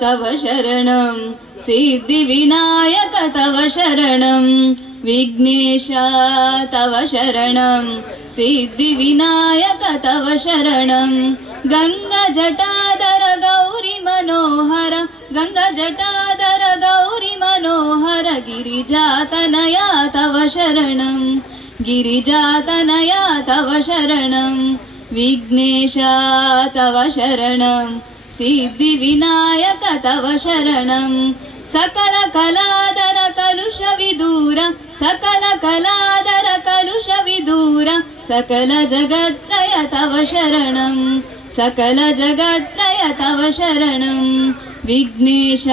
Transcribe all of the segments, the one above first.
तव शरणं सिद्धिविनायक तव शरणं विघ्नेश तव शरणं सिद्धिविनायक तव शरणं गंगाजटाधर गौरी मनोहर गंगाजटाधर गौरी मनोहर गिरिजातनया तव शरणं गिरिजातनया तव शरणं विघ्नेश तव शरणं सिद्धिविनायक तव शरणं सकल कलाधर कलुष विदूर सकल कलाधर कलुष विदूर सकल जगत्त्रय तव शरणं सकल जगत्त्रय तव शरणं विघ्नेश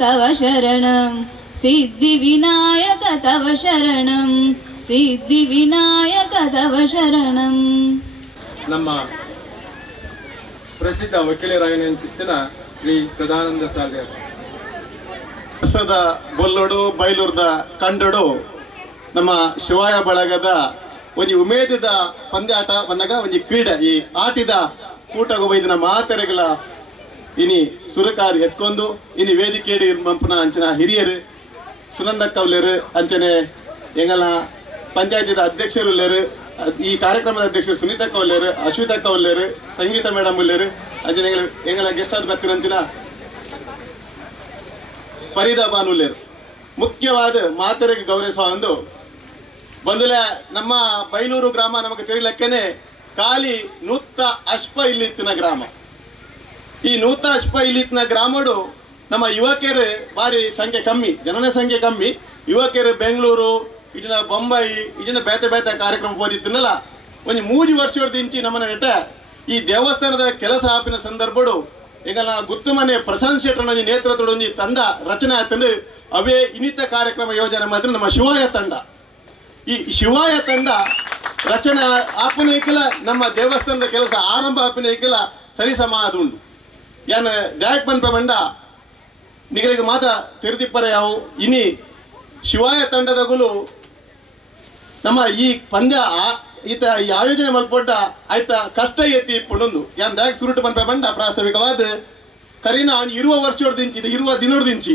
तव शरणं सिद्धिविनायक तव शरणं सिद्धिविनायक तव शरणं ನಮ್ಮ ಪ್ರಸಿದ್ಧ ವಕೀಲರಾಯನೆನಿಸಿತ್ತಿನ ಶ್ರೀ ಸದಾನಂದ ಸಾಗರ್ ಹೊಸದ ಬೊಲ್ಲೋಡು ಬೈಲೂರ್ದ ಕಂಡಡು ನಮ್ಮ ಶಿವಾಯ ಬಳಗದ ಒಂದು ಉಮೇದದ ಪಂದ್ಯಾಟ ಬಂದಾಗ ಒಂದು ಕ್ರೀಡೆ ಈ ಆಟಿದ ಕೂಟಗ ಒಯ್ದಿನ ಮಾತೆರೆಗಳ ಇನಿ ಸುರಕಾರಿ ಎತ್ಕೊಂಡು ಇನಿ ವೇದಿಕೆಡಿ ಮಂಪನ ಅಂಚನ ಹಿರಿಯರು ಸುನಂದಕ್ಕ ಉಳ್ಳರು ಅಂಚನೆ ಎಂಗಲ ಪಂಚಾಯತಿದ ಅಧ್ಯಕ್ಷರು ಉಳ್ಳರು ಈ ಕಾರ್ಯಕ್ರಮದ ಅಧ್ಯಕ್ಷರು ಸುನೀತಕ್ಕ ಉಳ್ಳರು ಅಶ್ವಿತಕ್ಕ ಉಳ್ಳರು ಸಂಗೀತ ಮೇಡಮ್ ಉಳ್ಳರು ಅಂಚನೆ ಎಂಗಲ ಗೆಸ್ಟ್ ಆದ ಬರ್ತಿರಂಚಿನ ಫರೀದಾ ಬಾನುಲ್ಲೇರು ಮುಖ್ಯವಾದ ಮಾತರಿಗೆ ಗೌರವಿಸುವ ಒಂದು ಬಂದುಲ ನಮ್ಮ ಬೈಲೂರು ಗ್ರಾಮ ನಮಗೆ ತಿಳಿಲಕ್ಕೇನೆ ಖಾಲಿ ನೂತ ಅಶ್ಪ ಇಲ್ಲಿತ್ತಿನ ಗ್ರಾಮ ಈ ನೂತ ಅಶ್ಪ ಇಲ್ಲಿತ್ತಿನ ಗ್ರಾಮಡು ನಮ್ಮ ಯುವಕರು ಭಾರಿ ಸಂಖ್ಯೆ ಕಮ್ಮಿ ಜನನ ಸಂಖ್ಯೆ ಕಮ್ಮಿ ಯುವಕರು ಬೆಂಗಳೂರು ಇದನ್ನ ಬೊಂಬೈ ಇದನ್ನ ಬೇತೆ ಬೇತೆ ಕಾರ್ಯಕ್ರಮ ಓದಿತ್ತಿನಲ್ಲ ಒಂದು 3 ವರ್ಷದ ಇಂಚಿ ನಮ್ಮನ್ನ ನೆಟ್ಟ ಈ ದೇವಸ್ಥಾನದ ಕೆಲಸ ಆಪಿನ ಸಂದರ್ಭಡು ಈಗ ಗುತ್ತು ಮನೆ ಪ್ರಶಾಂತ್ ಶೆಟ್ಟರ್ನ ನೇತೃತ್ವದ ಒಂದು ತಂಡ ರಚನೆ ಆಯ್ತಂದ್ರೆ ಅವೇ ಇನ್ನಿತ ಕಾರ್ಯಕ್ರಮ ಯೋಜನೆ ಮಾತ್ರ ನಮ್ಮ ಶಿವಾಯ ತಂಡ ಈ ಶಿವಾಯ ತಂಡ ರಚನೆ ಆಪನ ಇಕ್ಕಲ ನಮ್ಮ ದೇವಸ್ಥಾನದ ಕೆಲಸ ಆರಂಭ ಆಪಿನ ಇಕ್ಕಲ ಸರಿಸಮಾದ ಉಂಟು ಏನ್ ಡ್ಯಾಕ್ ಪನ್ಪ ಬಂಡ ನಿಗಲಿಗೆ ಮಾತ್ರ ತಿರುದಿಪ್ಪರೆ ಯಾವ ಇನಿ ಶಿವಾಯ ತಂಡದಗುಲು ನಮ್ಮ ಈ ಪಂದ್ಯ ಈತ ಈ ಆಯೋಜನೆ ಮಲ್ಪೊಡ್ಡ ಆಯ್ತ ಕಷ್ಟ ಎತ್ತಿ ಇಪ್ಪುಂಡು ಯಾನ್ ದಾಗ ಸುರುಟು ಪನ್ಪೆ ಬಂಡ ಪ್ರಾಸ್ತಾವಿಕವಾದ ಕರಿನ ಇರುವ ವರ್ಷೋಡ್ದಿಂಚಿ ಇದು ಇರುವ ದಿನೋಡ್ದಿಂಚಿ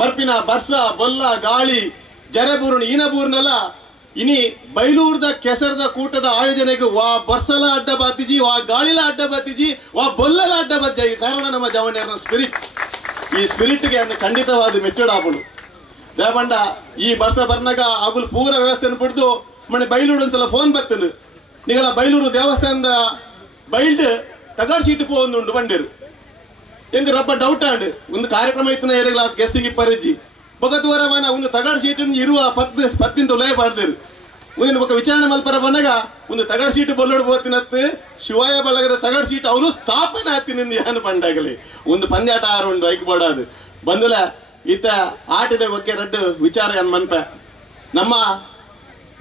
ಬರ್ಪಿನ ಬರ್ಸ ಬೊಲ್ಲ ಗಾಳಿ ಜರೆಬೂರ್ಣ ಈನಬೂರ್ನೆಲ್ಲ ಇನಿ ಬೈಲೂರ್ದ ಕೆಸರದ ಕೂಟದ ಆಯೋಜನೆಗೆ ವಾ ಬರ್ಸಲ ಅಡ್ಡ ಬಾತಿಜಿ ವಾ ಗಾಳಿಲ ಅಡ್ಡ ಬಾತಿಜಿ ವಾ ಬೊಲ್ಲಲ ಅಡ್ಡ ಬಜ್ಜಿ ಕಾರಣ ನಮ್ಮ ಜವಣ್ಯರ ಸ್ಪಿರಿಟ್ ಈ ಸ್ಪಿರಿಟ್ಗೆ ಅನ್ನು ಖಂಡಿತವಾದ ಮೆಚ್ಚೋಡ್ ಆಪುಂಡು ದೇವಣ್ಣ ಈ ಬರ್ಸ ಬರ್ನಾಗ ಆಗುಲ್ ಪೂರ ವ್ಯವಸ್ಥೆಯನ್ನು ಬಿಡ್ದು ಮನೆ ಬೈಲೂರು ಒಂದ್ಸಲ ಫೋನ್ ಬರ್ತನು ನೀವೆಲ್ಲ ಬೈಲೂರು ದೇವಸ್ಥಾನದ ಬೈಲ್ಡ್ ತಗಡ್ ಶೀಟ್ ಪೋಂದುಂಡು ಬಂಡೇರು ಎಂಗ ರಬ್ಬ ಡೌಟ್ ಆಂಡ್ ಒಂದು ಕಾರ್ಯಕ್ರಮ ಇತ್ತನ ಏರಿಗಳ ಗೆಸ್ಸಿಗೆ ಪರಿಜಿ ಬಗತ್ವರ ಮನ ಒಂದು ತಗಡ್ ಶೀಟ್ ಇರುವ 10 ಲಯ ಪಾಡ್ದೇರು ಒಂದು ಬೊಕ್ಕ ವಿಚಾರಣೆ ಮಲ್ಪರ ಬಂದಾಗ ಒಂದು ತಗಡ್ ಸೀಟ್ ಬೊಲ್ಲೋಡು ಬೋತಿನತ್ತು ಶಿವಾಯ ಬಳಗದ ತಗಡ್ ಸೀಟ್ ಅವರು ಸ್ಥಾಪನೆ ಆತಿನಿಂದ ಏನು ಪಂಡಾಗಲಿ ಒಂದು ಪಂದ್ಯಾಟ ಆರುಂಡು ಐಕ್ ಬೋಡಾದು ಬಂದುಲ ಈತ ಆಟದ ಬಗ್ಗೆ ರಡ್ಡು ವಿಚಾರ ಏನ್ ಮನ್ಪ ನಮ್ಮ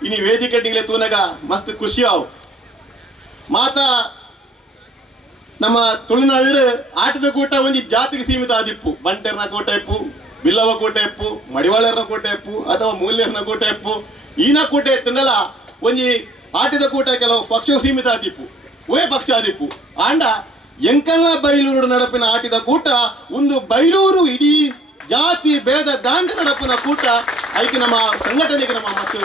ಇನಿ ವೇದಿಕೆ ತೂನಗ ಮಸ್ತ್ ಖುಷಿ ಅವು ಮಾತಾ ನಮ್ಮ ತುಳುನಾಡು ಆಟದ ಕೂಟ ಒಂದು ಜಾತಿಗೆ ಸೀಮಿತ ಆದಿಪ್ಪು ಬಂಟೆರ್ನ ಕೋಟ ಇಪ್ಪು ಬಿಲ್ಲವ ಕೋಟ ಇಪ್ಪು ಮಡಿವಾಳರ್ನ ಕೋಟ ಇಪ್ಪು ಅಥವಾ ಮೂಲ್ಯರ್ನ ಕೋಟ ಇಪ್ಪು ಈನ ಕೂಟ ಎತ್ತನಲ್ಲ ಒಂಜಿ ಆಟದ ಕೂಟ ಕೆಲವು ಪಕ್ಷ ಸೀಮಿತ ಆದಿಪ್ಪು ಒಯ್ ಪಕ್ಷ ಆದಿಪ್ಪು ಆಂಡ ಎಂಕಲ್ಲ ಬೈಲೂರು ನಡಪಿನ ಆಟಿದ ಕೂಟ ಒಂದು ಬೈಲೂರು ಇಡೀ ಜಾತಿ ಭೇದ ದಾಂಡ ನಡಪಿನ ಕೂಟ ಐಕೆ ನಮ್ಮ ಸಂಘಟನೆಗೆ ನಮ್ಮ ಮತ್ತು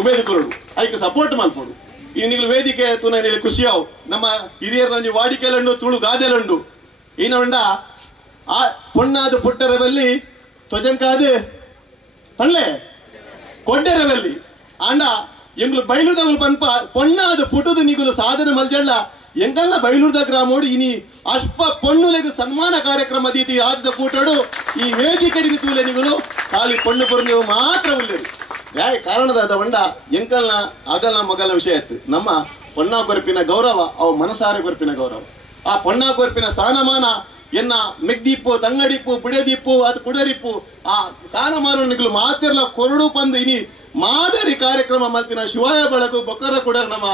ಉಮೇದುಕರು ಐಕೆ ಸಪೋರ್ಟ್ ಮಾಡ್ಬೋದು ಈ ನೀವು ವೇದಿಕೆ ತುನ ಖುಷಿಯಾವು ನಮ್ಮ ಹಿರಿಯರ ವಾಡಿಕೆಲಂಡು ತುಳು ಗಾದೆಲಂಡು ಏನಂಡ ಆ ಪೊಣ್ಣಾದ ಪುಟ್ಟರ ಬಲ್ಲಿ ತ್ವಜಂಕಾದ ಪಣ್ಲೆ ಕೊಡ್ಡೆರ ಬಲ್ಲಿ ಆಂಡ ಎಂಗ್ಲು ಬೈಲೂದಗಳು ಪನ್ಪ ಪೊಣ್ಣಾದ ಪುಟುದು ನಿಗುಲು ಸಾಧನೆ ಮಲ್ಜಳ್ಳ ಎಂಗಲ್ಲ ಬೈಲೂರ್ದ ಗ್ರಾಮೋಡು ಇನಿ ಅಲ್ಪ ಪೊಣ್ಣುಲೆಗೆ ಸನ್ಮಾನ ಕಾರ್ಯಕ್ರಮ ದೀತಿ ಆದ ಕೂಟಡು ಈ ವೇದಿಕೆಗೆ ತೂಲೆ ನಿಗುಲು ಖಾಲಿ ಪೊಣ್ಣು ಪೊರ್ಣು ಮಾತ್ರ ಉಳ್ಳೇರು ಯಾಕೆ ಕಾರಣದ ಬಂಡ ಎಂಕಲ್ನ ಅಗಲ್ನ ಮಗಲ್ನ ವಿಷಯ ಇತ್ತು ನಮ್ಮ ಪೊಣ್ಣ ಕೊರಪಿನ ಗೌರವ ಅವು ಮನಸಾರೆ ಕೊರಪಿನ ಗೌರವ ಆ ಪೊಣ್ಣ ಕೊರಪಿನ ಸ್ಥಾನಮಾನ ಎನ್ನ ಮೆಗ್ದೀಪು ತಂಗಡಿಪ್ಪು ಬಿಡದೀಪು ಅದು ಕುಡರಿಪ್ಪು ಆ ಸ್ಥಾನಮಾನಗಳು ಮಾತಿರ್ಲ ಕೊರಡು ಪಂದು ಇನಿ ಮಾದರಿ ಕಾರ್ಯಕ್ರಮ ಮಲ್ತಿನ ಶಿವಾಯ ಬಳಗು ಬೊಕ್ಕರ ಕೂಡ ನಮ್ಮ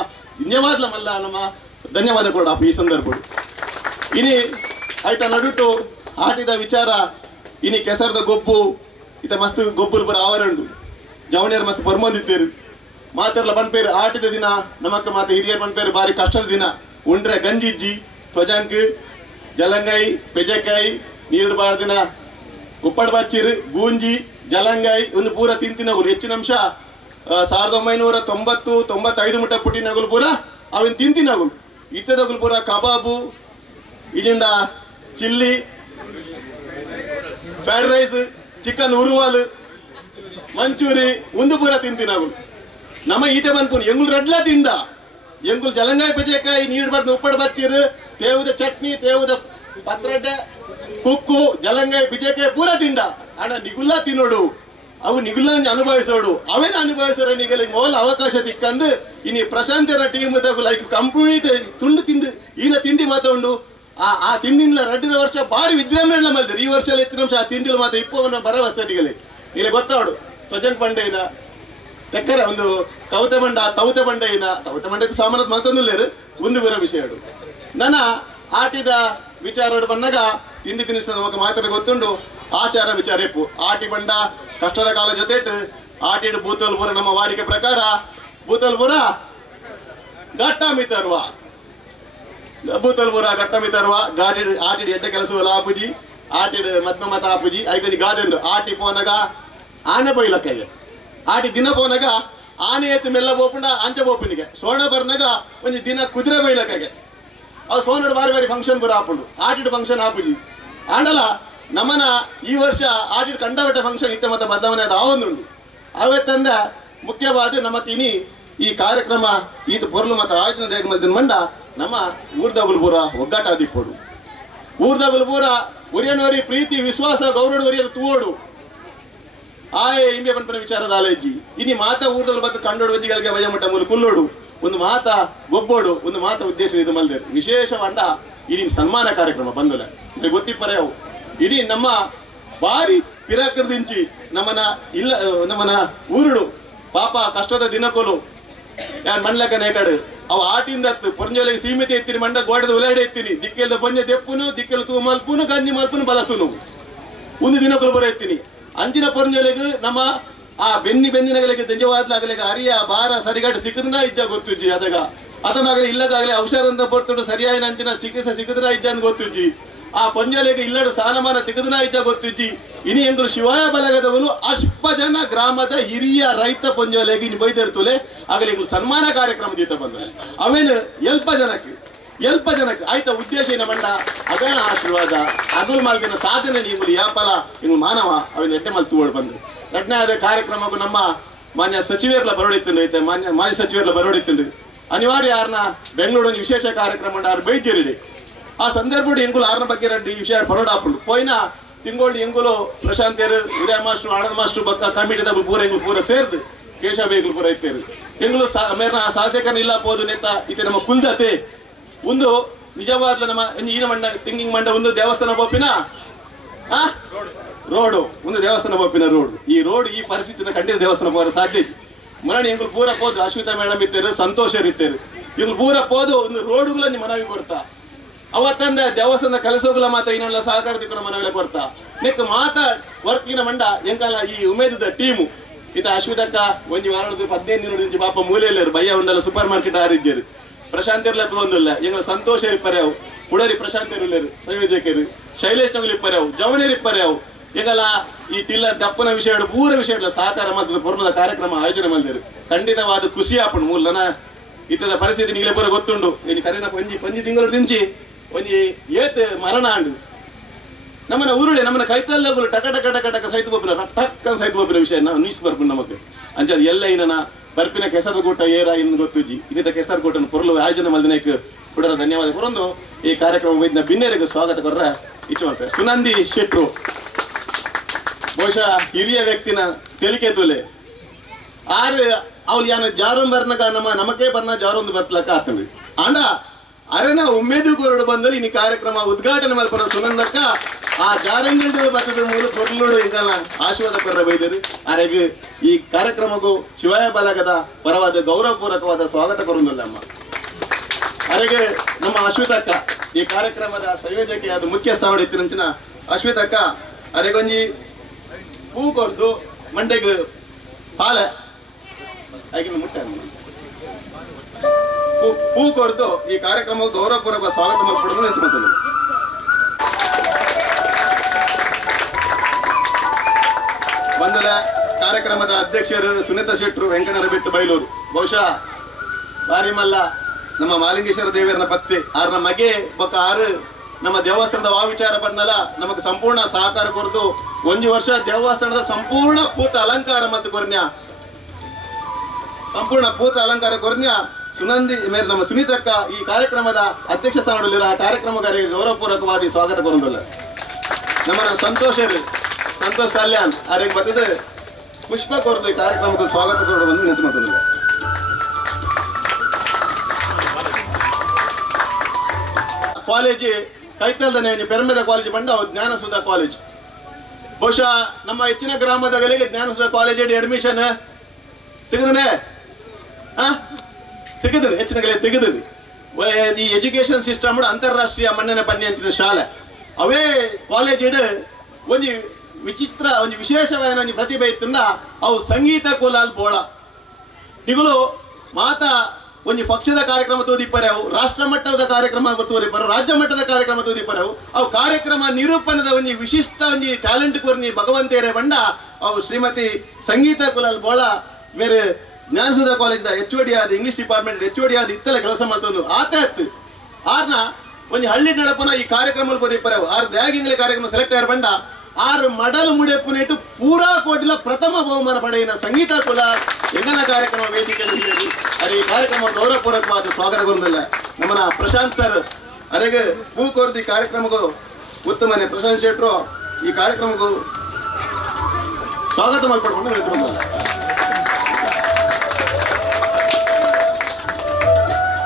ಧನ್ಯವಾದ ಮಲ್ಲ ನಮ್ಮ ಧನ್ಯವಾದ ಕೊಡ ಈ ಸಂದರ್ಭ ಇನಿ ಆಯ್ತಾ ನಡುಟು ಆಟಿದ ವಿಚಾರ ಇನಿ ಕೆಸರದ ಗೊಬ್ಬು ಇತ ಮಸ್ತ್ ಗೊಬ್ಬರು ಬರ ಆವರಂಡು ಜವಣಿಯರು ಮಸ್ತ್ ಬರ್ಮಂದಿದ್ದೇರು ಮಾತೆರ್ಲ ಪನ್ಪೇರು ಆಟಿದ ದಿನ ನಮಕ್ಕ ಮಾತೆ ಹಿರಿಯರು ಪನ್ಪೇರು ಬಾರಿ ಕಷ್ಟದ ದಿನ ಉಂಡ್ರೆ ಗಂಜಿಜ್ಜಿ ತ್ವಜಂಕ್ ಜಲಂಗೈ ಪೆಜಕಾಯಿ ನೀರು ಬಾರ್ದಿನ ಉಪ್ಪಡ್ ಬಚ್ಚಿರು ಗೂಂಜಿ ಜಲಂಗಾಯಿ ಒಂದು ಪೂರ ತಿಂತಿನಗುಲು ಹೆಚ್ಚಿನ ಅಂಶ 1990-95 ಮುಟ್ಟ ಪುಟ್ಟಿನಗುಲು ಪೂರ ಅವನ್ ತಿಂತಿನಗುಲು ಇತ್ತದಗುಲು ಪೂರ ಕಬಾಬು ಇಲ್ಲಿಂದ ಚಿಲ್ಲಿ ಫ್ರೈಡ್ ರೈಸ್ ಚಿಕನ್ ಉರುವಾಲು ಮಂಚೂರಿ ಒಂದು ಪೂರ ತಿಂತಿನಗುಲು ನಮ್ಮ ಈಟೆ ಬಂದ್ಪುನ್ ಎಂಗುಲ್ ರಡ್ಲ ತಿಂದ ಎಂಗುಲ್ ಜಲಂಗಾಯಿ ಪಚೆಕಾಯಿ ನೀರು ಬರ್ದು ಉಪ್ಪಡ್ ಬಚ್ಚಿರು ತೇವುದ ಚಟ್ನಿ ತೇವುದ ಪತ್ರಡ್ಡೆ ಕುಕ್ಕು ಜಲಂಗಾಯಿ ಪಿಚೆಕಾಯಿ ಪೂರ ತಿಂಡ ಅಣ್ಣ ನಿಗುಲ್ಲ ತಿನ್ನೋಡು ಅವು ನಿಗುಲ್ಲ ಅನುಭವಿಸೋಡು ಅವೇನ ಅನುಭವಿಸೋರು ನಿಗಲಿ ಮೊದಲು ಅವಕಾಶ ತಿಕ್ಕಂದು ಇನ್ನು ಪ್ರಶಾಂತರ ಟೀಮ್ ಲೈಕ್ ಕಂಪ್ಲೀಟ್ ತುಂಡು ತಿಂದು ಈನ ತಿಂಡಿ ಮಾತಾಡು ಆ ತಿಂಡಿನ ರಡ್ಡಿನ ವರ್ಷ ಭಾರಿ ವಿಜೃಂಭಣೆ ಮಾಡಿದ್ರು ಈ ವರ್ಷ ಎಲ್ಲ ಹೆಚ್ಚಿನ ಅಂಶ ಆ ತಿಂಡಿಲು ಮಾತ್ರ ಇಪ್ಪವನ್ನ ಭರವಸೆಟಿಗಲಿ ಇಲ್ಲಿ ಗೊತ್ತಾಡು ಪ್ರಜಂಗ್ ಪಂಡೆಯಿನ ತೆಕ್ಕರ ಒಂದು ತೌತೆ ಬಂಡೆಯಿನ ಸಾಮಾನ್ಯ ಮಾತೊಂದು ಒಂದು ಬರೋ ವಿಷಯ ನನ್ನ ಆಟಿದ ವಿಚಾರ ಬಂದಾಗ ತಿಂಡಿ ತಿನಿಸಿದ ನಮಗೆ ಮಾತ್ರ ಗೊತ್ತುಂಡು ಆಚಾರ ವಿಚಾರ ಎಪ್ಪು ಆಟಿ ಬಂಡ ಕಷ್ಟದ ಕಾಲ ಜೊತೆ ಆಟಿಡ್ ಬೂತಲ್ಪುರ ನಮ್ಮ ವಾಡಿಕೆ ಪ್ರಕಾರ ಬೂತಲ್ಪುರ ಘಟ್ಟಮಿತರ್ವ ಗಾಡಿ ಆಟಿಡ್ ಎಡ್ಡೆ ಕೆಲಸವಲ್ಲ ಆಪುಜಿ ಆಟಿಡ್ ಮತ್ತ ಆಪುಜಿ ಐದು ಗಾರ್ಡನ್ ಆಟಿ ಪೋನಾಗ ಆನೆ ಬೈಲಕ್ಕಯ್ಯ ಆಟಿ ದಿನ ಪೋನಾಗ ಆನೆ ಎತ್ತು ಮೆಲ್ಲ ಬೋಪುಂಡ ಅಂಚ ಬೋಪಿನಿಗೆ ಸೋಣ ಬರ್ನಾಗ ಒಂದು ದಿನ ಕುದುರೆ ಬೈಲಕ್ಕಾಗೆ ಅವು ಸೋನಡು ಬಾರಿ ಬಾರಿ ಫಂಕ್ಷನ್ ಬರ ಹಾಕೊಂಡು ಆಟಿಡ್ ಫಂಕ್ಷನ್ ಆಪುಜಿ ಆಂಡಲ ನಮ್ಮನ ಈ ವರ್ಷ ಆಟಿಡ್ ಕಂಡಬಟ್ಟ ಫಂಕ್ಷನ್ ಇತ್ತ ಮತ್ತೆ ಬದಲಾವಣೆ ಅದು ಆವೊಂದುಂಡು ಅವತ್ತಂದ ಮುಖ್ಯವಾದ ನಮ್ಮ ತಿನಿ ಈ ಕಾರ್ಯಕ್ರಮ ಈತ ಪೊರ್ಲು ಮತ್ತು ಆಯೋಜನೆ ದೇಗ ಮಲ್ದಿನ ಮಂಡ ನಮ್ಮ ಊರ್ದಗುಲ್ಪುರ ಒಗ್ಗಟ್ಟ ದಿಪ್ಪೋಡು ಊರ್ದಗುಲ್ಪುರ ಉರಿಯನವರಿ ಪ್ರೀತಿ ವಿಶ್ವಾಸ ಗೌರವ ಒರಿಯರು ತೂವೋಡು ಆಯೆ ಇಂಬೆ ಪಂಪನ ವಿಚಾರದ ಆಲೋಚಿ ಇನಿ ಮಾತಾ ಊರ್ದವ್ರು ಬಂದು ಕಂಡೋಡು ವಜ್ಜಿಗಳಿಗೆ ಭಯಮಟ್ಟ ಮೂಲ ಕುಲ್ಲೋಡು ಒಂದು ಮಾತಾ ಗೊಬ್ಬೋಡು ಒಂದು ಮಾತಾ ಉದ್ದೇಶ ಇದು ಮಲ್ದೇರು ವಿಶೇಷ ಮಂಡ ಇಡೀ ಸನ್ಮಾನ ಕಾರ್ಯಕ್ರಮ ಬಂದಲ್ಲ ಇಲ್ಲಿ ಗೊತ್ತಿಪ್ಪರೆಯವು ಇಡೀ ನಮ್ಮ ಭಾರಿ ಪಿರಾಕೃದಿಂಚಿ ನಮ್ಮನ ಊರುಡು ಪಾಪ ಕಷ್ಟದ ದಿನಕೊಲು ಯಾನ್ ಮಣ್ಲಕ್ಕ ನೇಕಡು ಅವು ಆಟಿಂದ ಪೊಂಜೊಲೆಗೆ ಸೀಮಿತ ಎತ್ತೀನಿ ಮಂಡ ಗೋಡದ ಉಲಾಡೆ ಎತ್ತೀನಿ ದಿಕ್ಕೆಲ್ದ ಪೊಂಜ ದೆಪ್ಪುನು ದಿಕ್ಕೆಲ್ ತೂ ಮಲ್ಪುನು ಗಂಜಿ ಮಲ್ಪುನು ಬಲಸುನು ಒಂದು ದಿನಕೊಲು ಬರ ಎತ್ತೀನಿ ಅಂಚಿನ ಪೊಂಜೊಲೆಗೆ ನಮ್ಮ ಆ ಬೆನ್ನಿನಗಳಿಗೆ ದೆಂಜವಾದ್ಲಾಗಲಿಗೆ ಅರಿಯ ಬಾರ ಸರಿಗಾಟ ಸಿಕ್ಕದನ ಇಜ್ಜ ಗೊತ್ತುಜ್ಜಿ ಅದಾಗ ಅದನ್ನಾಗಲಿ ಇಲ್ಲದಾಗಲಿ ಔಷಧ ಅಂತ ಬರ್ತುಡು ಸರಿಯಾಗಿ ಅಂಚಿನ ಚಿಕಿತ್ಸೆ ಸಿಕ್ಕದನ ಇಜ್ಜನ್ ಗೊತ್ತುಜ್ಜಿ ಆ ಪೊಂಜಲೆಗೆ ಇಲ್ಲಡು ಸಾಲಮಾನ ತಿಗದನ ಇಜ್ಜ ಗೊತ್ತುಜ್ಜಿ ಇನಿ ಎಂದ್ರು ಶಿವಾಯ ಬಲಗದವನು ಅಷ್ಪಜನ ಗ್ರಾಮದ ಹಿರಿಯ ರೈತ ಪೊಂಜಲೆಗೆ ಇನ್ನು ಬೈದಿರ್ತುಲೆ ಆಗಲಿ ಸನ್ಮಾನ ಕಾರ್ಯಕ್ರಮ ದೀತ ಬಂದ ಅವೇನು ಎಲ್ಪ ಜನಕ್ಕೆ ಆಯ್ತಾ ಉದ್ದೇಶ ಏನ ಮಂಡ ಅಗಣ ಆಶೀರ್ವಾದ ಅಗುಲ್ ಮಾಲ್ಗಿನ ಸಾಧನೆ ನೀವು ಯಾಪಲ ನೀವು ಮಾನವ ಅವನ ಎಟ್ಟೆ ಮಲ್ ತೂವಡ್ ಬಂದ್ರು ಎರಡನೇ ಆದ ಕಾರ್ಯಕ್ರಮಕ್ಕೂ ನಮ್ಮ ಮಾನ್ಯ ಸಚಿವರ್ಲ ಬರೋಡಿತ್ತುಂಡು ಐತೆ ಮಾಜಿ ಸಚಿವರ್ಲ ಬರೋಡಿತ್ತುಂಡು ಅನಿವಾರ್ಯ ಯಾರನ್ನ ಬೆಂಗಳೂರಿನ ವಿಶೇಷ ಕಾರ್ಯಕ್ರಮ ಆರು ಬೈತಿರಿಡಿ ಆ ಸಂದರ್ಭ ಎಂಗುಲು ಆರ್ನ ಬಗ್ಗೆ ರೆಡ್ಡಿ ವಿಷಯ ಬರೋಡಾಪುಂಡು ಪೋಯ್ನ ತಿಂಗೋಳಿ ಎಂಗುಲು ಪ್ರಶಾಂತೇರು ಉದಯ ಮಾಸ್ಟರ್ ಆನಂದ್ ಮಾಸ್ಟರ್ ಬಕ್ಕ ಕಮಿಟಿ ತಗಲು ಪೂರ ಸೇರ್ದು ಕೇಶವ ಬೇಗಲು ಪೂರ ಇತ್ತೇರು ಎಂಗುಲು ಮೇರ್ನ ಶಾಸಕನ ಇಲ್ಲ ಪೋದು ನೇತ ಇತ್ತೆ ನಮ್ಮ ಕುಲ್ದತೆ ಒಂದು ನಿಜವಾದ ನಮ್ಮ ಈನ ಮಂಡ ತಿಂಗಿಂಗ್ ಮಂಡ ಒಂದು ದೇವಸ್ಥಾನ ಬೋಪಿನ ರೋಡು ಒಂದು ದೇವಸ್ಥಾನ ಬೋಪಿನ ರೋಡ್ ಈ ರೋಡ್ ಈ ಪರಿಸ್ಥಿತಿನ ಖಂಡಿತ ದೇವಸ್ಥಾನ ಹೋಗಲು ಸಾಧ್ಯ ಮರಣ ಎಂಗುಲು ಪೂರ ಪೋದು ಅಶ್ವಿತಾ ಮೇಡಮ್ ಇತ್ತೇರು ಸಂತೋಷರ್ ಇತ್ತೇರು ಇವ್ರು ಪೂರ ಪೋದು ಒಂದು ರೋಡುಗಳ ಮನವಿ ಕೊಡ್ತಾ ಅವತ್ತಂದ ದೇವಸ್ಥಾನದ ಕೆಲಸಗಳ ಮಾತ ಇನ್ನೆಲ್ಲ ಸಹಕಾರದಿ ಕೂಡ ಮನವಿ ಕೊಡ್ತಾ ನೆಕ್ ಮಾತಾ ವರ್ಕಿನ ಮಂಡ ಎಂಕಲ್ಲ ಈ ಉಮೇದದ ಟೀಮು ಇತ ಅಶ್ವಿತಕ್ಕ ಒಂಜಿ ವಾರದ 15 ದಿನ నుంచి ಪಾಪ ಮೂಲೆಯಲ್ಲೇರು ಬಯ್ಯ ಉಂಡಲ್ಲ ಸೂಪರ್ ಮಾರ್ಕೆಟ್ ಆರಿದ್ದರು ಪ್ರಶಾಂತ್ ಇರ್ಲತ್ತು ಒಂದಿಲ್ಲ ಎಂಗಳ ಸಂತೋಷ ಇಪ್ಪರ್ಯಾವು ಕುಡರಿ ಪ್ರಶಾಂತ್ ಇರಲೇರು ಸಂಯೋಜಕರು ಶೈಲೇಶ್ ನಗುಲ್ ಇಪ್ಪರ್ಯಾವು ಜವನೇರ್ ಇಪ್ಪರ್ಯಾವು ಈಗಲ್ಲ ಈ ಟಿಲ್ಲರ್ ದಪ್ಪನ ವಿಷಯ ಪೂರ ವಿಷಯ ಸಹಕಾರ ಮತ್ತು ಪೂರ್ಣದ ಕಾರ್ಯಕ್ರಮ ಆಯೋಜನೆ ಮಾಡಿದರು ಖಂಡಿತವಾದ ಖುಷಿ ಆಪಣ್ ಮೂಲನ ಇತ್ತದ ಪರಿಸ್ಥಿತಿ ನಿಗಲೇ ಪೂರ ಗೊತ್ತುಂಡು ಇನ್ನು ಕರೆನ ಪಂಜಿ ತಿಂಗಳು ದಿಂಚಿ ಒಂಜಿ ಏತ್ ಮರಣ ಆಂಡು ನಮ್ಮನ ಊರುಡೆ ನಮ್ಮನ ಕೈತಲ್ಲಗಳು ಟಕ ಸೈತು ಬೋಪಿನ ಟಕ್ಕ ಸೈತು ಬೋಪಿನ ವಿಷಯ ನಾವು ನೀಸ್ ಬರ್ಪುಂಡು ನಮಗೆ ಅಂಚೆ ಅದು ಎಲ್ಲ ಇನ್ನ ಬರ್ಪಿನ ಕೆಸರದ ಕೂಟ ಏರ ಇನ್ನು ಗೊತ್ತುಜಿ ಇನ್ನಿತ ಕೆಸರ ಕೂಟನ ಪೊರ್ಲು ಆಯೋಜನೆ ಮಾಡಿದಕ್ಕೆ ಕೂಡ ಧನ್ಯವಾದ ಕೊರೊಂದು ಈ ಕಾರ್ಯಕ್ರಮ ವೈದ್ಯ ಬಿನ್ನೇರಿಗೆ ಸ್ವಾಗತ ಕೊರ್ರ ಇಚ್ಛೆ ಮಾಡ್ತಾರೆ ಸುನಂದಿ ಶೆಟ್ರು ಬಹುಶಃ ಹಿರಿಯ ವ್ಯಕ್ತಿನ ತೆಲಿಕೆ ತೊಲೆ ಆರು ಅವ್ರು ಯಾನ ಜಾರೊಂದು ಬರ್ನಾಗ ನಮಕೆ ಬರ್ನ ಜಾರೊಂದು ಬರ್ತಲಕ್ಕ ಆಗ್ತದೆ ಆಂಡ ಅರೆನ ಉಮೇದು ಕೊರಡು ಬಂದಲ್ಲಿ ಇನ್ನು ಕಾರ್ಯಕ್ರಮ ಉದ್ಘಾಟನೆ ಮಾಡ್ಕೊಂಡು ಸುನಂದಕ್ಕ ಆ ಜಾರಂಗಲ್ ಬರ್ತದ ಮೂಲ ಕೊರ್ಲೋಡು ಈಗಲ್ಲ ಆಶೀರ್ವಾದ ಕೊರ್ರ ಬೈದರು ಆರೆಗೆ ಈ ಕಾರ್ಯಕ್ರಮಕ್ಕೂ ಶಿವಾಯ ಬಲಗದ ಪರವಾದ ಗೌರವಪೂರ್ವಕವಾದ ಸ್ವಾಗತ ಕೊರೊಂದಿಲ್ಲ ಅಮ್ಮ ಅರೆಗೆ ನಮ್ಮ ಅಶ್ವಿತಕ್ಕ ಈ ಕಾರ್ಯಕ್ರಮದ ಸಂಯೋಜಕಿ ಅದು ಮುಖ್ಯ ಸ್ಥಾನ ಇತ್ತಿನ ಅಶ್ವಿತಕ್ಕ ಅರೆಗೊಂಜಿ ಹೂ ಕೊರ್ದು ಮಂಡೆಗೆ ಪಾಲೆ ಆಗಿನ ಮುಟ್ಟ ಹೂ ಕೊರ್ದು ಈ ಕಾರ್ಯಕ್ರಮಕ್ಕೆ ಗೌರವಪೂರ್ವಕ ಸ್ವಾಗತ ಮಾಡ್ಕೊಡಲು ನಿಂತ್ಕೊಂತೀನಿ ಬಂದಲ ಕಾರ್ಯಕ್ರಮದ ಅಧ್ಯಕ್ಷರು ಸುನೀತಾ ಶೆಟ್ರು ವೆಂಕಟರಬೆಟ್ಟು ಬೈಲೂರು. ಬಹುಶಃ ಬಾರಿ ಮಲ್ಲ ನಮ್ಮ ಮಾಲಿಂಗೇಶ್ವರ ದೇವರನ್ನ ಭಕ್ತಿ ಆರ್ನ ಮಗೆ ಬೊಕ್ಕ ಆರು ನಮ್ಮ ದೇವಸ್ಥಾನದ ವಾ ವಿಚಾರ ಬಂದಲ್ಲ ನಮಗೆ ಸಂಪೂರ್ಣ ಸಹಕಾರ ಕೊರತು 1 ವರ್ಷ ದೇವಸ್ಥಾನದ ಸಂಪೂರ್ಣ ಪೂತ ಅಲಂಕಾರ ಮತ್ತು ಕೊರ್ನ್ಯ ಸಂಪೂರ್ಣ ಪೂತ ಅಲಂಕಾರ ಕೊರ್ನ್ಯ ಸುನಂದಿ ಮೇರೆ ನಮ್ಮ ಸುನೀತಕ್ಕ ಈ ಕಾರ್ಯಕ್ರಮದ ಅಧ್ಯಕ್ಷ ಸ್ಥಾನದಲ್ಲಿರೋ ಆ ಕಾರ್ಯಕ್ರಮಗಾರಿಗೆ ಗೌರವಪೂರ್ವಕವಾಗಿ ಸ್ವಾಗತ ಕೊರೊಂದಿಲ್ಲ. ನಮ್ಮ ಸಂತೋಷ್ ಸಾಲ್ಯಾನ್ ಅವರಿಗೆ ಬರ್ತದೆ ಪುಷ್ಪ ಕೊರದು ಈ ಕಾರ್ಯಕ್ರಮಕ್ಕೆ ಸ್ವಾಗತ ಕೊರಡು ನಿಂತು ಮಾತಲ್ಲ. ಕಾಲೇಜ್ ಕೈತಲ್ದನೆ ಪೆರ್ಮೆದ ಕಾಲೇಜ್ ಬಂಡ ಜ್ಞಾನಸುಧ ಕಾಲೇಜ್. ಬಹುಶಃ ನಮ್ಮ ಹೆಚ್ಚಿನ ಗ್ರಾಮದಗಳಿಗೆ ಜ್ಞಾನಸುಧ ಕಾಲೇಜ್ ಅಡ್ಮಿಷನ್ ಸಿಗದನೆ ಸಿಗದ್ರಿ ಹೆಚ್ಚಿನ ತೆಗೆದ್ರಿ. ಈ ಎಜುಕೇಶನ್ ಸಿಸ್ಟಮ್ ಅಂತಾರಾಷ್ಟ್ರೀಯ ಮನ್ನಣೆ ಪನ್ನಿ ಅಂಚಿನ ಶಾಲೆ ಅವೇ ಕಾಲೇಜ್ ಒಂದು ವಿಚಿತ್ರ ಒಂದು ವಿಶೇಷವಾದ ಒಂದು ಪ್ರತಿಭೆ ಇತ್ತಂದ ಅವು ಸಂಗೀತ ಕೋಲಾಲ್ ಬೋಳ ಇಗಳು ಮಾತ ಒಂದು ಪಕ್ಷದ ಕಾರ್ಯಕ್ರಮ ತೋದಿಪ್ಪರೆವು, ರಾಷ್ಟ್ರ ಮಟ್ಟದ ಕಾರ್ಯಕ್ರಮ ತೋದಿಪ್ಪರು, ರಾಜ್ಯ ಮಟ್ಟದ ಕಾರ್ಯಕ್ರಮ ತೋದಿಪ್ಪರೆವು. ಅವು ಕಾರ್ಯಕ್ರಮ ನಿರೂಪಣದ ಒಂದು ವಿಶಿಷ್ಟ ಒಂದು ಟ್ಯಾಲೆಂಟ್ ಕೊರ್ನಿ ಭಗವಂತೇರೆ ಬಂಡ ಅವು ಶ್ರೀಮತಿ ಸಂಗೀತ ಕುಲಾಲ್ ಬೋಳ ಮೇರೆ ಜ್ಞಾನಸುಧ ಕಾಲೇಜ್ HOD ಆದ ಇಂಗ್ಲಿಷ್ ಡಿಪಾರ್ಟ್ಮೆಂಟ್ HOD ಆದ ಇತ್ತಲ ಕೆಲಸ ಮಾಡ್ತಂದು ಆತ ಇತ್ತು. ಆರ್ನ ಒಂದು ಹಳ್ಳಿ ನಡಪನ ಈ ಕಾರ್ಯಕ್ರಮ ಬರೀಪರೆವು ಆರು ದ್ಯಾಗಿಂಗ್ಲೆ ಕಾರ್ಯಕ್ರಮ ಸೆಲೆಕ್ಟ್ ಆಯ್ರ ಬಂಡ ಆರು ಮಡಲ್ ಮುಡಿಯಪ್ಪನಿಟ್ಟು ಪೂರಾ ಕೋಟಿಲ ಪ್ರಥಮ ಬಹುಮಾನ ಪಡೆಯಿನ ಸಂಗೀತ ಕುಲ ಎಂಗನ ಕಾರ್ಯಕ್ರಮ ವೇದಿಕೆ ಅರೆ ಈ ಕಾರ್ಯಕ್ರಮ ಗೌರವಪೂರ್ವಕವಾದ ಸ್ವಾಗತ ಗೊಂದಿಲ್ಲ. ನಮ್ಮನ ಪ್ರಶಾಂತ್ ಸರ್ ಅರೆಗೆ ಹೂ ಕೊರ್ದು ಈ ಕಾರ್ಯಕ್ರಮಕ್ಕೂ ಉತ್ತಮನೆ ಪ್ರಶಾಂತ್ ಶೆಟ್ರು ಈ ಕಾರ್ಯಕ್ರಮಕ್ಕೂ ಸ್ವಾಗತ ಮಾಡಿಕೊಡ್ಕೊಂಡು ಹೇಳ್ಕೊಂಡಲ್ಲ.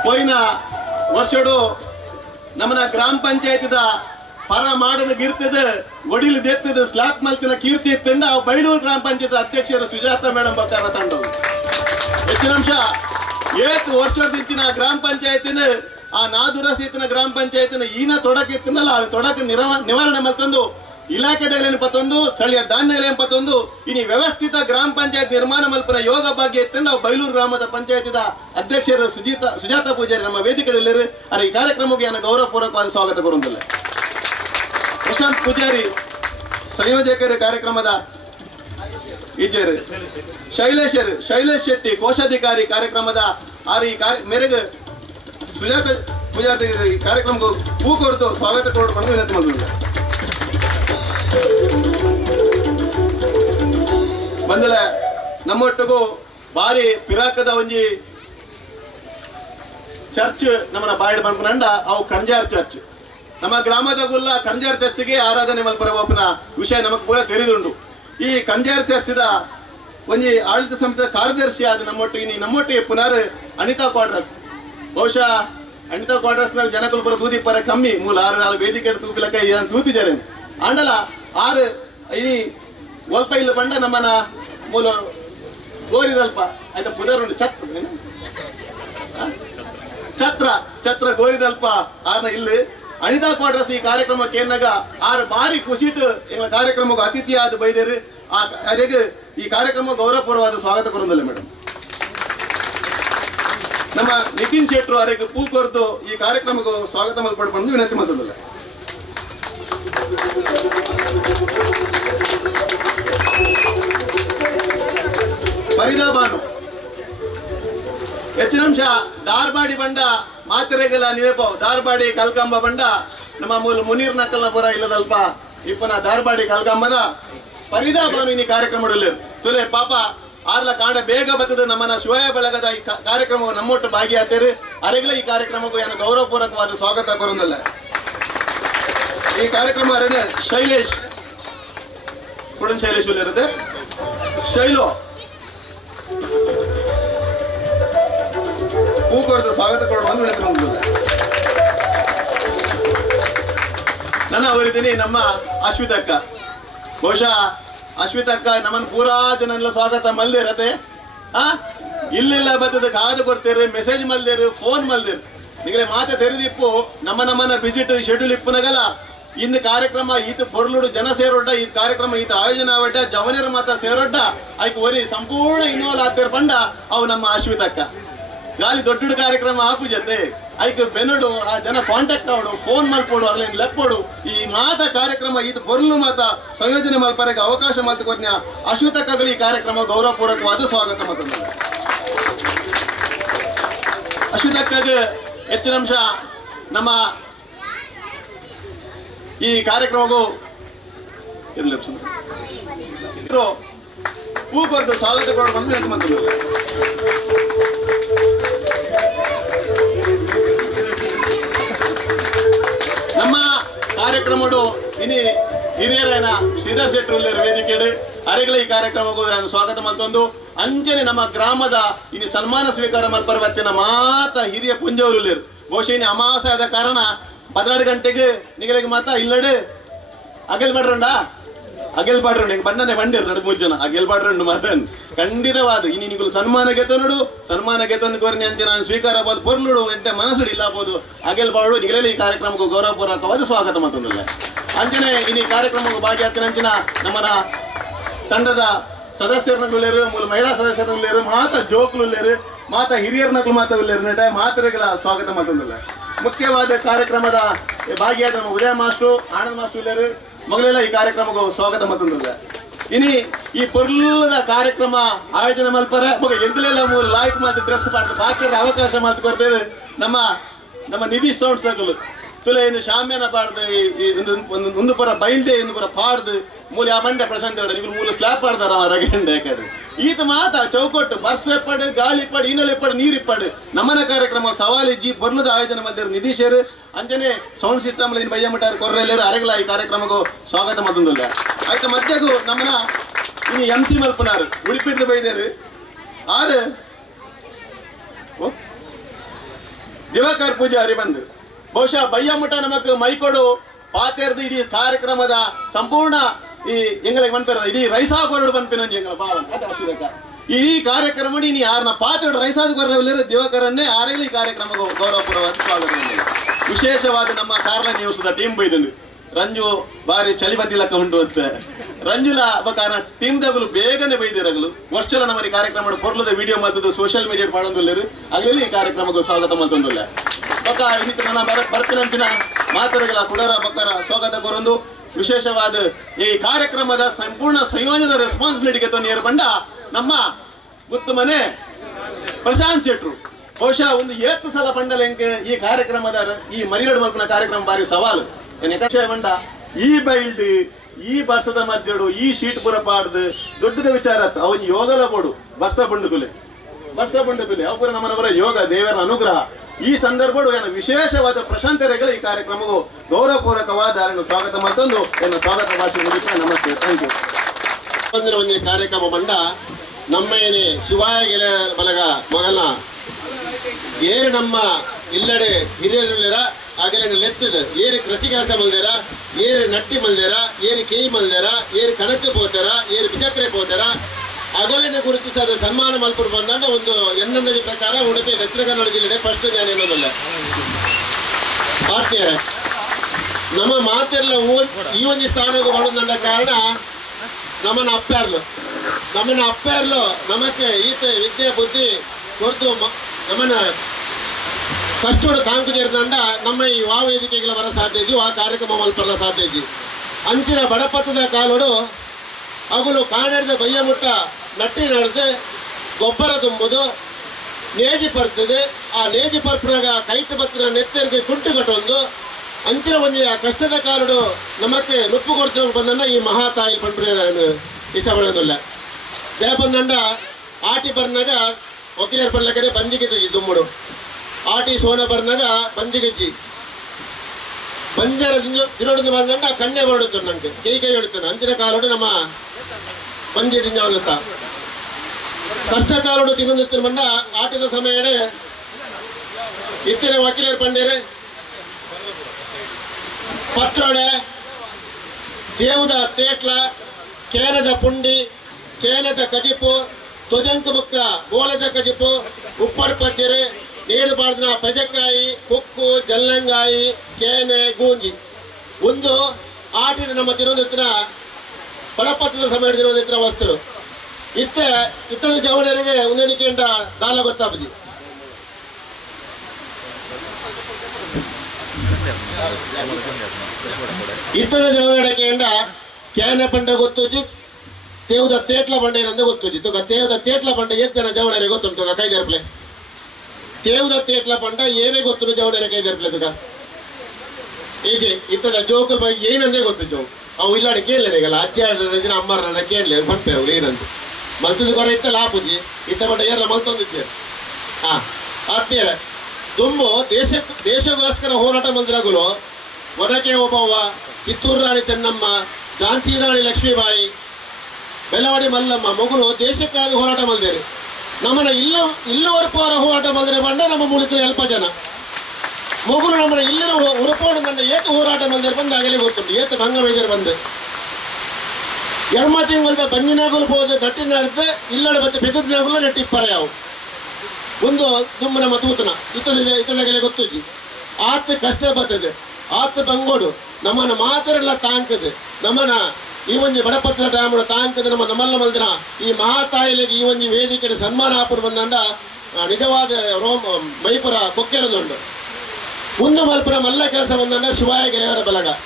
ಹೋಯಿನ ವರ್ಷಡು ನಮ್ಮನ ಗ್ರಾಮ ಪಂಚಾಯತಿದ ಪರ ಮಾಡದ ಗಿರ್ತದ ಒಡಿಲು ದೆತ್ತದ ಸ್ಲಾಪ್ ಮಲ್ತಿನ ಕೀರ್ತಿ ಎತ್ತಂಡ ಬೈಲೂರು ಗ್ರಾಮ ಪಂಚಾಯತ್ ಅಧ್ಯಕ್ಷರು ಸುಜಾತ ಮೇಡಮ್ ಬಕ್ಕಾರ ತಂಡವು ಹೆಚ್ಚಿನ ಅಂಶ 7 ವರ್ಷದಿಂಚಿನ ಗ್ರಾಮ ಪಂಚಾಯತಿನ ಆ ನಾದುರಸ್ತಿನ ಗ್ರಾಮ ಪಂಚಾಯತಿನ ಈನ ತೊಡಕ ಇತ್ತನಲ್ಲ ಆ ತೊಡಕ ನಿವಾರಣೆ ಮತ್ತೊಂದು ಇಲಾಖೆದಾಗಲೇನು ಪತ್ತೊಂದು ಸ್ಥಳೀಯ ಧಾನ್ಯಗಳೇನು ಪತ್ತೊಂದು ಇನ್ನು ವ್ಯವಸ್ಥಿತ ಗ್ರಾಮ ಪಂಚಾಯತ್ ನಿರ್ಮಾಣ ಮಲ್ಪನ ಯೋಗ ಭಾಗ್ಯ ಇತ್ತಂಡು ನಾವು ಬೈಲೂರು ಗ್ರಾಮದ ಪಂಚಾಯತಿದ ಅಧ್ಯಕ್ಷರು ಸುಜಾತ ಪೂಜಾರಿ ನಮ್ಮ ವೇದಿಕೆಯಲ್ಲಿ ಅರೆ ಈ ಕಾರ್ಯಕ್ರಮಕ್ಕೆ ನಾನು ಗೌರವಪೂರ್ವಕವಾದ ಸ್ವಾಗತ ಕೊರೊಂದಿಲ್ಲ. ಪ್ರಶಾಂತ್ ಪೂಜಾರಿ ಸಂಯೋಜಕರ ಕಾರ್ಯಕ್ರಮದ ಇಜ್ಜರು ಶೈಲೇಶ್ ಶೆಟ್ಟಿ ಕೋಶಾಧಿಕಾರಿ ಕಾರ್ಯಕ್ರಮದ ಆರು ಈ ಮೇರೆಗೆ ಸುಜಾತ ಪೂಜಾರಿ ಈ ಕಾರ್ಯಕ್ರಮಕ್ಕೂ ಹೂ ಕೊರತು ಸ್ವಾಗತ ಕೊಡಬೇಕು ವಿನಂತಿ ಮಾಡಿಲ್ಲ. ಬಂದಲ ನಮ್ಮೊಟ್ಟಿಗೂ ಬಾರಿ ಪಿರಾಕದ ಒಂಜಿ ಚರ್ಚ್ ನಮ್ಮನ ಬಾಯಿಡ್ ಬಂದ್ಕೊಂಡ ಅವು ಕಣಜಾರ್ ಚರ್ಚ್. ನಮ್ಮ ಗ್ರಾಮದ ಗುಲ್ಲ ಕಣಜಾರ್ ಚರ್ಚ್ಗೆ ಆರಾಧನೆ ಮಲ್ಪರ ಒಪ್ಪನ ವಿಷಯ ನಮಗೆ ಪೂರ ತೆರೆದುಂಡು. ಈ ಕಣಜಾರ್ ಚರ್ಚ್ದ ಒಂಜಿ ಆಡಳಿತ ಸಮಿತಿಯ ಕಾರ್ಯದರ್ಶಿ ಆದ ನಮ್ಮೊಟ್ಟಿಗೆ ಪುನರ್ ಅನಿತಾ ಕ್ವಾರ್ಟರ್ಸ್. ಬಹುಶಃ ಅನಿತಾ ಕ್ವಾರ್ಟರ್ಸ್ ನಲ್ಲಿ ಜನಗಳು ಪುರ ತೂದಿಪ್ಪರ ಕಮ್ಮಿ ಮೂಲ 6 ವೇದಿಕೆ ತೂಪಿಲಕ್ಕ ತೂತಿದ್ದಾರೆ ಆಂಡಲ 6 ಇನಿ ಒಲ್ಪ ಇಲ್ಲ ಬಂಡ ನಮ್ಮನ ಮೂಲ ಗೋರಿದಲ್ಪ ಆಯ್ತಾ ಪುದರುಂಡು ಛತ್ರ ಗೋರಿದಲ್ಪ ಆರ್ನ ಇಲ್ಲಿ ಅನಿತಾ ಕ್ವಾರ್ಟರ್ಸ್ ಈ ಕಾರ್ಯಕ್ರಮಕ್ಕೆ ಏನಾಗ 6 ಬಾರಿ ಖುಷಿಟ್ಟು ಎಂಗಳ ಕಾರ್ಯಕ್ರಮಕ್ಕೆ ಅತಿಥಿ ಆದ ಬೈದೇರು ಅದಕ್ಕೆ ಈ ಕಾರ್ಯಕ್ರಮ ಗೌರವಪೂರ್ವವಾದ ಸ್ವಾಗತ ಕೊರೊಂದಿಲ್ಲ ಮೇಡಮ್. ನಮ್ಮ ನಿತಿನ್ ಶೆಟ್ರು ಅವರಿಗೆ ಪೂ ಕೊರತು ಈ ಕಾರ್ಯಕ್ರಮಕ್ಕೂ ಸ್ವಾಗತ ಮಲ್ಪಡ್ಕೊಂಡು ವಿನಂತಿ ಮಾತಲ್ಲ. ಫರೀದಾ ಬಾನು ಹೆಚ್ಚಿನ ಅಂಶ ಧಾರವಾಡಿ ಬಂಡ ಮಾತಿರೆಗಲ ನಿವೇಪವ್ ಧಾರವಾಡಿ ಕಲ್ಕಂಬ ಬಂಡ ನಮ್ಮ ಮೂಲ ಮುನೀರ್ ನಕಲ್ನ ಪುರ ಇಲ್ಲದಲ್ಪ ಇಪ್ಪನ ಧಾರವಾಡಿ ಕಲ್ಕಂಬದ ಫರೀದಾ ಬಾನು ಈ ಕಾರ್ಯಕ್ರಮ ತುಲೆ ಪಾಪ ಆರ್ಲ ಕಾಂಡ ಬೇಗ ಬತ್ತದ ನಮ್ಮನ ಶಿವಾಯ ಬಳಗದ ಈ ಕಾರ್ಯಕ್ರಮವು ನಮ್ಮೊಟ್ಟು ಭಾಗಿಯಾಗ್ತಾರೆ ಅರೆಗಲ ಈ ಕಾರ್ಯಕ್ರಮಕ್ಕೂ ಏನು ಗೌರವಪೂರ್ವಕವಾದ ಸ್ವಾಗತ ಕೊರೊಂದಿಲ್ಲ. ಈ ಕಾರ್ಯಕ್ರಮ ಶೈಲೇಶ್ ಇರುತ್ತೆ ಶೈಲೋ ಹೂ ಕೊಡ್ದು ಸ್ವಾಗತ ಕೊಡುವ ನನ್ನ ಅವರಿದ್ದೀನಿ ನಮ್ಮ ಅಶ್ವಿತಕ್ಕ. ಬಹುಶಃ ಅಶ್ವಿತಕ್ಕ ನಮ್ಮನ್ನು ಪೂರಾ ಜನ ಸ್ವಾಗತ ಮಲ್ದಿರತ್ತೆ. ಇಲ್ಲಿಲ್ಲ ಬರ್ತದ ಕಾದು ಕೊಡ್ತೇರಿ ಮೆಸೇಜ್ ಮಲ್ದೇರು ಫೋನ್ ಮಲ್ದೇರು ನಿಗಲೇ ಮಾತೆ ತೆರೆದಿಪ್ಪು ನಮ್ಮನ ವಿಸಿಟ್ ಶೆಡ್ಯೂಲ್ ಇಪ್ಪುನಗಲ ಇಂದು ಕಾರ್ಯಕ್ರಮ ಈತ ಪೊರ್ಲುಡು ಜನ ಸೇರೊಡ್ಡ ಈ ಕಾರ್ಯಕ್ರಮ ಈತ ಆಯೋಜನೆ ಆವಡ್ಡ ಜವನಿಯರ ಮಾತ ಸೇರೊಡ್ಡ ಆಯ್ಕೆ ಒರಿ ಸಂಪೂರ್ಣ ಇನ್ವಾಲ್ವ್ ಆಗ್ತಿರ್ ಬಂಡ ಅವು ನಮ್ಮ ಅಶ್ವಿತಕ್ಕ ಗಾಲಿ ದೊಡ್ಡ ಕಾರ್ಯಕ್ರಮ ಆಪು ಜೊತೆ ಐಕ್ ಬೆನ್ನಡು ಆ ಜನ ಕಾಂಟ್ಯಾಕ್ಟ್ ಆವಡು ಫೋನ್ ಮಲ್ಪೋಡು ಅಗ್ಲೇನು ಲೆಪ್ಪೋಡು ಈ ಮಾತ ಕಾರ್ಯಕ್ರಮ ಇದು ಪೊರ್ಲು ಮಾತ ಸಂಯೋಜನೆ ಮಲ್ಪರೆಗೆ ಅವಕಾಶ ಮಾತು ಕೊರ್ನ್ಯ ಅಶ್ವತಕ್ಕಾಗಲಿ ಈ ಕಾರ್ಯಕ್ರಮ ಗೌರವಪೂರ್ವಕವಾದ ಸ್ವಾಗತ ಮತ್ತೊಂದು ಅಶ್ವತಕ್ಕಾಗ ಹೆಚ್ಚಿನ ಅಂಶ ನಮ್ಮ ಈ ಕಾರ್ಯಕ್ರಮಗೂ ಹೂ ಕೊರದು ಸ್ವಾಗತ ಕೊಡೋದು ಅಂತ ಮತ್ತೊಂದು ನಮ್ಮ ಕಾರ್ಯಕ್ರಮಡು ಇನಿ ಹಿರಿಯರೇನ ಶ್ರೀಧರ್ ಶೆಟ್ರು ವೇದಿಕೆ ಅರೆಗಳ ಈ ಕಾರ್ಯಕ್ರಮಕ್ಕೂ ಸ್ವಾಗತ ಮತ್ತೊಂದು ಅಂಜನೆ ನಮ್ಮ ಗ್ರಾಮದ ಇನಿ ಸನ್ಮಾನ ಸ್ವೀಕಾರ ಮಲ್ಪರ್ವತ್ತಿನ ಮಾತ ಹಿರಿಯ ಪುಂಜವರು ಬಹುಶಃ ಇನಿ ಅಮಾವಾಸ್ಯೆ ಆದ ಕಾರಣ 12 ಗಂಟೆಗೆ ನಿಗಲಿಗೆ ಮಾತ ಇಲ್ಲಡೆ ಅಗಲ್ ಬಾಡ್ರಂಡ ಅಗೆಲ್ ಬಾಡ್ರಂಡು ಬಣ್ಣನೆ ಬಂದಿರು 2-3 ಜನ ಅಗೆಲ್ ಬಾಡ್ರಂಡು ಮರನ್ ಖಂಡಿತವಾದ ಇನಿ ನಿಗುಲು ಸನ್ಮಾನ ಗೆತ್ತನುಡು ಸನ್ಮಾನ ಗೆತ್ತನ್ನು ಕೋರಿನಿ ಅಂಚೆ ನಾನು ಸ್ವೀಕಾರ ಬೋದು ಪೊರ್ಲುಡು ಎಂಟೆ ಮನಸ್ಸುಡು ಇಲ್ಲಬಹುದು ಅಗೆಲ್ ಬಾಡು ನಿಗಲಲ್ಲಿ ಈ ಕಾರ್ಯಕ್ರಮಕ್ಕೂ ಗೌರವಪೂರ್ವಕವಾದ ಸ್ವಾಗತ ಮತ್ತೊಂದಿಲ್ಲ ಅಂಚನೆ ಇನಿ ಕಾರ್ಯಕ್ರಮಕ್ಕೂ ಭಾಗಿಯಾಗ್ತಿನ ಅಂಚಿನ ನಮ್ಮನ ತಂಡದ ಸದಸ್ಯರನ್ನಗಳು ಮೂಲ ಮಹಿಳಾ ಸದಸ್ಯರನ್ನಗಳು ಮಾತ ಜೋಕ್ಲು ಮಾತ ಹಿರಿಯರ್ನಗಳು ಮಾತ ನಟ ಮಾತರೆಗಳ ಸ್ವಾಗತ ಮತ್ತೊಂದಿಲ್ಲ ಮುಖ್ಯವಾದ ಕಾರ್ಯಕ್ರಮದ ಭಾಗಿಯಾದ ನಮ್ಮ ಉದಯ ಮಾಸ್ಟ್ರು ಆನಂದ್ ಮಾಸ್ಟ್ರು ಇಲ್ಲರು ಮಗಳೆಲ್ಲ ಈ ಕಾರ್ಯಕ್ರಮಕ್ಕೂ ಸ್ವಾಗತ ಮತ್ತೊಂದಿಲ್ಲ ಇನಿ ಈ ಪೊರ್ಲದ ಕಾರ್ಯಕ್ರಮ ಆಯೋಜನೆ ಮಲ್ಪರ ಮಗ ಎಂದಲೆಲ್ಲ ಮೂರು ಲಾಯ್ಕ್ ಮಾತು ಡ್ರೆಸ್ ಮಾಡ್ತಾರೆ ಬಾಕಿ ಅವಕಾಶ ಮಾತು ಕೊಡ್ತೇವೆ ನಮ್ಮ ನಿಧಿ ಸೌಂಡ್ಸ್ ತಗಲು ತುಲೆ ಇನ್ನು ಶಾಮ್ಯಾನ ಪಾಡ್ದು ಒಂದು ಪುರ ಬೈಲ್ಡೆ ಒಂದು ಪುರ ಪಾಡ್ದು ಮೂಲ ಆ ಮಂಡ್ಯ ಪ್ರಶಾಂತ್ ಇವ್ರು ಮೂಲ ಸ್ಲ್ಯಾಬ್ ಪಾಡ್ದಾರ ರಗಂಡೆ ಕಡೆ ಈತ ಮಾತ ಚೌಕಟ್ಟು ಬರ್ಸ್ ಎಪ್ಪಡು ಗಾಳಿ ಇಪ್ಪಡು ಇನ್ನಲ್ಲಿ ಇಪ್ಪಡು ನೀರು ಇಪ್ಪಡು ನಮ್ಮನ ಕಾರ್ಯಕ್ರಮ ಸವಾಲಿಜ್ಜಿ ಬರ್ಲದ ಆಯೋಜನೆ ಮಾಡಿದ್ರು ನಿಧೀಶರು ಅಂಜನೆ ಸೌಂಡ್ ಸಿಸ್ಟಮ್ ಇನ್ನು ಬಯ್ಯ ಮಟ್ಟಾರು ಕೊರ್ರೆಲ್ಲರು ಅರೆಗಳ ಈ ಕಾರ್ಯಕ್ರಮಕ್ಕೂ ಸ್ವಾಗತ ಮತ್ತೊಂದಿಲ್ಲ ಆಯ್ತು ಮತ್ತೆಗೂ ನಮ್ಮನ ಇನ್ನು MC ಮಲ್ಪನಾರು ಉಳಿಪಿಡ್ದು ಬೈದೇರು ಆರು ದಿವಾಕರ್ ಪೂಜೆ ಅರಿ ಬಂದು ಬಹುಶಃ ಬಯ್ಯಮಠ ನಮಕ್ ಮೈಕೊಡು ಪಾತೆರ್ದು ಇಡೀ ಕಾರ್ಯಕ್ರಮದ ಸಂಪೂರ್ಣ ಈ ಎಂಗಳಿಗೆ ಬಂದಿರೋದು ಇಡೀ ರೈಸಾ ಕೊರಡು ಬಂದ್ಪಿನಂಜಿ ಎಂಗಳ ಭಾವ ಅದ ಅಶ್ವದಕ್ಕ ಈ ಕಾರ್ಯಕ್ರಮ ನೀ ಯಾರನ್ನ ಪಾತೆರಡು ರೈಸಾದ ಕೊರಲಿರೋ ದಿವಕರನ್ನೇ ಆರೆಗಲಿ ಈ ಕಾರ್ಯಕ್ರಮಕ್ಕೂ ಗೌರವಪೂರ್ವವಾದ ಸ್ವಾಗತ ವಿಶೇಷವಾದ ನಮ್ಮ ಕಾರ್ಲ ನ್ಯೂಸ್ದ ಟೀಮ್ ಬೈದನು ರಂಜು ಬಾರಿ ಚಳಿಬದ್ದಿ ಲೆಕ್ಕ ಉಂಟು ಅಂತ ರಂಜುಲ ಕಾರಣ ಟೀಮ್ ದಗಲು ಬೇಗನೆ ಬೈದಿರಗಲು ವರ್ಷಲ ನಮ್ಮ ಕಾರ್ಯಕ್ರಮ ಪೊರ್ಲದ ವಿಡಿಯೋ ಮದ್ದು ಸೋಷಿಯಲ್ ಮೀಡಿಯಾ ಮಾಡೋದಿಲ್ಲರು ಆಗಲಿ ಈ ಕಾರ್ಯಕ್ರಮಕ್ಕೂ ಸ್ವಾಗತ ಮತ್ತೊಂದಿಲ್ಲ ಬೊಕ್ಕ ಇದಕ್ಕೆ ನನ್ನ ಬರ್ತಿನಂಚಿನ ಮಾತುಗಳ ಕುಡರ ಬಕ್ಕರ ಸ್ವಾಗತ ಕೊರೊಂದು ವಿಶೇಷವಾದ ಈ ಕಾರ್ಯಕ್ರಮದ ಸಂಪೂರ್ಣ ಸಂಯೋಜನೆ ರೆಸ್ಪಾನ್ಸಿಬಿಲಿಟಿಗೆ ತೊಂದು ಬಂಡ ನಮ್ಮ ಗುತ್ತು ಮನೆ ಪ್ರಶಾಂತ್ ಶೆಟ್ರು ಬಹುಶಃ ಒಂದು 7 ಸಲ ಬಂಡಲೆಂಗೆ ಈ ಕಾರ್ಯಕ್ರಮದ ಈ ಮರಿಗಡ ಮಲ್ಪನ ಕಾರ್ಯಕ್ರಮ ಬಾರಿ ಸವಾಲು ಬಂಡ ಈ ಬೈಲ್ಡ್ ಈ ಬರ್ಸದ ಮಧ್ಯಡು ಈ ಶೀಟ್ ಪುರ ಪಾಡ್ದು ದೊಡ್ಡದ ವಿಚಾರ ಅವನ್ ಯೋಗಲ ಬೋಡು ಬರ್ಸ ಬಂಡುದುಲೆ ಅವರ ನಮ್ಮನವರ ಯೋಗ ದೇವರ ಅನುಗ್ರಹ ಈ ಸಂದರ್ಭಡು ಏನು ವಿಶೇಷವಾದ ಪ್ರಶಾಂತರೆಗಳ ಈ ಕಾರ್ಯಕ್ರಮವು ಗೌರವಪೂರ್ವಕವಾದ ಸ್ವಾಗತ ಮತ್ತೊಂದು ಏನು ಸ್ವಾಗತ ಭಾಷೆ ಮುಗಿದ್ರೆ ನಮಸ್ತೆ ಥ್ಯಾಂಕ್ ಯು ಒಂದು ಕಾರ್ಯಕ್ರಮ ಬಂಡ ನಮ್ಮ ಏನೇ ಶಿವಾಯ ಗೆಲೆ ಬಲಗ ಮಗನ ಏರು ನಮ್ಮ ಇಲ್ಲಡೆ ಹಿರಿಯರುಳ್ಳಿರ ಆಗಲೇ ಲೆತ್ತದ ಏರು ಕೃಷಿ ಕೆಲಸ ಮಲ್ದೇರ ಏರು ನಟ್ಟಿ ಮಲ್ದೇರ ಏರು ಕೇಯಿ ಮಲ್ದೇರ ಏರು ಕಣಕ್ಕೆ ಪೋತಾರ ಏರು ಬಿಜಕ್ರೆ ಪೋತಾರ ಅಗಲಿನ ಗುರುತಿಸಾದ ಸನ್ಮಾನ ಮಲ್ಪರು ಬಂದಂಡ ಒಂದು ಎನ್ನಂದಾಜಿ ಪ್ರಕಾರ ಉಡುಪಿ ದಕ್ಷಿಣ ಕನ್ನಡ ಜಿಲ್ಲೆ ಫಸ್ಟ್ ಜ್ಞಾನ ಎನ್ನೋದಲ್ಲ ಆತ್ಮೀಯರೇ ನಮ್ಮ ಮಾತೆಲ್ಲ ಈ ಒಂದು ಸ್ಥಾನಕ್ಕೆ ಬರೋದಂದ ಕಾರಣ ನಮ್ಮನ್ನ ಅಪ್ಪಾರ್ಲು ನಮಗೆ ಈತ ವಿದ್ಯೆ ಬುದ್ಧಿ ಕೊಡ್ತು ನಮ್ಮನ್ನ ಕಷ್ಟೋಡು ಕಾಂಕು ಸೇರಿದಂಡ ನಮ್ಮ ಈ ವಾ ವೇದಿಕೆಗಳ ಬರ ಸಾಧ್ಯ ಇದ್ದೀವಿ ಆ ಕಾರ್ಯಕ್ರಮ ಮಲ್ಪರ್ಲ ಸಾಧ್ಯ ಇದ್ದೀವಿ ಅಂಚಿನ ಬಡಪತ್ತದ ಕಾಲೋಡು ಅಗಲು ಕಾಣೆಡ್ದ ಬಯ್ಯ ಮುಟ್ಟ ನಟ್ಟಿ ನಡೆದು ಗೊಬ್ಬರ ತುಂಬುದು ನೇಜಿ ಪರ್ತದೆ ಆ ನೇಜಿ ಪರ್ಪನಾಗ ಕೈಟ್ ಬತ್ತಿನ ನೆತ್ತರಿಗೆ ಕುಂಟು ಕಟ್ಟೊಂದು ಅಂಚಿನ ಒಂದು ಕಷ್ಟದ ಕಾಲಡು ನಮಗೆ ನುಪ್ಪು ಕೊಡ್ತ ಬಂದಂಡ ಈ ಮಹಾ ತಾಯಿ ಪಂಡ್ರೆ ಇಷ್ಟಪಡೋದಿಲ್ಲ ಜಯ ಬಂದಂಡ ಆಟಿ ಬರ್ನಾಗ ವಕೀಲರ ಬರ್ಲ ಕಡೆ ಬಂಜಿಗಿದ್ದಿ ದುಮ್ಮುಡು ಆಟಿ ಸೋನ ಬರ್ನಾಗ ಬಂಜಿಗಿಜ್ಜಿ ಬಂಜರ ತಿರೋಡಿಂದ ಬಂದಂಡ ಕಣ್ಣೆ ಹೊರಡುತ್ತೆ ನಂಗೆ ಕೈ ಹೊಡುತ್ತಾನೆ ಅಂಚಿನ ಕಾಲೋಡು ನಮ್ಮ ಬಂಜಿ ತಿಂಜಾವಲತ್ತ ಕಷ್ಟ ಕಾಲೋಡು ತಿನ್ನೊಂದಿತ್ತಿನ ಬಂಡ ಆಟದ ಸಮಯ ಇತ್ತಿನ ವಕೀಲರು ಪಂಡೇರೆ ಪತ್ರೊಡೆ ದೇವುದ ತೇಟ್ಲ ಕೇನದ ಪುಂಡಿ ಕೇನದ ಕಜಿಪು ತುಜಂಕು ಬುಕ್ಕ ಗೋಲದ ಕಜಿಪು ಉಪ್ಪಡ್ ಪಚ್ಚೆರೆ ನೀರು ಬಾರ್ದಿನ ಪೆಜಕಾಯಿ ಕುಕ್ಕು ಜಲ್ಲಂಗಾಯಿ ಕೇನೆ ಗೂಂಜಿ ಒಂದು ಆಟಿನ ನಮ್ಮ ತಿರುವನಂತರ ಬಡಪತ್ತದ ಸಮಯ ತಿರುವನಂತರ ವಸ್ತುರು ಇತ್ತದ ಜವನರಿಗೆ ಒಂದೆಣಿಕೆಂಡ ದಾಲ ಗೊತ್ತಾಬುಜಿ ಇತ್ತದ ಜವನಡಕೆಯಿಂದ ಕ್ಯಾನೆ ಪಂಡ ಗೊತ್ತುಜಿ ತೇವದ ತೇಟ್ಲ ಬಂಡೆ ಏನಂದ ಗೊತ್ತುಜಿ ತುಗ ತೇವದ ತೇಟ್ಲ ಬಂಡ ಎತ್ತನ ಜವನರೆ ಗೊತ್ತುಂಟು ತುಗ ಕೈದರ್ಪ್ಲೆ ತೇವದ ತೇಟ್ಲ ಪಂಡ ಏನೇ ಗೊತ್ತು ಜವನರೆ ಕೈದರ್ಪ್ಲೆ ತುಗ ಈಜೆ ಇತ್ತದ ಜೋಕಲ್ ಬಗ್ಗೆ ಏನಂದೇ ಗೊತ್ತು ಜೋ ಅವು ಇಲ್ಲಾಡಿ ಕೇಳಲೇಗಲ್ಲ ಅಜ್ಜ ಅಮ್ಮರನ್ನ ಕೇಳಲಿ ಬರ್ತೆ ಅವ್ರು ಏನಂತ ಮಲ್ತದ ಕೊರ ಇತ್ತ ಲಾಪುಜಿ ಇತ್ತ ಬಂಡ ಏರ ಮಲ್ತೊಂದಿದ್ದೆ ಆತ್ಮೀಯರ ತುಂಬು ದೇಶಗೋಸ್ಕರ ಹೋರಾಟ ಮಂದಿರಗಳು ಒನಕೆ ಓಬವ್ವ ಕಿತ್ತೂರು ರಾಣಿ ಚೆನ್ನಮ್ಮ ಝಾನ್ಸಿ ರಾಣಿ ಲಕ್ಷ್ಮೀಬಾಯಿ ಬೆಳವಡಿ ಮಲ್ಲಮ್ಮ ಮಗುಳು ದೇಶಕ್ಕಾಗಿ ಹೋರಾಟ ಮಂದಿರು ನಮ್ಮನ್ನ ಇಲ್ಲುವರೆಗೂ ಹೋರಾಟ ಮಂದಿರ ಬಂದ ನಮ್ಮ ಮೂಲಕ ಅಲ್ಪ ಜನ ಮಗುಳು ನಮ್ಮನ್ನ ಇಲ್ಲಿನ ಉರುಪೋಡು ನನ್ನ ಏತು ಹೋರಾಟ ಮಂದಿರ ಬಂದು ಆಗಲೇ ಗೊತ್ತುಂಟು ಏತು ಭಂಗವೈದ್ಯರು ಬಂದು ಎರ್ಮ ತಿಂಗಳದ ಬಂಜಿನಾಗಲು ಹೋದ ನಟ್ಟಿನಾಡ್ದೆ ಇಲ್ಲಡ ಬತ್ತೆ ಬೆದದಿನಾಗಲು ನೆಟ್ಟಿಪ್ಪರ ಯಾವ ಒಂದು ತುಂಬ ನಮ್ಮ ತೂತನ ಇತದಾಗಲೇ ಗೊತ್ತುಜಿ ಆತ ಕಷ್ಟ ಬರ್ತದೆ ಆತ ಬಂಗೋಡು ನಮ್ಮನ್ನ ಮಾತರೆಲ್ಲ ತಾಂಕದೆ ನಮ್ಮನ್ನ ಈ ಒಂಜಿ ಬಡಪತ್ರ ಡ್ಯಾಮಡ ತಾಂಕದೆ ನಮ್ಮಲ್ಲ ಮಲ್ದಿನ ಈ ಮಹಾತಾಯಿಲೆಗೆ ಈ ಒಂಜಿ ವೇದಿಕೆ ಸನ್ಮಾನ ಆಪುರು ಬಂದಂಡ ನಿಜವಾದ ಮೈಪುರ ಬೊಕ್ಕೆರದುಂಡು ಮುಂದೆ ಮಲ್ಪುರ ಮಲ್ಲ ಕೆಲಸ ಬಂದಂಡ ಶಿವಾಯ ಗೆಳೆಯರ ಬಲಗ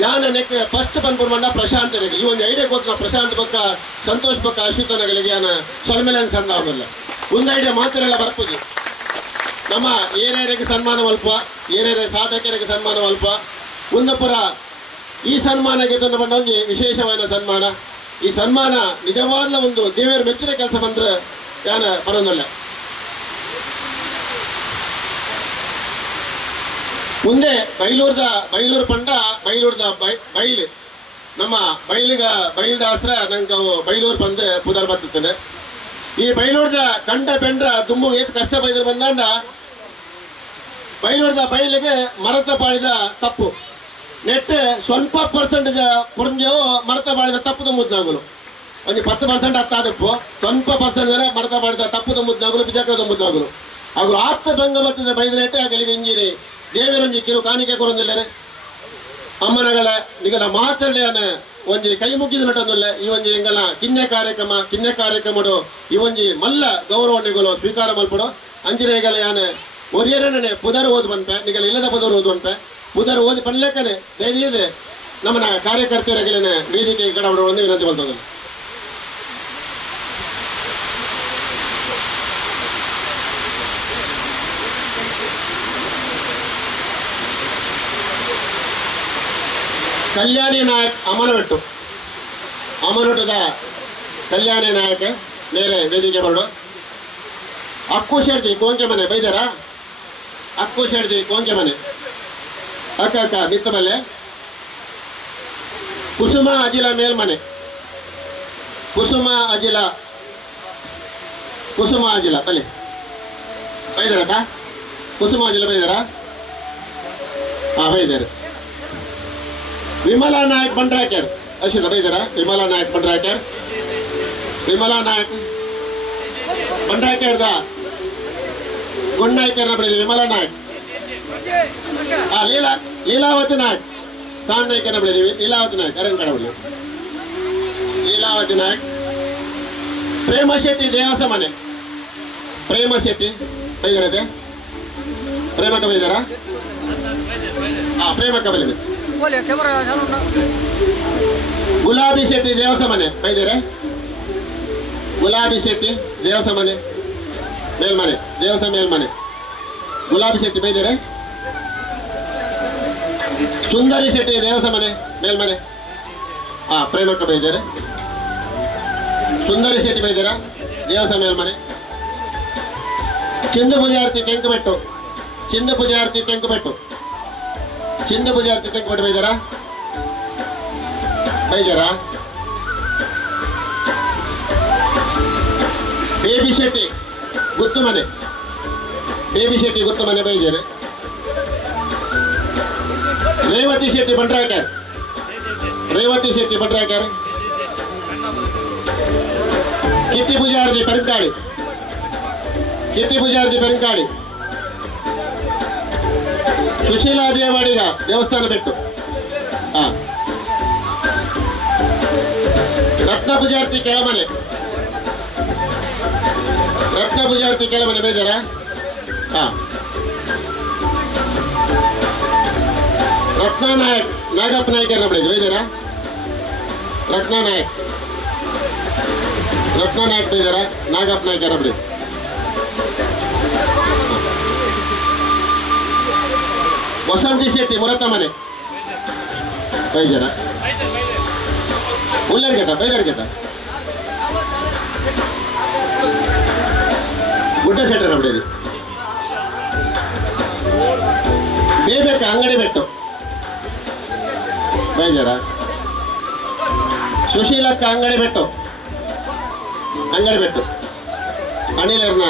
ಯಾನ ನೆಕ್ ಫಸ್ಟ್ ಪನ್ಪುರ್ ಬಂದ ಪ್ರಶಾಂತನಿಗೆ ಈ ಒಂದು ಐಡಿಯಾ ಕೊತ್ತ ಪ್ರಶಾಂತ್ ಪಕ್ಕ ಸಂತೋಷ್ ಪಕ್ಕ ಅಶ್ವಿತನಗಳಿಗೆ ಯಾನ ಸೊಲ್ಮೆಲನ್ ಸಂದ ಅವಲ್ಲ ಒಂದು ಐಡಿಯಾ ಮಾತ್ರ ಬರ್ಪುಜಿ ನಮ್ಮ ಏನೇರಿಗೆ ಸನ್ಮಾನ ಅಲ್ಪ ಏನೇರೆ ಸಾಧಕರಿಗೆ ಸನ್ಮಾನ ಅಲ್ಪ ಕುಂದಪುರ ಈ ಸನ್ಮಾನಕ್ಕೆ ತಂದು ಬಂದ ಒಂದು ವಿಶೇಷವಾದ ಸನ್ಮಾನ ಈ ಸನ್ಮಾನ ನಿಜವಾದ ಒಂದು ದೇವರ ಮೆಚ್ಚಿನ ಕೆಲಸ ಬಂದ್ರೆ ಯಾನ ಬರೋದಿಲ್ಲ ಮುಂದೆ ಬೈಲೂರು ಪಂಡ ಬೈಲು ನಮ್ಮ ಬೈಲಿದ ಆಸ್ರ ನಂಗೆ ಬೈಲೂರು ಬಂದು ಪುದರ್ ಬರ್ತದೆ ಈ ಬೈಲೂರ್ದ ಕಂಡ ಬೆಂಡ್ರ ತುಂಬು ಏತ್ ಕಷ್ಟ ಬೈದ್ರು ಬಂದಂಡ ಬೈಲೂರ್ದ ಬೈಲಿಗೆ ಮರತ ಬಾಳಿದ ತಪ್ಪು ನೆಟ್ ಸ್ವಲ್ಪ ಪರ್ಸೆಂಟೇಜ್ ಪುರಂಜವು ಮರತ ಬಾಳಿದ ತಪ್ಪು ತುಂಬುದ್ನಾಗಲು ಒಂದು 10% ಹತ್ತಾದಪ್ಪು ಸ್ವಲ್ಪ ಪರ್ಸೆಂಟ್ ಮರತ ಬಾಳಿದ ತಪ್ಪು ತುಂಬುದ್ನಾಗಲು ಬಿಜಾಕ ತುಂಬುದ್ನಾಗಲು ಅವರು ಆಪ್ತ ಭಂಗ ಬರ್ತದೆ ಬೈದ್ರೆ ನೆಟ್ಟೆ ಆಗಲಿಗೆ ಇಂಜಿನಿ ದೇವರೊಂಜಿ ಕಿರು ಕಾಣಿಕೆ ಕೊರೊಂದಿಲ್ಲರೆ ಅಮ್ಮನಗಳ ನಿಗಲ ಮಾತಾಡ್ಯಾನ ಒಂಜಿ ಕೈ ಮುಗಿದ ನಟೊಂದಿಲ್ಲ ಈ ಒಂಜಿ ಎಂಗಲ ಕಿನ್ನೆ ಕಾರ್ಯಕ್ರಮಡು ಈ ಒಂಜಿ ಮಲ್ಲ ಗೌರವಣಿಗಳು ಸ್ವೀಕಾರ ಮಲ್ಪಡು ಅಂಜನೇಗಲ ಯಾನ ಒರಿಯರನೇ ಪುದರ್ ಓದ್ ಬಂಪೆ ನಿಗಲ ಇಲ್ಲದ ಪುದರ್ ಓದ್ ಬಂಪೆ ಪುದರ್ ಓದಿ ಪನ್ಲೆಕ್ಕನೆ ದಯದಿದೆ ನಮ್ಮನ ಕಾರ್ಯಕರ್ತೆಯರಗಲೇನೆ ವೇದಿಕೆ ಕಡಬಡ ಒಂದು ವಿನಂತಿ ಬಂತದ ಕಲ್ಯಾಣಿ ನಾಯಕ್ ಅಮನೊಟ್ಟದ ಕಲ್ಯಾಣಿ ನಾಯಕ ಬೇರೆ ವೇದಿಕೆ ಬರಡು ಅಕ್ಕು ಶೆಡ್ಜಿ ಕೋಂಕೆ ಮನೆ ಬೈದಾರ ಅಕ್ಕು ಶೆಡ್ಜಿ ಕೋಂಕೆ ಮನೆ ಅಕ್ಕ ಬಿತ್ತ ಮಲೆ ಕುಸುಮ ಅಜಿಲ ಮೇಲ್ಮನೆ ಕುಸುಮ ಅಜಿಲ ಬಲೆ ಬೈದಾರಕ್ಕ ಕುಸುಮ ಅಜಿಲ ಬೈದಾರ ಬೈದಾರೆ ವಿಮಲಾ ನಾಯಕ್ ಬಂಡ್ರಾಕರ್ ಅಶ್ವಿತ ಬೈದಾರ ವಿಮಲಾ ನಾಯಕ್ ಬಂಡ್ರಾಕರ್ದ ಗುಂಡಾಯ್ಕರ್ನ ಬಡಿದ ವಿಮಲಾ ನಾಯಕ್ ಲೀಲಾವತಿ ನಾಯಕ್ ಸಾಣ್ ನಾಯ್ಕರ್ನ ಬಡಿದೀವಿ ಲೀಲಾವತಿ ನಾಯಕ್ ಅರನ್ ಕಡ ಬಿಡಿ ಲೀಲಾವತಿ ನಾಯಕ್ ಪ್ರೇಮ ಶೆಟ್ಟಿ ದೇವಸ ಮನೆ ಪ್ರೇಮ ಶೆಟ್ಟಿ ಬೈದಾರದೆ ಪ್ರೇಮಕ್ಕ ಬೈದಾರ ಪ್ರೇಮಕ್ಕ ಬೈದ ಗುಲಾಬಿ ಶೆಟ್ಟಿ ದೇವಸ ಮನೆ ಬೈದಾರೆ ಗುಲಾಬಿ ಶೆಟ್ಟಿ ದೇವಸ ಮನೆ ಮೇಲ್ಮನೆ ದೇವಸ ಮೇಲ್ಮನೆ ಗುಲಾಬಿ ಶೆಟ್ಟಿ ಬೈದಾರೆ ಸುಂದರಿ ಶೆಟ್ಟಿ ದೇವಸ ಮನೆ ಮೇಲ್ಮನೆ ಪ್ರೇಮಕ್ಕ ಬೈದಾರೆ ಸುಂದರಿ ಶೆಟ್ಟಿ ಬೈದಾರ ದೇವಸ ಮೇಲ್ಮನೆ ಚಿಂದು ಪೂಜಾರ್ತಿ ಟೆಂಕುಬೆಟ್ಟು ಬೈದಾರ ಬೇಬಿ ಶೆಟ್ಟಿ ಗುತ್ತು ಮನೆ ಬೈದಾರೆ ರೇವತಿ ಶೆಟ್ಟಿ ಬಂಡ್ರಾಕರ್ ಕಿಟ್ಟಿ ಪೂಜಾರ್ತಿ ಪೆರಂಕಾಡಿ ಸುಶೀಲಾ ದೇವಾಡಿಗ ದೇವಸ್ಥಾನ ಬೆಟ್ಟು ರತ್ನ ಪೂಜಾರ್ತಿ ಕೆಳಮನೆ ಬೈದಾರ ರತ್ನಾ ನಾಯಕ್ ನಾಗಪ್ಪ ನಾಯ್ಕರ್ ಬಿಡಿದ್ದು ಬೈದಾರ ರತ್ನಾ ನಾಯಕ್ ಬೈದಾರ ನಾಗಪ್ಪ ನಾಯ್ಕರ್ ಬಿಡಿದ್ದು ವಸಂತಿ ಶೆಟ್ಟಿ ಮುರತ ಮನೆ ಬೈದಾರ ಉಳ್ಳರ್ಗೆತ ಬೈದಾರ್ಗೆತ ಗುಡ್ಡ ಶೆಟ್ಟರ್ ಬಿಡಿದ್ದು ಬೇಬೇಕ ಅಂಗಡಿ ಬೆಟ್ಟು ಬೈದಾರ ಸುಶೀಲಕ್ಕ ಅಂಗಡಿ ಬೆಟ್ಟು ಅನಿಲರ್ನ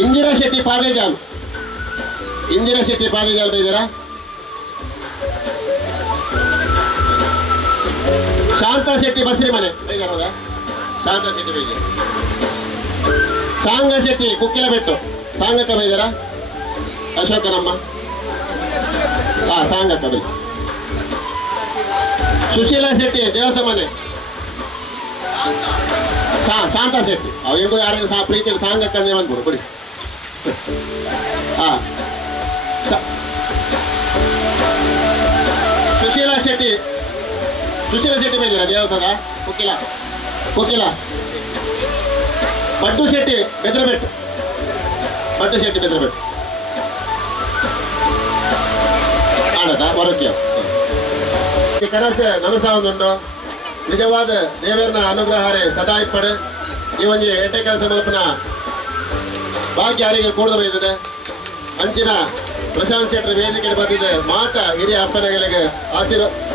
ಇಂದಿರಾ ಶೆಟ್ಟಿ ಪಾದೇಜಾಲ್ ಬೈದಾರ ಶಾಂತಾ ಶೆಟ್ಟಿ ಬಸ್ರಿ ಮನೆ ಬೈದಾರ ಶಾಂತಾ ಶೆಟ್ಟಿ ಬೈದಾರ ಸಾಂಗ ಶೆಟ್ಟಿ ಕುಕ್ಕಿಲ ಬೆಟ್ಟು ಸಾಂಗಕ್ಕ ಬೈದಾರ ಅಶೋಕನಮ್ಮ ಸಾಂಗಕ್ಕ ಬೈ ಸುಶೀಲಾ ಶೆಟ್ಟಿ ದೇವಸ ಮನೆ ಶಾಂತಾ ಶೆಟ್ಟಿ ಅವು ಹೆಂಗು ಯಾರು ಪ್ರೀತಿಯಲ್ಲಿ ಸಾಂಗಕ್ಕಂದೇ ಬಂದ್ಬಿಡು ಕೊಡಿ ಸುಶೀಲಾ ಶೆಟ್ಟಿ ಬೈದಾರ ದೇವಸದ ಕುಕ್ಕಿಲ ಪಟ್ಟು ಶೆಟ್ಟಿ ಬೆದ್ರಬೆಟ್ಟು ಆಡದ ವರಕ್ಯ ಕನಸು ನನಸಾವುದುಂಟು ನಿಜವಾದ ದೇವರನ ಅನುಗ್ರಹಾರೆ ಸದಾ ಇಪ್ಪಡೆ ಈ ಒಂದು ಎಟ್ಟೆ ಕೆಲಸ ಮಲ್ಪನ ಭಾಗ್ಯ ಯಾರಿಗೆ ಕೂಡದು ಬೈದಿದೆ ಅಂಚಿನ ಪ್ರಶಾಂತ್ ಶೆಟ್ಟರ್ ವೇದಿಕೆ ಬಂದಿದೆ ಮಾತ ಹಿರಿಯ ಅಪ್ಪನಗಳಿಗೆ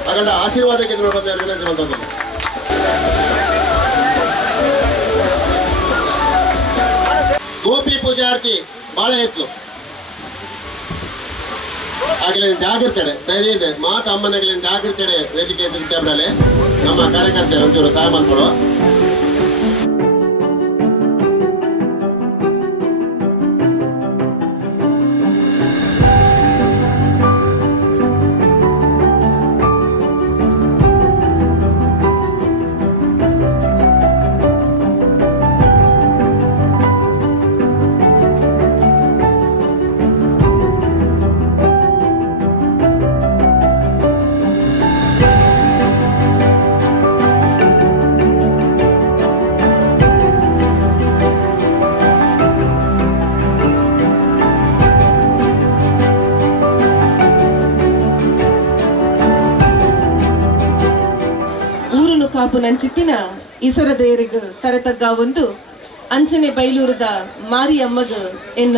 ಅಗಲ ಆಶೀರ್ವಾದಕ್ಕೆ ಬಂದ ವಿನಂತಿ ಬಂದದ್ದು ಗೋಪಿ ಪೂಜಾರ್ತಿ ಬಹಳ ಹೆಚ್ಚು ಆಗಲೇ ಜಾಗೃತಡೆ ಧೈರ್ಯ ಇದೆ ಮಾತು ಅಮ್ಮನಗಳಿಗೆ ಜಾಗೃತಡೆ ವೇದಿಕೆ ಟೇಬಲಲ್ಲಿ ನಮ್ಮ ಕಾರ್ಯಕರ್ತರು ಒಂಚೂರು ಸಹಾಯ ಮಾಡ್ಕೊಡು ಕಾಪು ನಂಚಿತ್ತಿನ ಇಸರದೇರಿಗ ತರತಗ್ಗ ಒಂದು ಅಂಚನೆ ಬೈಲೂರದ ಮಾರಿ ಅಮ್ಮಗ ಎನ್ನ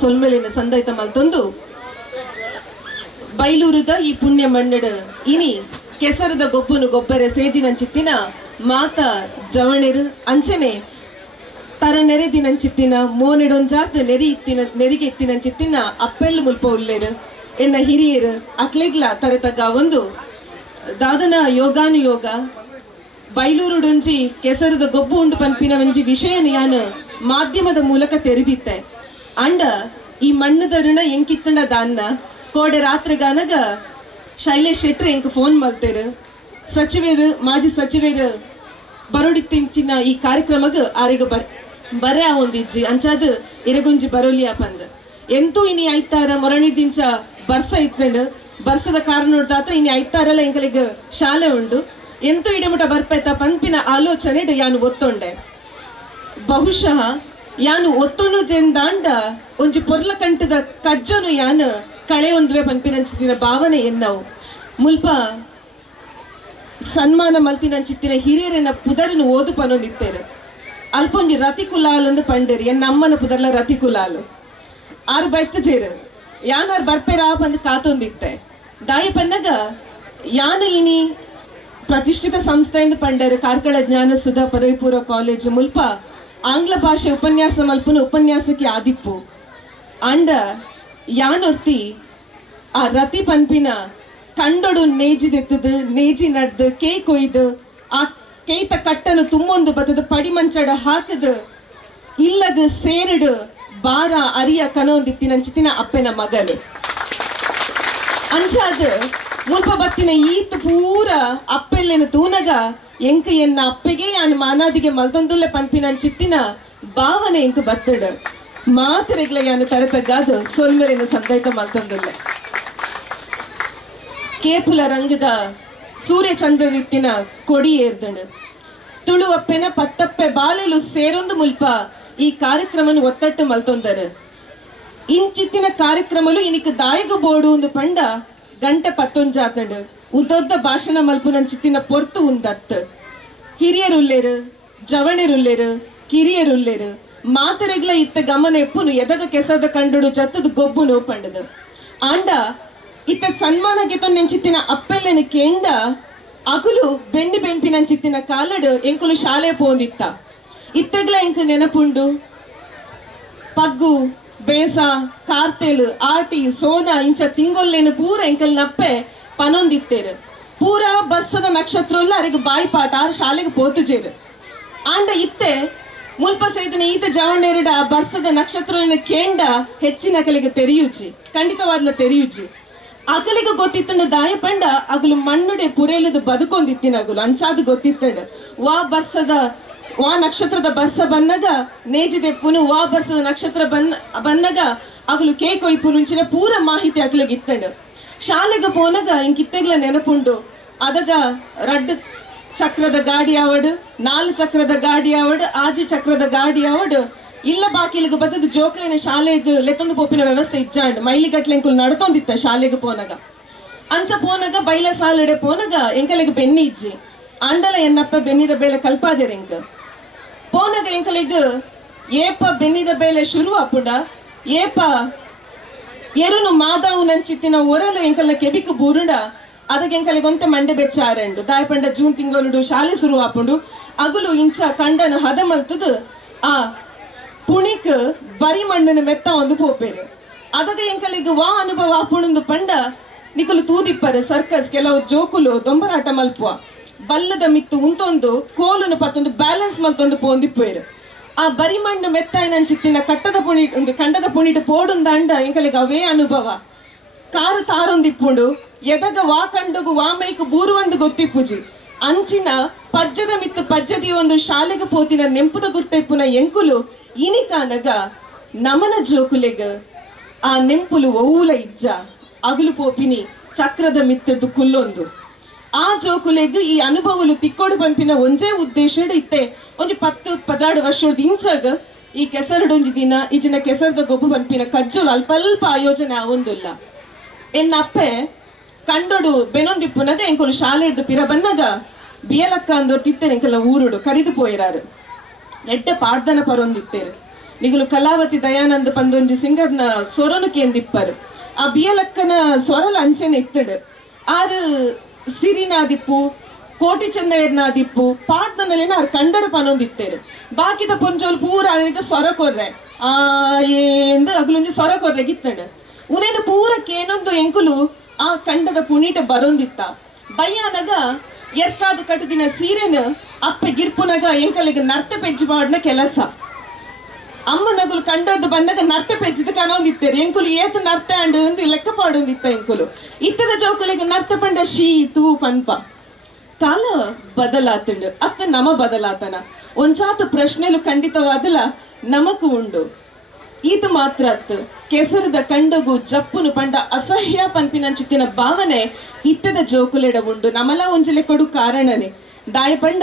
ಸೊಲ್ಮೆಲಿನ ಸಂದೈತ ಮಲ್ತೊಂದು ಬೈಲೂರದ ಈ ಪುಣ್ಯ ಮಣ್ಣಡ ಇನಿ ಕೆಸರದ ಗೊಬ್ಬನು ಗೊಬ್ಬರ ಸೇದಿನಂಚಿತ್ತಿನ ಮಾತ ಜವಣಿರು ಅಂಚನೆ ತರ ನೆರೆದಿನಂಚಿತ್ತಿನ ಮೋನೆಡೊಂಜಾತ ನೆರಿಗೆ ಇತ್ತಿನಂಚಿತ್ತಿನ ಅಪ್ಪೆಲ್ಲು ಮುಲ್ಪ ಉಲ್ಲೇರು ಎನ್ನ ಹಿರಿಯರು ಅಕ್ಲೆಗ್ಲ ತರತಗ್ಗ ಒಂದು ದಾದನ ಯೋಗಾನುಯೋಗ ಬೈಲೂರುಡೊಂಜಿ ಕೆಸರದ ಗೊಬ್ಬು ಉಂಡು ಪನ್ಪಿನ ಒಂಜಿ ವಿಷಯನ ಯಾನು ಮಾಧ್ಯಮದ ಮೂಲಕ ತೆರೆದಿತ್ತೆ ಅಂಡ ಈ ಮಣ್ಣದ ಋಣ ಎಂಕಿತ್ತಂಡ ದಾನ್ನ ಕೋಡೆ ರಾತ್ರಿಗಾನಗ ಶೈಲೇಶ್ ಶೆಟ್ಟಿ ಎಂಕ್ ಫೋನ್ ಮಲ್ತೇರು ಸಚಿವರು ಮಾಜಿ ಸಚಿವರು ಬರೋಡಿತ್ತಿಂಚಿನ ಈ ಕಾರ್ಯಕ್ರಮಗ ಆರಿಗ ಬರೆ ಒಂದಿಜ್ಜಿ ಅಂಚಾದ ಇರಗುಂಜಿ ಬರೋಲಿಯ ಪಂದ ಎಂತೂ ಇನಿ ಐತಾರ ಮೊರಣಿದಿಂಚ ಬರ್ಸ ಇತ್ತಂಡು ಬರ್ಸದ ಕಾರಣ ನೋಡ್ದಾತ್ರ ಇನಿ ಐತಾರಲ್ಲ ಎಂಕಲಿಗ ಶಾಲೆ ಉಂಡು ಎಂತೂ ಇಡಮುಟ ಬರ್ಪೈತ ಪಂಪಿನ ಆಲೋಚನೆ ಯಾನು ಒತ್ತೊಂಡೆ ಬಹುಶಃ ಯಾನು ಒತ್ತೊನು ಜೆಂದಾಂಡ ಒಂಜಿ ಪೊರ್ಲ ಕಂಟದ ಕಜ್ಜನು ಯಾನು ಕಳೆ ಒಂದುವೆ ಪಂಪಿನಂಚಿತ್ತಿನ ಭಾವನೆ ಎನ್ನವು ಮುಲ್ಪ ಸನ್ಮಾನ ಮಲ್ತಿನಂಚಿತ್ತಿನ ಹಿರಿಯರನ್ನ ಪುದರನ್ನು ಓದು ಪನೊಂದಿತ್ತೇರು ಅಲ್ಪೊಂಜಿ ರತಿಕುಲಾಲ್ ಅಂದು ಪಂಡೇರು ಎನ್ನ ಅಮ್ಮನ ಪುದರ್ಲ ರತಿಕುಲಾಲು ಆರು ಬೈತ ಜೇರು ಯಾನಾರು ಬರ್ಪೇರ ಬಂದು ಕಾತೊಂದಿತ್ತೆ ದಾಯ ಪನ್ನಗ ಯಾನ ಇನಿ ಪ್ರತಿಷ್ಠಿತ ಸಂಸ್ಥೆಯಿಂದ ಪಂಡರು ಕಾರ್ಕಳ ಜ್ಞಾನ ಸುಧಾ ಪದವಿ ಪೂರ್ವ ಕಾಲೇಜು ಮುಲ್ಪ ಆಂಗ್ಲ ಭಾಷೆ ಉಪನ್ಯಾಸ ಮಲ್ಪನ ಉಪನ್ಯಾಸಕ್ಕೆ ಆದಿಪ್ಪು ಅಂಡ ಯಾನೊರ್ತಿ ಆ ರತಿ ಪನ್ಪಿನ ಕಂಡೊಡು ನೇಜಿದೆತ್ತದು ನೇಜಿ ನಡ್ದು ಕೇ ಕೊಯ್ದು ಆ ಕೇಯ್ತ ಕಟ್ಟನು ತುಂಬೊಂದು ಬತ್ತದ ಪಡಿ ಮಂಚಡ ಹಾಕದು ಇಲ್ಲದ ಸೇರಡು ಬಾರ ಅರಿಯ ಕನೊಂದಿತ್ತಿನಂಚಿತ್ತಿನ ಅಪ್ಪನ ಮಗಲು ಅಂಚಾದ ಮುಲ್ಪ ಬತ್ತಿನ ಈತ್ ಪೂರ ಅಪ್ಪೆಲ್ಲೆನ ತೂನಗ ಎಂಕ ಎನ್ನ ಅಪ್ಪೆಗೆ ಯಾನು ಮಾನಾದಿಗೆ ಮಲ್ತೊಂದುಲ್ಲೆ ಪಂಪಿನಂಚಿತ್ತಿನ ಭಾವನೆ ಎಂಕ್ ಬತ್ತಡ ಮಾತರೆಗ್ಲೆಯನ್ನು ತರತಗ್ಗಾದ ಸೊಲ್ಮೆರಿನ ಸಂದೈತ ಮಲ್ತೊಂದಿಲ್ಲ ಕೇಪುಲ ರಂಗದ ಸೂರ್ಯ ಚಂದ್ರರಿತ್ತಿನ ಕೊಡಿ ಏರ್ದಣ ತುಳುವಪ್ಪೆನ ಪತ್ತಪ್ಪೆ ಬಾಲೆಲು ಸೇರೊಂದು ಮುಲ್ಪ ಈ ಕಾರ್ಯಕ್ರಮನು ಒತ್ತಟ್ಟು ಮಲ್ತೊಂದರು ಇಂಚಿತ್ತಿನ ಕಾರ್ಯಕ್ರಮಲು ಇನಿಕ್ ದಾಯಗ ಬೋಡು ಒಂದು ಪಂಡ ಗಂಟೆ 11 ಆತಂಡು ಉದ್ದೊದ್ದ ಭಾಷಣ ಮಲ್ಪುನಂಚಿತ್ತಿನ ಪೊರ್ತು ಉಂದತ್ತು ಹಿರಿಯರುಲ್ಲೇರು ಜವಣೆರುಲ್ಲೇರು ಕಿರಿಯರುಲ್ಲೇರು ಮಾತರೆಗ್ಲ ಇತ್ತ ಗಮನ ಎಪ್ಪುನು ಎದಗ ಕೆಸದ ಕಂಡುಡು ಜತ್ತದ ಗೊಬ್ಬುನು ಪಂಡದು ಆಂಡ ಇತ್ತ ಸನ್ಮಾನ ಗೆತೊಂದೆಂಚಿತ್ತಿನ ಅಪ್ಪೆಲ್ಲೆನ ಕೇಂಡ ಅಗುಲು ಬೆನ್ನಿ ಬೆಂಪಿನಂಚಿತ್ತಿನ ಕಾಲಡು ಎಂಕುಲು ಶಾಲೆ ಪೋಂದಿತ್ತ ಇತ್ತೆಗ್ಲ ಎಂಕ ನೆನಪುಂಡು ಪಗ್ಗು ಬೇಸ ಕಾರ್ತೆಲು ಆಟಿ ಸೋನ ಇಂಚ ತಿಂಗೊಲ್ಲೇನು ಪೂರ ಎಂಕಲ್ ನಪ್ಪೆ ಪನೊಂದಿತ್ತೇರು ಪೂರ ಬರ್ಸದ ನಕ್ಷತ್ರ ಅರೆಗೆ ಬಾಯಿ ಪಾಠ ಶಾಲೆಗೆ ಪೋತುಜೇರು ಆಂಡ ಇತ್ತೆ ಮುಲ್ಪ ಸೇದಿನ ಈತ ಜವಣೆರಡ ಬರ್ಸದ ನಕ್ಷತ್ರ ಕೇಂಡ ಹೆಚ್ಚಿನ ಅಕಲಿಗೆ ತೆರೆಯುಜಿ ಖಂಡಿತವಾದ್ಲ ತೆರೆಯುಜಿ ಅಕಲಿಗೆ ಗೊತ್ತಿತ್ತಂಡ ದಾಯ ಪಂಡ ಅಗಲು ಮಣ್ಣುಡೆ ಪುರೇಲದು ಬದುಕೊಂದಿತ್ತಿನ ಅಗಲು ಅಂಚಾದು ಗೊತ್ತಿತ್ತಂಡ ವಾ ನಕ್ಷತ್ರದ ಬರ್ಸ ಬನ್ನಗ ನೇಜಿದೆಪ್ಪುನು ವಾ ಬರ್ಸದ ನಕ್ಷತ್ರ ಬನ್ನಗ ಅಗಲು ಕೇಕ್ ಒಯ್ಪುನುಂಚಿನ ಪೂರ ಮಾಹಿತಿ ಅಕಲಿಗೆ ಇತ್ತಂಡ ಶಾಲೆಗೆ ಪೋನಗ ಇಂಕಿತ್ತೆಗ್ಲ ನೆನಪುಂಡು ಅದಗ ರಡ್ಡು ಚಕ್ರದ ಗಾಡಿ ಆವಡು 4 ಚಕ್ರದ ಗಾಡಿ ಆವಡು ಆಜಿ ಚಕ್ರದ ಗಾಡಿ ಆವಡು ಇಲ್ಲ ಬಾಕಿಲಿಗೆ ಬದದು ಜೋಕ್ಲಿನ ಶಾಲೆಗೆ ಲೆತ್ತೊಂದು ಪೋಪಿನ ವ್ಯವಸ್ಥೆ ಇಜ್ಜಾಂಡ್ ಮೈಲಿಗಟ್ಲೆಂಕುಲ್ ನಡ್ತೊಂದಿತ್ತ ಶಾಲೆಗೆ ಪೋನಗ ಅಂಚ ಪೋನಗ ಬೈಲ ಸಾಲಡೆ ಪೋನಗ ಎಂಕಲಿಗೆ ಬೆನ್ನಿ ಇಜ್ಜಿ ಅಂಡಲ ಎನ್ನಪ್ಪ ಬೆನ್ನಿದ ಬೇಲೆ ಕಲ್ಪಾದೆರೆಂಕ ಪೋನಗ ಎಂಕಲಿಗೆ ಏಪ ಬೆನ್ನಿದ ಬೇಲೆ ಶುರು ಅಪ್ಪುಂಡ ಏಪ ಎರುನು ಮಾದಾವು ನಂಚಿತ್ತಿನ ಒರಲು ಎಂಕಲ್ನ ಕೆಬಿಕ್ ಬೂರುಂಡ ಅದಕ್ಕೆ ಎಂಕಲಿಗೊಂತೆ ಮಂಡೆ ಬೆಚ್ಚಾರೆಂಡು ದಾಯಪಂಡ ಜೂನ್ ತಿಂಗಳು ಶಾಲೆ ಶುರು ಆಪುಂಡು ಅಗುಲು ಇಂಚ ಕಂಡನು ಹದ ಮಲ್ತದು ಆ ಪುಣಿಕ್ ಬರಿ ಮಣ್ಣನ ಮೆತ್ತ ಒಂದು ಪೋಪೇರು ಅದಕ್ಕೆ ಎಂಕಲಿಗೆ ವಾ ಅನುಭವ ಆಪುಣಂದು ಪಂಡ ನಿಕಲು ತೂದಿಪ್ಪರೆ ಸರ್ಕಸ್ ಕೆಲವು ಜೋಕುಲು ದೊಂಬರಾಟ ಮಲ್ಪುವ ಬಲ್ಲದ ಮಿತ್ತು ಉಂತೊಂದು ಕೋಲುನು ಪತ್ತೊಂದು ಬ್ಯಾಲೆನ್ಸ್ ಮಲ್ತೊಂದು ಪೋಂದಿಪ್ಪೇರು ಆ ಬರಿ ಮಣ್ಣು ಮೆತ್ತಾಯಿನಂಚಿತ್ತಿನ ಕಂಡದ ಪುಣಿಟ್ ಪೋಡುಂದಂಡ ಎಂಕಲಿಗೆ ಅವೇ ಅನುಭವ ಕಾರು ತಾರೊಂದಿಪ್ಪುಂಡು ಎದಗ ವಾ ಕಂಡುಗು ವಾ ಮೈಕು ಬೂರುವಂದು ಗೊತ್ತಿಪ್ಪುಜಿ ಅಂಚಿನ ಪಜ್ಜದ ಮಿತ್ತು ಪಜ್ಜದಿ ಒಂದು ಶಾಲೆಗೆ ಪೋತಿನ ನೆಂಪುದ ಗುರ್ತೆಪ್ಪುನ ಎಂಕುಲು ಇನಿಕಾನಗ ನಮನ ಜೋಕುಲೆಗ ಆ ನೆಂಪುಲು ಒವ್ವುಲ ಇಜ್ಜ ಅಗುಲು ಪೋಪಿನಿ ಚಕ್ರದ ಮಿತ್ತದ್ದು ಕುಲ್ಲೊಂದು ಆ ಜೋಕುಲೆಗ್ ಈ ಅನುಭವಲು ತಿಕ್ಕೋಡು ಪಂಪಿನ ಒಂಜೇ ಉದ್ದೇಶ ಇತ್ತೆ ಒಂಜಿ 10-12 ವರ್ಷದ ಇಂಚಾಗ ಈ ಕೆಸರಡೊಂಜಿ ದಿನ ಈಜಿನ ಕೆಸರದ ಗೊಬ್ಬು ಪಂಪಿನ ಕಜ್ಜೋಲು ಅಲ್ಪ ಆಯೋಜನೆ ಆವೊಂದುಲ್ಲ ಎನ್ನಪ್ಪೆ ಕಂಡೊಡು ಬೆನೊಂದಿಪ್ಪುನಗ ಎಂಕುಲು ಶಾಲೆ ಇದ್ದು ಪಿರ ಬನ್ನಗ ಬಿಯಲಕ್ಕ ಅಂದೋರ್ ತಿತ್ತೇನೆ ಎಂಕಲ್ಲ ಊರುಡು ಕರಿದು ಪೋಯಿರಾರು ಎಡ್ಡೆ ಪಾಡ್ದನ ಪರೊಂದಿತ್ತೇರು ನಿಗುಲು ಕಲಾವತಿ ದಯಾನಂದ ಪಂದೊಂಜಿ ಸಿಂಗರ್ನ ಸೊರನು ಕೇಂದಿಪ್ಪರು ಆ ಬಿಯಲಕ್ಕನ ಸೊರಲ ಅಂಚೆನೆ ಇತ್ತಡು ಆರು ಸಿರಿನಾದಿಪ್ಪು ಕೋಟಿ ಚೆನ್ನೈರ್ನಾದಿಪ್ಪು ಪಾಡ್ದನಲ್ಲೇನ ಅವ್ರು ಕನ್ನಡ ಪನೊಂದಿತ್ತೇರು ಬಾಕಿದ ಪೊಂಜೋಲ್ ಪೂರ ಅವರಿಗೆ ಸೊರ ಕೊರ್ರೆ ಎಂದು ಅಗ್ಲೊಂಜಿ ಸೊರ ಕೊರ್ರೆ ಗಿತ್ತಡು ಉನೇನು ಪೂರಕ್ಕೇನೊಂದು ಎಂಕುಲು ಆ ಕಂಡದ ಪುನೀಟ ಬರೊಂದಿತ್ತ ಬಯ್ಯಾನಗ ಎರ್ಕಾದು ಕಟ್ಟದಿನ ಸೀರೆನ ಅಪ್ಪೆ ಗಿರ್ಪುನಗ ಎಂಕಲಿಗೆ ನರ್ತೆ ಪೆಜ್ಜಿ ಪಾಡ್ನ ಕೆಲಸ ಅಮ್ಮನಗುಲು ಕಂಡದ್ದು ಬಂದಾಗ ನರ್ತೆ ಪೆಜ್ಜಿದ ಕನೊಂದಿತ್ತೇರು ಎಂಕುಲು ಏತು ನರ್ತೆ ಅಂಡು ಲೆಕ್ಕ ಪಾಡೊಂದಿತ್ತ ಎಂಕುಲು ಇತ್ತದ ಜೋಕುಲಿಗೆ ನರ್ತೆ ಪಂಡ ಶೀ ತೂ ಪನ್ಪ ಕಾಲ ಬದಲಾತಂಡು ಅತ್ತ ನಮ ಬದಲಾತನ ಒಂಚಾತು ಪ್ರಶ್ನೆಲು ಖಂಡಿತವಾದಲ ನಮಕು ಉಂಡು ಇದು ಮಾತ್ರ ಅತ್ತು ಕೆಸರದ ಕಂಡಗು ಜಪ್ಪುನು ಪಂಡ ಅಸಹ್ಯ ಪಂಪಿನಂಚಿತ್ತಿನ ಭಾವನೆ ಇತ್ತದ ಜೋಕುಲೆಡ ಉಂಡು ನಮಲ ಒಂಜಲೆ ಕೊಡು ಕಾರಣನೆ ದಾಯ ಪಂಡ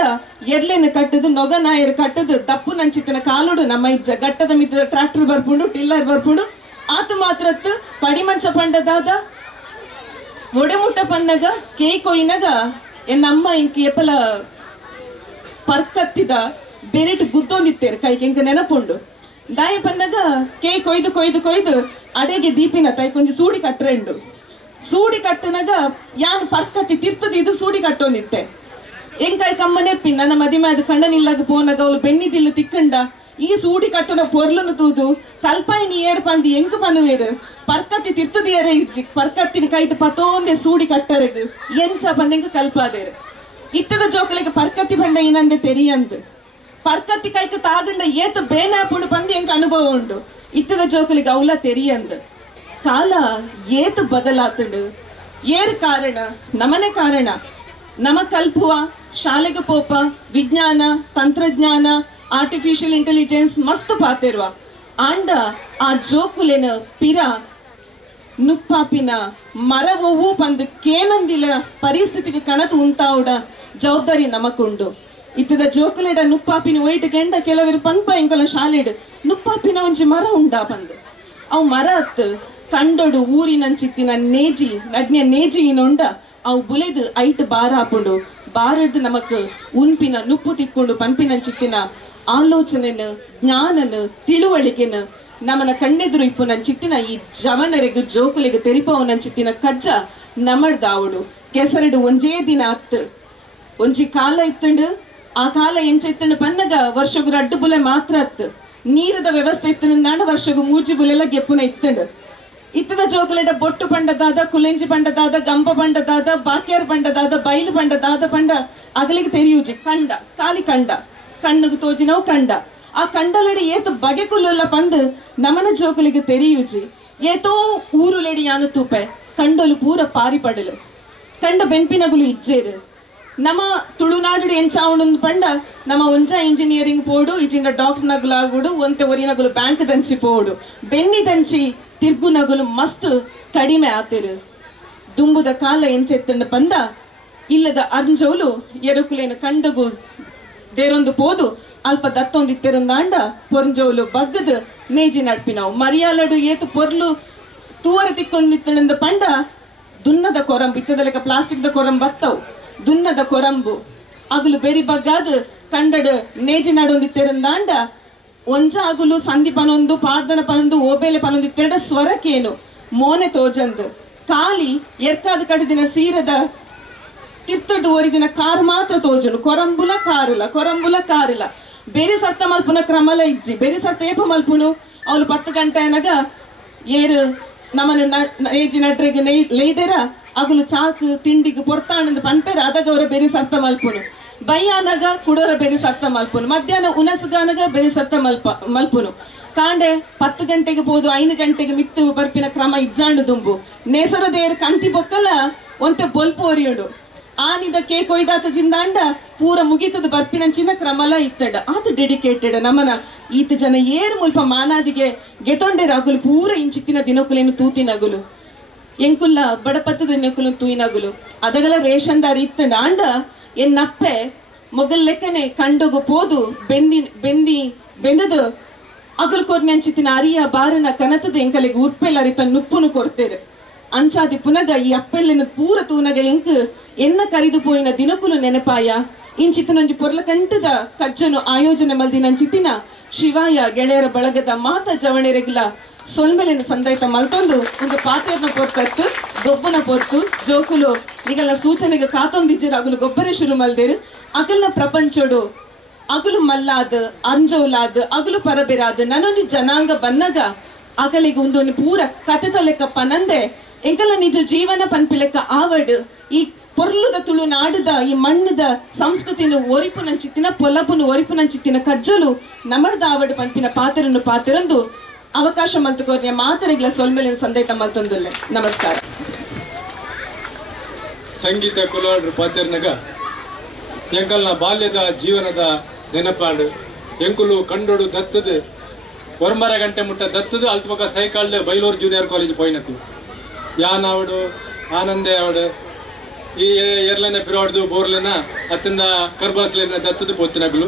ಎರ್ಲೆನ ಕಟ್ಟದು ನೊಗ ನಾಯರು ಕಟ್ಟದು ತಪ್ಪು ನಂಚಿತ್ತಿನ ಕಾಲುಡು ನಮ್ಮ ಇಜ್ಜ ಗಟ್ಟದ ಮಿತ್ರ ಟ್ರಾಕ್ಟರ್ ಬರ್ಪುಂಡು ಟಿಲ್ಲರ್ ಬರ್ಪುಂಡು ಆತು ಮಾತ್ರ ಅತ್ತು ಪಡಿಮಂಚ ಪಂಡದಾದ ಒಡೆಮುಟ್ಟ ಪನ್ನಗ ಕೇ ಕೊಯ್ನಗ ಎನ್ನಮ್ಮ ಇಂಕ ಎಪ್ಪಲ ಪರ್ಕತ್ತಿದ ಬೆರೆಟ್ ಗುದ್ದೊಂದಿತ್ತೇರು ಕೈಗೆ ಎಂಕ ನೆನಪುಂಡು ದಾಯ ಪನ್ನಗ ಕೇ ಕೊಯ್ದು ಅಡೆಗೆ ದೀಪಿನ ತೈಕೊಂಜಿ ಸೂಡಿ ಕಟ್ರೆಂಡು ಸೂಡಿ ಕಟ್ಟನಗ ಯಾನ್ ಪರ್ಕತ್ತಿ ತಿರ್ತದ ಇದು ಸೂಡಿ ಕಟ್ಟೊಂದಿತ್ತೆ ಎಂಕಾಯ್ ಕಮ್ಮನೆಪ್ಪಿ ನನ್ನ ಮದಿಮೆ ಅದು ಕಣ್ಣನಿಲ್ಲಾಗ ಪೋನಗ ಅವಳು ಬೆನ್ನಿದಿಲ್ಲು ತಿಕ್ಕಂಡ ಈ ಸೂಡಿ ಕಟ್ಟನ ಪೊರ್ಲುನು ತೂದು ಕಲ್ಪಾಯಿ ನೀ ಏರ್ ಪಂದಿ ಎಂಕು ಪನುವೇರು ಪರ್ಕತ್ತಿ ತಿರ್ತದ ಏರ ಇಜ್ಜಿ ಪರ್ಕತ್ತಿನ ಕೈಟ್ ಪತೋಂದೆ ಸೂಡಿ ಕಟ್ಟರೆದು ಎಂಚ ಪಂದೆಂಕ ಕಲ್ಪಾದೇರು ಇತ್ತದ ಜೋಕಲಿಗೆ ಪರ್ಕತ್ತಿ ಬಂಡ ಏನಂದೆ ತೆರಿಯಂದು ಪರ್ಕತ್ತಿ ಕೈಕ ತಾಗಂಡ ಏತು ಬೇನಾಪುಡು ಪಂದಿ ಎಂಕ ಅನುಭವ ಉಂಡು ಇತ್ತದ ಜೋಕಲಿಗೆ ಅವಲ ತೆರಿಯಂದು ಕಾಲ ಏತು ಬದಲಾತುಂಡು ಏರು ಕಾರಣ ನಮನೆ ಕಾರಣ ನಮ ಕಲ್ಪುವ ಶಾಲೆಗೆ ಪೋಪ ವಿಜ್ಞಾನ ತಂತ್ರಜ್ಞಾನ ಆರ್ಟಿಫಿಷಿಯಲ್ ಇಂಟೆಲಿಜೆನ್ಸ್ ಮಸ್ತ್ ಪಾತಿರುವ ಆಂಡ ಆ ಜೋಕುಲೆನ ಪಿರ ನುಪ್ಪಾಪಿನ ಮರವೂ ಪಂದು ಕೇನಂದಿಲ ಪರಿಸ್ಥಿತಿಗೆ ಕನತು ಉಂತಾವುಡ ಜವಾಬ್ದಾರಿ ನಮಕುಂಡು ಇತ್ತದ ಜೋಕುಲೆಡ ನುಪ್ಪಾಪಿನ ಒಯ್ಟ್ ಕೆಂಡ ಕೆಲವರು ಪಂಪ ಎಂಕಲ ಶಾಲೆಡ್ ನುಪ್ಪಾಪಿನ ಒಂಜಿ ಮರ ಉಂಡಾ ಪಂದು ಅವು ಮರ ಅತ್ತು ಕಂಡೊಡು ಊರಿನಂಚಿತ್ತಿನ ನೇಜಿ ನಡ್ನ್ಯ ನೇಜಿ ಇನೊಂಡ ಅವು ಬುಲೆದು ಐಟ್ ಬಾರ ಹಾಕೊಂಡು ಬಾರಡ್ ನಮಕ್ ಉನ್ಪಿನ ನುಪ್ಪು ತಿಕ್ಕೊಂಡು ಪಂಪಿನಂಚಿತ್ತಿನ ಆಲೋಚನೆನ ಜ್ಞಾನನ ತಿಳುವಳಿಕೆನ ನಮ್ಮನ ಕಣ್ಣೆದುರು ಇಪ್ಪು ನಂಚಿತ್ತಿನ ಈ ಜವನರೆಗು ಜೋಕುಲೆಗೆ ತೆರಿಪವ ನಂಚಿತ್ತಿನ ಕಜ್ಜ ನಮಡ್ದಾವುಡು ಕೆಸರಡು ಒಂಜೇ ದಿನ ಅತ್ತು ಒಂಜಿ ಕಾಲ ಇತ್ತಂಡು ಆ ಕಾಲ ಎಂಚ ಇತ್ತಂಡು ಪನ್ನಗ ವರ್ಷಗು ರಡ್ಡು ಬುಲೆ ಮಾತ್ರ ಅತ್ತು ನೀರದ ವ್ಯವಸ್ಥೆ ಇತ್ತಂಡ ವರ್ಷಗು ಮೂಜಿ ಬುಲೆಲ್ಲ ಗೆಪ್ಪುನ ಇತ್ತಂಡು ಇತ್ತದ ಜೋಕುಲೆಡ ಬೊಟ್ಟು ಪಂಡದಾದ ಕುಲೆಂಜಿ ಪಂಡದಾದ ಗಂಪ ಪಂಡದಾದ ಬಾಕ್ಯಾರ್ ಪಂಡದಾದ ಬೈಲು ಪಂಡದಾದ ಪಂಡ ಅಗಲಿಗೆ ತೆರಿಯೂಜಿ ಕಂಡ ಕಾಲಿ ಕಂಡ ಕಣ್ಣುಗು ತೋಜಿನವು ಕಂಡ ಆ ಕಂಡಲೆಡಿ ಏತು ಬಗೆ ಕುಲ್ಲ ಪಂದು ನಮನ ಜೋಕುಲಿಗೆ ತೆರಿಯೂಜಿ ಏತೋ ಊರುಲೆಡಿ ಯಾನು ತೂಪೆ ಕಂಡಲು ಪೂರ ಪಾರಿ ಪಡಲು ಕಂಡ ಬೆಂಪಿನಗುಲು ಇಜ್ಜೇರು ನಮ್ಮ ತುಳುನಾಡು ಎಂಚಾವಣೊಂದು ಪಂಡ ನಮ್ಮ ಒಂಜ ಇಂಜಿನಿಯರಿಂಗ್ ಪೋಡು ಇಜಿಂದ ಡಾಕ್ಟರ್ ನಗುಲು ಆಗುಡು ಒಂತೆ ಒರಿನಗುಲು ಬ್ಯಾಂಕ್ ದಂಚಿ ಪೋಡು ಬೆನ್ನಿ ದಂಚಿ ತಿರ್ಗು ನಗುಲು ಮಸ್ತ್ ಕಡಿಮೆ ಆತಿರು ದುಂಬುದ ಕಾಲ ಎಂಚೆತ್ತಂಡ ಪಂದ ಇಲ್ಲದ ಅಂಜೋಲು ಎರುಕುಲೇನ ಕಂಡಗು ದೇರೊಂದು ಪೋದು ಅಲ್ಪ ದತ್ತೊಂದಿತ್ತೆರಂದಾಂಡ ಪೊರ್ಂಜೋಲು ಬಗ್ಗದ ನೇಜಿ ನಡ್ಪಿನವು ಮರಿಯಾಲಡು ಏತು ಪೊರ್ಲು ತೂವರ ತಿಕ್ಕೊಂಡಿತ್ತಂದ ಪಂಡ ದುನ್ನದ ಕೊರಂಬು ಇತ್ತದಲೆಕ ಪ್ಲಾಸ್ಟಿಕ್ ದ ಕೊರಂಬು ಬತ್ತವು ದುನ್ನದ ಕೊರಂಬು ಅಗುಲು ಬೆರಿ ಬಗ್ಗಾದ ಕಂಡಡ ನೇಜಿ ನಡೊಂದಿತ್ತೆರಂದಾಂಡ ಒಂಜ ಅಗುಲು ಸಂಧಿ ಪನೊಂದು ಪಾಡ್ದನ ಪನೊಂದು ಓಬೇಲೆ ಪನೊಂದಿತ್ತೆರಡ ಸ್ವರಕ್ಕೇನು ಮೋನೆ ತೋಜಂದು ಕಾಲಿ ಎರ್ಕಾದ ಕಡಿದಿನ ಸೀರದ ತಿರ್ತಡು ಒರಿದಿನ ಕಾರ್ ಮಾತ್ರ ತೋಜುನು ಕೊರಂಬುಲ ಕಾರಿಲ್ಲ ಬೇರೆ ಸರ್ತ ಮಲ್ಪುನ ಕ್ರಮಲ ಇಜ್ಜಿ ಬೇರೆ ಸರ್ತ ಏಪ ಮಲ್ಪುನು ಅವಳು 10 ಗಂಟೆ ಅನಗ ಏರು ನಮ್ಮನ ನೇಜಿ ನಡ್ರೆಗೆ ಲೇದೆರ ಅಗುಲು ಚಾಕು ತಿಂಡಿಗೆ ಪೊರ್ತಾಣಂದು ಪಂಪೆರ ಅದಾಗ ಅವರ ಬೇರೆ ಸರ್ತ ಮಲ್ಪುನು ಬಯ್ಯಾನಗ ಕುಡೋರ ಬೇರೆ ಸರ್ತ ಮಲ್ಪುನು ಮಧ್ಯಾಹ್ನ ಉನಸುಗಾನಗ ಬೇರೆ ಸರ್ತ ಮಲ್ಪುನು ಕಾಂಡೆ 10 ಗಂಟೆಗೆ ಹೋದು 5 ಗಂಟೆಗೆ ಮಿತ್ತು ಬರ್ಪಿನ ಕ್ರಮ ಇಜ್ಜಾಂಡು ದುಂಬು ನೇಸರ ದೇರ್ ಕಂತಿ ಬೊಕ್ಕಲ ಒಂತೆ ಬೊಲ್ಪು ಒರಿಯೋಡು ಆನಿದ ಕೇಕ್ ಒಯ್ದಾತ ಜಿಂದಾಂಡ ಪೂರ ಮುಗಿತದ ಬರ್ಪಿನಂಚಿನ ಕ್ರಮಲ ಇತ್ತಡ ಅದು ಡೆಡಿಕೇಟೆಡ್ ನಮ್ಮನ ಈತ ಜನ ಏರು ಮುಲ್ಪ ಮಾನಾದಿಗೆ ಗೆತೊಂಡೆ ರಾಗುಲು ಪೂರ ಇಂಚಿತ್ತಿನ ದಿನಕುಲೇನು ತೂತಿನಗುಲು ಎಂಕುಲ್ಲ ಬಡಪತ್ತದ ದಿನಕುಲು ತೂಯಿನಗುಲು ಅದಗಲ ರೇಷನ್ದಾರಿ ಇತ್ತಂಡ ಆಂಡ ಎನ್ನಪ್ಪೆ ಮೊಗಲ್ ಲೆಕ್ಕನೆ ಕಂಡೋಗು ಪೋದು ಬೆಂದದು ಅಗಲು ಕೊರ್ನೆಂಚಿತ್ತಿನ ಅರಿಯ ಬಾರನ ಕನತದ ಎಂಕಲೆಗೆ ಉರ್ಪೆಲ್ಲ ಅರಿತ ನುಪ್ಪುನು ಕೊರ್ತೇರು ಅಂಚಾದಿ ಪುನಗ ಈ ಅಪ್ಪೆಲ್ಲಿನ ಪೂರ ತೂನಗ ಎಂಕ್ ಎನ್ನ ಕರಿದು ಪೋಯಿನ ದಿನಕುಲು ನೆನಪಾಯ ಇಂಚಿತ್ತನೊಂಜಿ ಪೊರ್ಲ ಕಂಟದ ಕಜ್ಜನು ಆಯೋಜನೆ ಮಲ್ದಿನಂಚಿತ್ತಿನ ಶಿವಾಯ ಗೆಳೆಯರ ಬಳಗದ ಮಾತ ಜವಣೆರೆಗ್ಲ ಸೊಲ್ಮೆಲಿನ ಸಂದೈತ ಮಲ್ತೊಂದು ಒಂದು ಪಾತ್ರೆನ ಪೊರ್ತತ್ತು ಗೊಬ್ಬನ ಪೊರ್ತು ಜೋಕುಲು ನಿಗಲ್ನ ಸೂಚನೆಗೆ ಕಾತೊಂದಿಜ್ಜರ ಅಗುಲು ಗೊಬ್ಬರ ಶುರು ಮಲ್ದೇರು ಅಗಲ್ನ ಪ್ರಪಂಚೋಡು ಅಗುಲು ಮಲ್ಲಾದ ಅಂಜೋಲಾದ ಅಗುಲು ಪರಬೆರಾದ ನನ್ನೊಂದು ಜನಾಂಗ ಬನ್ನಗ ಅಗಲಿಗೆ ಒಂದು ಪೂರ ಕಥೆತ ಲೆಕ್ಕ ಪನಂದೆ ಎಂಕಲ ನಿಜ ಜೀವನ ಪನ್ಪಿಲೆಕ್ಕ ಆವಡ್ ಈ ಪೊರ್ಲುದ ತುಳುನಾಡುದ ಈ ಮಣ್ಣದ ಸಂಸ್ಕೃತಿನ ಒರಿಪುನಂಚಿತ್ತಿನ ಪೊಲಬುನು ಒರಿಪುನಂಚಿತ್ತಿನ ಕಜ್ಜಲು ನಮರ್ದ ಆವಡ್ ಪನ್ಪಿನ ಪಾತೆರೊಂದು ಅವಕಾಶ ಮಲ್ತುಕೋರ್ಯ ಮಾತರೆಗ್ಲ ಸೊಲ್ಮೆಲಿನ ಸಂದೇತ ಮಲ್ತೊಂದುಲ್ಲೆ ನಮಸ್ಕಾರ ಸಂಗೀತ ಕುಲಾಡ್ರು ಪಾತೆರ್ನಗ ಎಂಕಲ್ನ ಬಾಲ್ಯದ ಜೀವನದ ನೆನಪಾಡು ಎಂಕುಲು ಕಂಡೋಡು ದತ್ತದ ಒರ್ಮರ ಗಂಟೆ ಮುಟ್ಟ ದತ್ತದು ಅಲ್ಪಕ ಸೈಕಲ್ಡ್ ಬೈಲೂರು ಜೂನಿಯರ್ ಕಾಲೇಜ್ ಪೋಯ್ನತ್ತು ಯಾನ್ ಆವಡು ಆನಂದೆ ಆವಡು ಈ ಏರ್ಲೈನ ಪಿರಾಡ್ದು ಬೋರ್ಲೆನ ಅತ್ತಿಂದ ಕರ್ಬಾಸ್ಲೇನ ದತ್ತದು ಪೋತಿನಗ್ಲು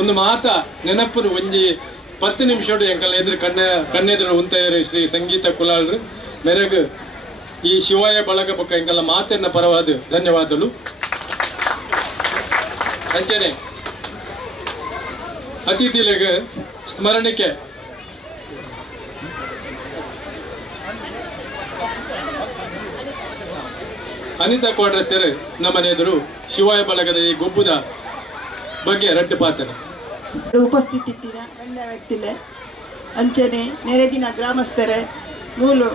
ಒಂದು ಮಾತ ನೆನಪು ಒಂಜಿ 10 ನಿಮಿಷಡು ಎಂಕಲ್ ಎದುರು ಕಣ್ಣೆದುರು ಉಂತೇರು ಶ್ರೀ ಸಂಗೀತ ಕುಲಾಳ್ರು ಮೆರಗು ಈ ಶಿವಾಯ ಬಳಗ ಪಕ್ಕ ಎಂಕಲ್ಲ ಮಾತಿನ ಪರವಾದ ಧನ್ಯವಾದಗಳು ಅಂಚನೆ ಅತಿಥಿಗಳಿಗೆ ಸ್ಮರಣಕ್ಕೆ ಅನಿತಾ ಕೋಡ್ರ ಸೇರಿ ನಮ್ಮನೆ ಎದುರು ಶಿವಾಯ ಬಳಗದ ಈ ಗೊಬ್ಬುದ ಬಗ್ಗೆ ರಟ್ಟು ಪಾತ್ರ ಉಪಸ್ಥಿತಿದ್ದೀರಾ ಗಣ್ಯ ವ್ಯಕ್ತಿಲೆ ಅಂಚನೆ ನೆರೆದಿನ ಗ್ರಾಮಸ್ಥರೇ ಮೂಲು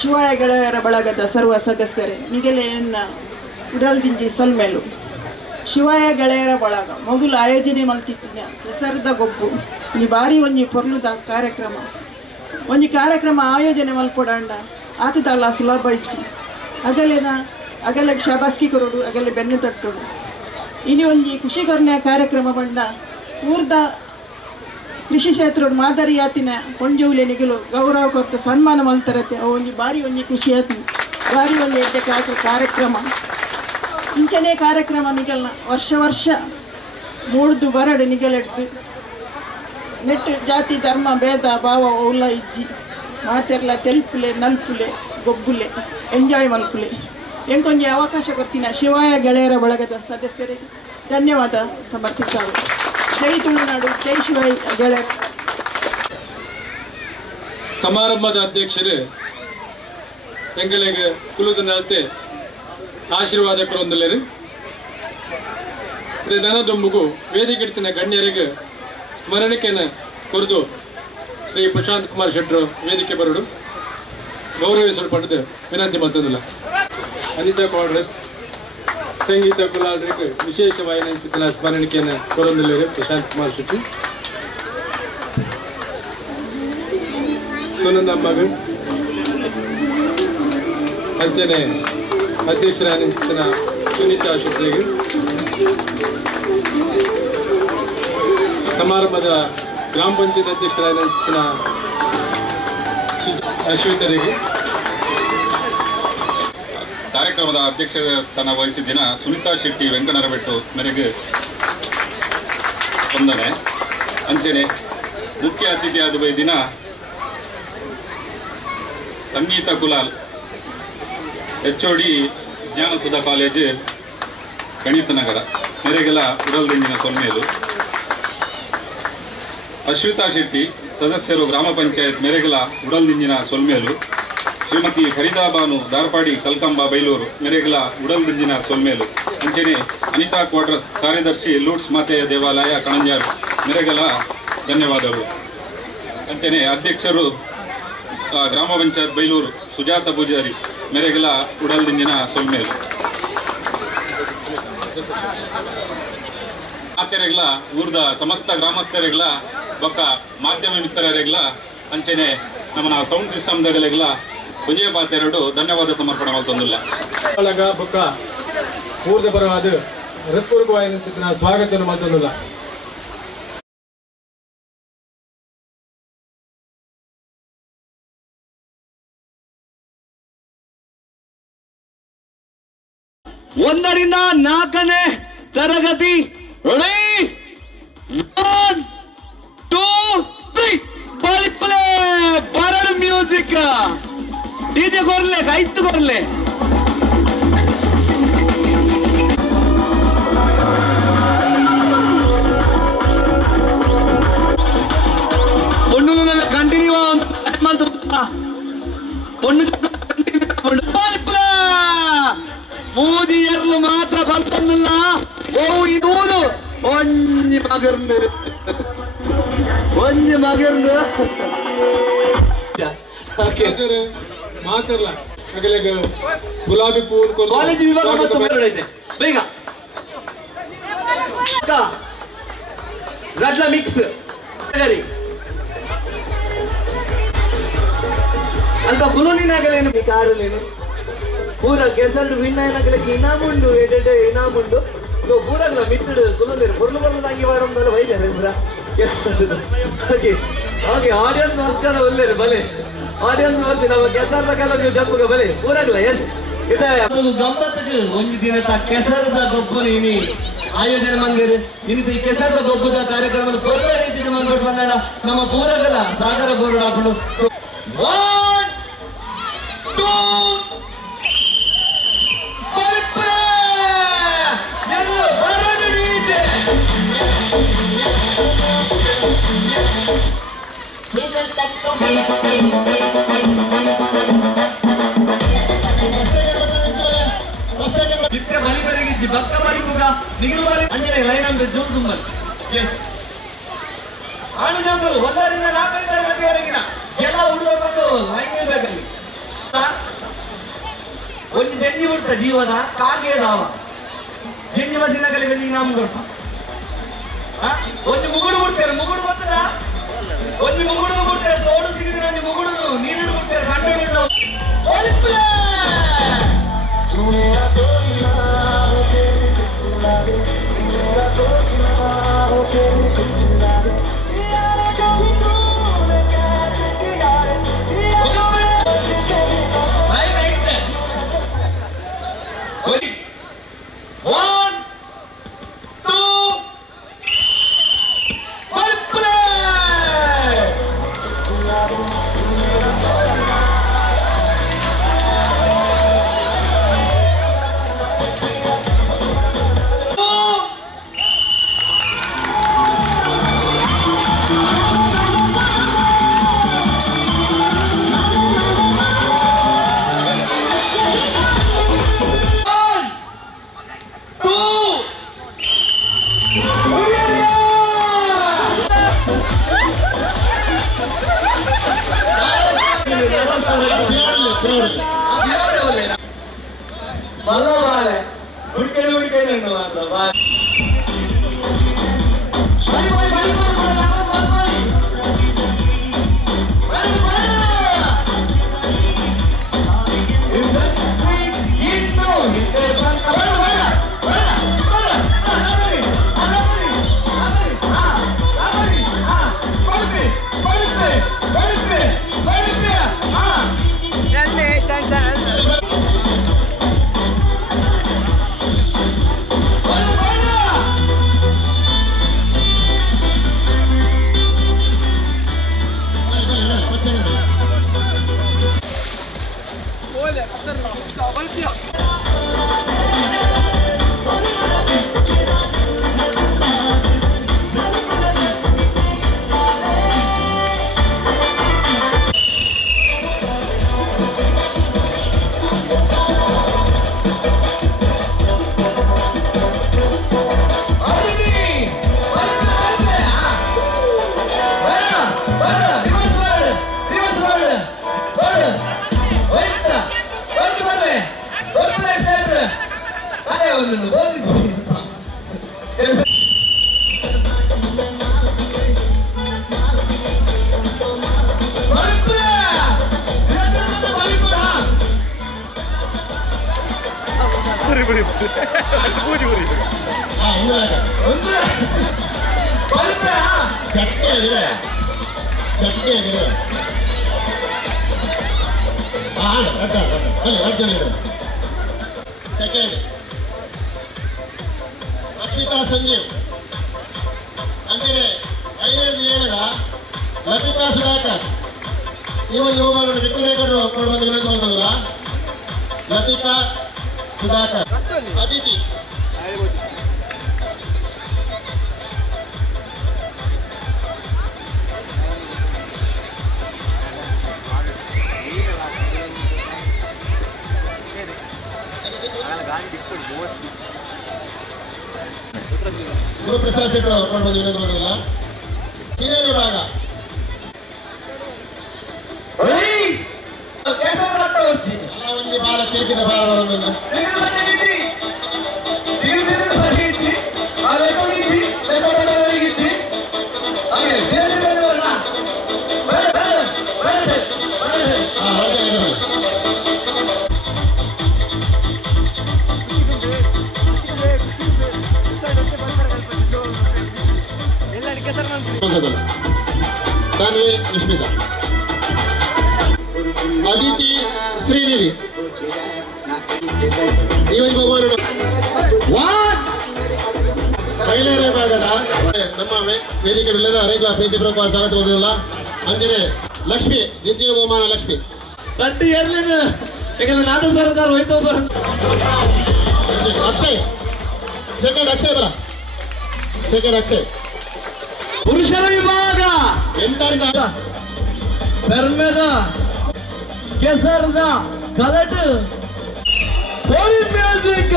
ಶಿವಾಯ ಗೆಳೆಯರ ಬಳಗದ ಸರ್ವ ಸದಸ್ಯರೇ ನಿಗಲೆ ಎನ್ನ ಉಡಲ್ದಿಂಜಿ ಸೊಲ್ಮೆಲು ಶಿವಾಯ ಗೆಳೆಯರ ಬಳಗ ಮೊದಲು ಆಯೋಜನೆ ಮಲ್ತಿತ್ತಿನ ಹೆಸರದ ಗೊಬ್ಬು ಈ ಬಾರಿ ಒಂಜಿ ಪೊರ್ಲುದ ಕಾರ್ಯಕ್ರಮ ಆಯೋಜನೆ ಮಲ್ಪೊಡಂಡ ಆತದಲ್ಲ ಸುಲಭ ಇಚ್ಚಿ ಅಗಲೆ ಶಬಾಸ್ಕಿ ಕೊರೋಡು ಅಗಲೆ ಬೆನ್ನು ತಟ್ಟೋಡು ಇನಿ ಒಂಜಿ ಖುಷಿ ಕೊರ್ನೆ ಕಾರ್ಯಕ್ರಮ ಬಂಡ ಊರ್ದ ಕೃಷಿ ಕ್ಷೇತ್ರ ಮಾದರಿ ಆತಿನ ಕೊಂಜೂಲೆ ನಿಗಲು ಗೌರವ ಕೊಟ್ಟು ಸನ್ಮಾನ ಮಾಡ್ತಾರತ್ತೆ ಅವು ಒಂಜಿ ಭಾರಿ ಒಂಜಿ ಖುಷಿ ಆಯ್ತು ಭಾರಿ ಒಂದು ಎಡ್ಡಕ್ಕೆ ಹಾಕೋ ಕಾರ್ಯಕ್ರಮ ಇಂಚನೇ ಕಾರ್ಯಕ್ರಮ ನಿಗಲ್ನ ವರ್ಷ ಮೂಡ್ದು ಬರಡು ನಿಗಲೆಡ್ದು ನೆಟ್ಟು ಜಾತಿ ಧರ್ಮ ಭೇದ ಭಾವ ಉಲ್ಲ ಇಜ್ಜಿ ಮಾತೆರ್ಲ ತೆಲ್ಪುಲೆ ನಲ್ಪುಲೆ ಗೊಬ್ಬುಲೆ ಎಂಜಾಯ್ ಮಲ್ಪುಲೆ ಎಂಕೊಂಜಿ ಅವಕಾಶ ಕೊಡ್ತೀನಿ ಶಿವಾಯ ಗೆಳೆಯರ ಬಳಗದ ಸದಸ್ಯರಿಗೆ ಧನ್ಯವಾದ ಸಮರ್ಪಿಸಾರು. ಜೈ ತುಳುನಾಡು, ಜೈ ಶಿವಾಯ ಗೆಳೆಯರ. ಸಮಾರಂಭದ ಅಧ್ಯಕ್ಷರು ಎಂಗಳಿಗೆ ಕುಲದ ನಾತೆ ಆಶೀರ್ವಾದ ಕೊರೊಂದಲ್ಲರು ದನದೊಂಬುಗು ವೇದಿಕೆಡ್ತಿನ ಗಣ್ಯರಿಗೆ ಸ್ಮರಣಿಕೆಯನ್ನು ಕೊರೆದು ಶ್ರೀ ಪ್ರಶಾಂತ್ ಕುಮಾರ್ ಶೆಟ್ಟರು ವೇದಿಕೆ ಬರಡು ಗೌರವಿಸಲ್ಪಟ್ಟದು ವಿನಂತಿ ಮತ್ತೊಂದಿಲ್ಲ. ಅನಿತಾ ಕಾಂಗ್ರೆಸ್ ಸಂಗೀತ ಕುಲಾಲರಿಗೆ ವಿಶೇಷವಾಗಿ ನೆನಪಿನ ಸ್ಮರಣಿಕೆಯನ್ನು ಕೊರೊಂದಿಲ್ಲರು ಪ್ರಶಾಂತ್ ಕುಮಾರ್ ಶೆಟ್ಟಿ, ಸುನಂದಮ್ಮಗ ಅಂಚನೆ ಅಧ್ಯಕ್ಷರಾದ ಸುನೀತಾ ಶೆಟ್ಟಿಗೆ, ಸಮಾರಂಭದ ಗ್ರಾಮ ಪಂಚಾಯತ್ ಅಧ್ಯಕ್ಷರಾದ ಅಶ್ವಿತರಿಗೆ, ಕಾರ್ಯಕ್ರಮದ ಅಧ್ಯಕ್ಷ ಸ್ಥಾನ ವಹಿಸಿದ್ದಿನ ಸುನೀತಾ ಶೆಟ್ಟಿ ವೆಂಕಟರಬೆಟ್ಟು ಮೇರೆಗೆ ವಂದನೆ. ಅಂಚನೆ ಮುಖ್ಯ ಅತಿಥಿಯಾದ ದಿನ ಸಂಗೀತ ಕುಲಾಲ್ HOD ಜ್ಞಾನಸುಧಾ ಕಾಲೇಜ್ ಗಣಿತ ನಗರ ಮೇರೆಗೆಲ್ಲ ಉಡಲ್ದಿಂಡಿನ ಸೊನ್ಮೇಲು. ಅಶ್ವಿತಾ ಶೆಟ್ಟಿ ಸದಸ್ಯರು ಗ್ರಾಮ ಪಂಚಾಯತ್ ಮೇರೆಗೆಲ ಉಡಲ್ದಿಂಜಿನ ಸೊಲ್ಮೇಲು. ಶ್ರೀಮತಿ ಫರೀದಾ ಬಾನು ದಾರ್ಪಾಡಿ ಕಲ್ಕಂಬ ಬೈಲೂರು ಮೇರೆಗೆಲ ಉಡಲ್ದಿಂಜಿನ ಸೊಲ್ಮೇಲು. ಅಂಚನೆ ಅನಿತಾ ಕ್ವಾರ್ಟರ್ಸ್ ಕಾರ್ಯದರ್ಶಿ ಲೂಟ್ಸ್ ಮಾತೆಯ ದೇವಾಲಯ ಕಣಂಜಾರು ಮೇರೆಗೆಲ ಧನ್ಯವಾದಗಳು. ಅಂಚನೆ ಅಧ್ಯಕ್ಷರು ಗ್ರಾಮ ಪಂಚಾಯತ್ ಬೈಲೂರು ಸುಜಾತ ಪೂಜಾರಿ ಮೇರೆಗೆಲ ಉಡಲ್ದಿಂಜಿನ ಸೊಲ್ಮೇಲು. ಮಾತೆರೆಗ್ಲ ಊರ್ದ ಸಮಸ್ತ ಗ್ರಾಮಸ್ಥರೆಗ್ಲ ಬೊಕ್ಕ ಮಾಧ್ಯಮ ಮಿತ್ರರೆಗ್ಲ ಅಂಚನೆ ನಮ್ಮನ ಸೌಂಡ್ ಸಿಸ್ಟಮ್ದಾಗಲೆಗ್ಲ ಪುಂಜೆ ಪಾತೆರಡು ಧನ್ಯವಾದ ಸಮರ್ಪಣೆ ಮಾಡ್ತಂದಿಲ್ಲ. ಬೊಕ್ಕ ಊರ್ದ ಪರವಾದ ಹೃತ್ಪೂರ್ವಕವಾಗಿ ಸ್ವಾಗತ ಮಾಡ್ತಂದಿಲ್ಲ. ಒಂದರಿಂದ 4ನೇ ತರಗತಿ ರೆಡಿ 1 2 3 ಬಲ್ಪ್ಲೆ ಬರಡು ಮ್ಯೂಸಿಕ್ ಡಿಜೆ ಕೊರ್ಲೆ ಕೈತ್ತು ಕೊರ್ಲೆ பொண்ணு ಕಂಟಿನ್ಯೂ பொண்ணு ಬಲ್ಪ್ಲೆ ಮೂಜಿ ಎರಲು ಮಾತ್ರ ಬಲ್ತಂದಿಲ್ಲ. ಓ ಇದೂದು ಒಂಜಿ ಮಗರ್ನು ಮಾತಾಡಲ್ಲ ಗುಲಾಬಿ ಪೂ ಕಾಲೇಜ್ ವಿಭಾಗ ಮತ್ತು ಬರಡೈತೆ ಬೇಗ ರಡ್ಲ ಮಿಕ್ಸ್ ಅಲ್ಪ ಬುಲೂನಿನಾಗಲೇನು ಕಾರಲೇನು ಪೂರ ಕೆಸರು ವಿನ್ನಾಯನಗಳಿಗೆ ಇನಾಮುಂಡು ಎಡೆಡೆ ಇನಾಮುಂಡು ಸೊ ಪೂರಲ್ಲ ಮಿತ್ತಡು ಕುಲಂದಿರು ಬುರ್ಲು ಬರ್ಲದಾಗಿ ವಾರೊಂದಲ್ಲ ವೈದ್ಯರು ಓಕೆ ಓಕೆ ಆಡಿಯನ್ಸ್ ನಮಸ್ಕಾರ ಒಳ್ಳೆಯರು ಬಲೆ ಆಡಿಯನ್ಸ್ ಬರ್ತಿ ನಮ್ಮ ಕೆಸರದ ಕೆಲವು ಜಪ್ಪುಗ ಬಲೆ ಪೂರಾಗಲ್ಲ ಎಸ್ ಗಮ್ಮತ್ತಿಗೆ ಒಂದು ದಿನದ ಕೆಸರದ ಗೊಬ್ಬಲು ಇನಿ ಆಯೋಜನೆ ಮಂಗರು ಇನ್ನಿತ ಈ ಕೆಸರದ ಗೊಬ್ಬದ ಕಾರ್ಯಕ್ರಮದ ಕೊಡುವ ರೀತಿಯ ಮಂಗಟ್ಟು ಬಂದಾಡ ನಮ್ಮ ಪೂರಗಲ್ಲ ಸಾಗರ ಬೋರ್ಡ್ ಹಾಕೊಂಡು 1 2 ಭಕ್ತ ಬರಿಬುಗ ನಿಗಿಲು ಅಂಜನೆ ಲೈನಂಬ ಜೋಡು ತುಂಬಲ್ ಆಣಜೋಗಲು 1ರಿಂದ 4ನೇ ತರಗತಿವರೆಗಿನ ಎಲ್ಲ ಹುಡುಗರು ಬಂದು ಲೈನ್ ನಿಲ್ಬೇಕಲ್ಲಿ. ಒಂದು ಜಂಜಿ ಬಿಡ್ತ ಜೀವನ ಕಾಗೇದಾವ ಜಂಜಿ ಬಸ್ಸಿನ ಕಲಿಗೆ ನೀನಾಮ ಕೊಡ್ಪ ಒಂದು ಮುಗುಡು ಬಿಡ್ತಾರೆ ಮುಗುಡು ಗೊತ್ತದ ಒಂದು ಮುಗುಡು ಬಿಡ್ತಾರೆ ತೋಡು ಸಿಗಿದ್ರೆ ಒಂದು ಮುಗುಡು ನೀರು ಬಿಡ್ತಾರೆ ಕಂಡು 1 2 play. Second, Asmita Sanjeev. ಅಂದರೆ ಐದನೇದು ಏನಾಗ ಲತಿಕಾ ಸುಧಾಕರ್ ಈ ಒಂದು ಬಹುಮಾನ ವಿಕ್ಟರೇಟರು ಕೊಡುವಂತ ವಿನಂತಿ ಮಾಡ್ತದಲ್ಲ. ಲತಿಕಾ ಸುಧಾಕರ್ ಅದಿತಿ ಗುರುಪ್ರಸಾದ್ ಶೆಟ್ಟರ್ ಅವರು ಕೊಡುವಂತ ವಿನಂತಿ ಮಾಡ್ತದಲ್ಲ. ಹಿರಿಯ ವಿಭಾಗ ಒಂದು ಬಾಲ ತಿರುಗಿದ ಬಾಲವನ್ನು ತಾನ್ವಿ ವಿಸ್ಮಿತಾ ಅದಿತಿ ಶ್ರೀನಿಧಿ ಈ ಒಂದು ಬಹುಮಾನ ಮಹಿಳೆಯರ ವಿಭಾಗದ ನಮ್ಮ ವೇದಿಕೆಗಳೆಲ್ಲ ರೈತ ಪ್ರೀತಿ ಪ್ರಭಾವ ಸ್ವಾಗತ ಹೊಂದಿಲ್ಲ. ಅಂಜನೆ ಲಕ್ಷ್ಮಿ ದ್ವಿತೀಯ ಬಹುಮಾನ ಲಕ್ಷ್ಮಿ ತಟ್ಟಿ ಏರ್ಲಿನ ಈಗ ನಾಟಕ ಸರ್ಕಾರ ಹೋಯ್ತು ಬರ ಅಕ್ಷಯ್ ಸೆಕೆಂಡ್ ಅಕ್ಷಯ್ ಬರ ಸೆಕೆಂಡ್ ಅಕ್ಷಯ್ ಪುರುಷರ ವಿಭಾಗ 8ರಿಂದ ಬೆರ್ಮೆದ ಕೆಸರದ ಕಲಟ್ ಹೋಲಿ ಮ್ಯೂಸಿಕ್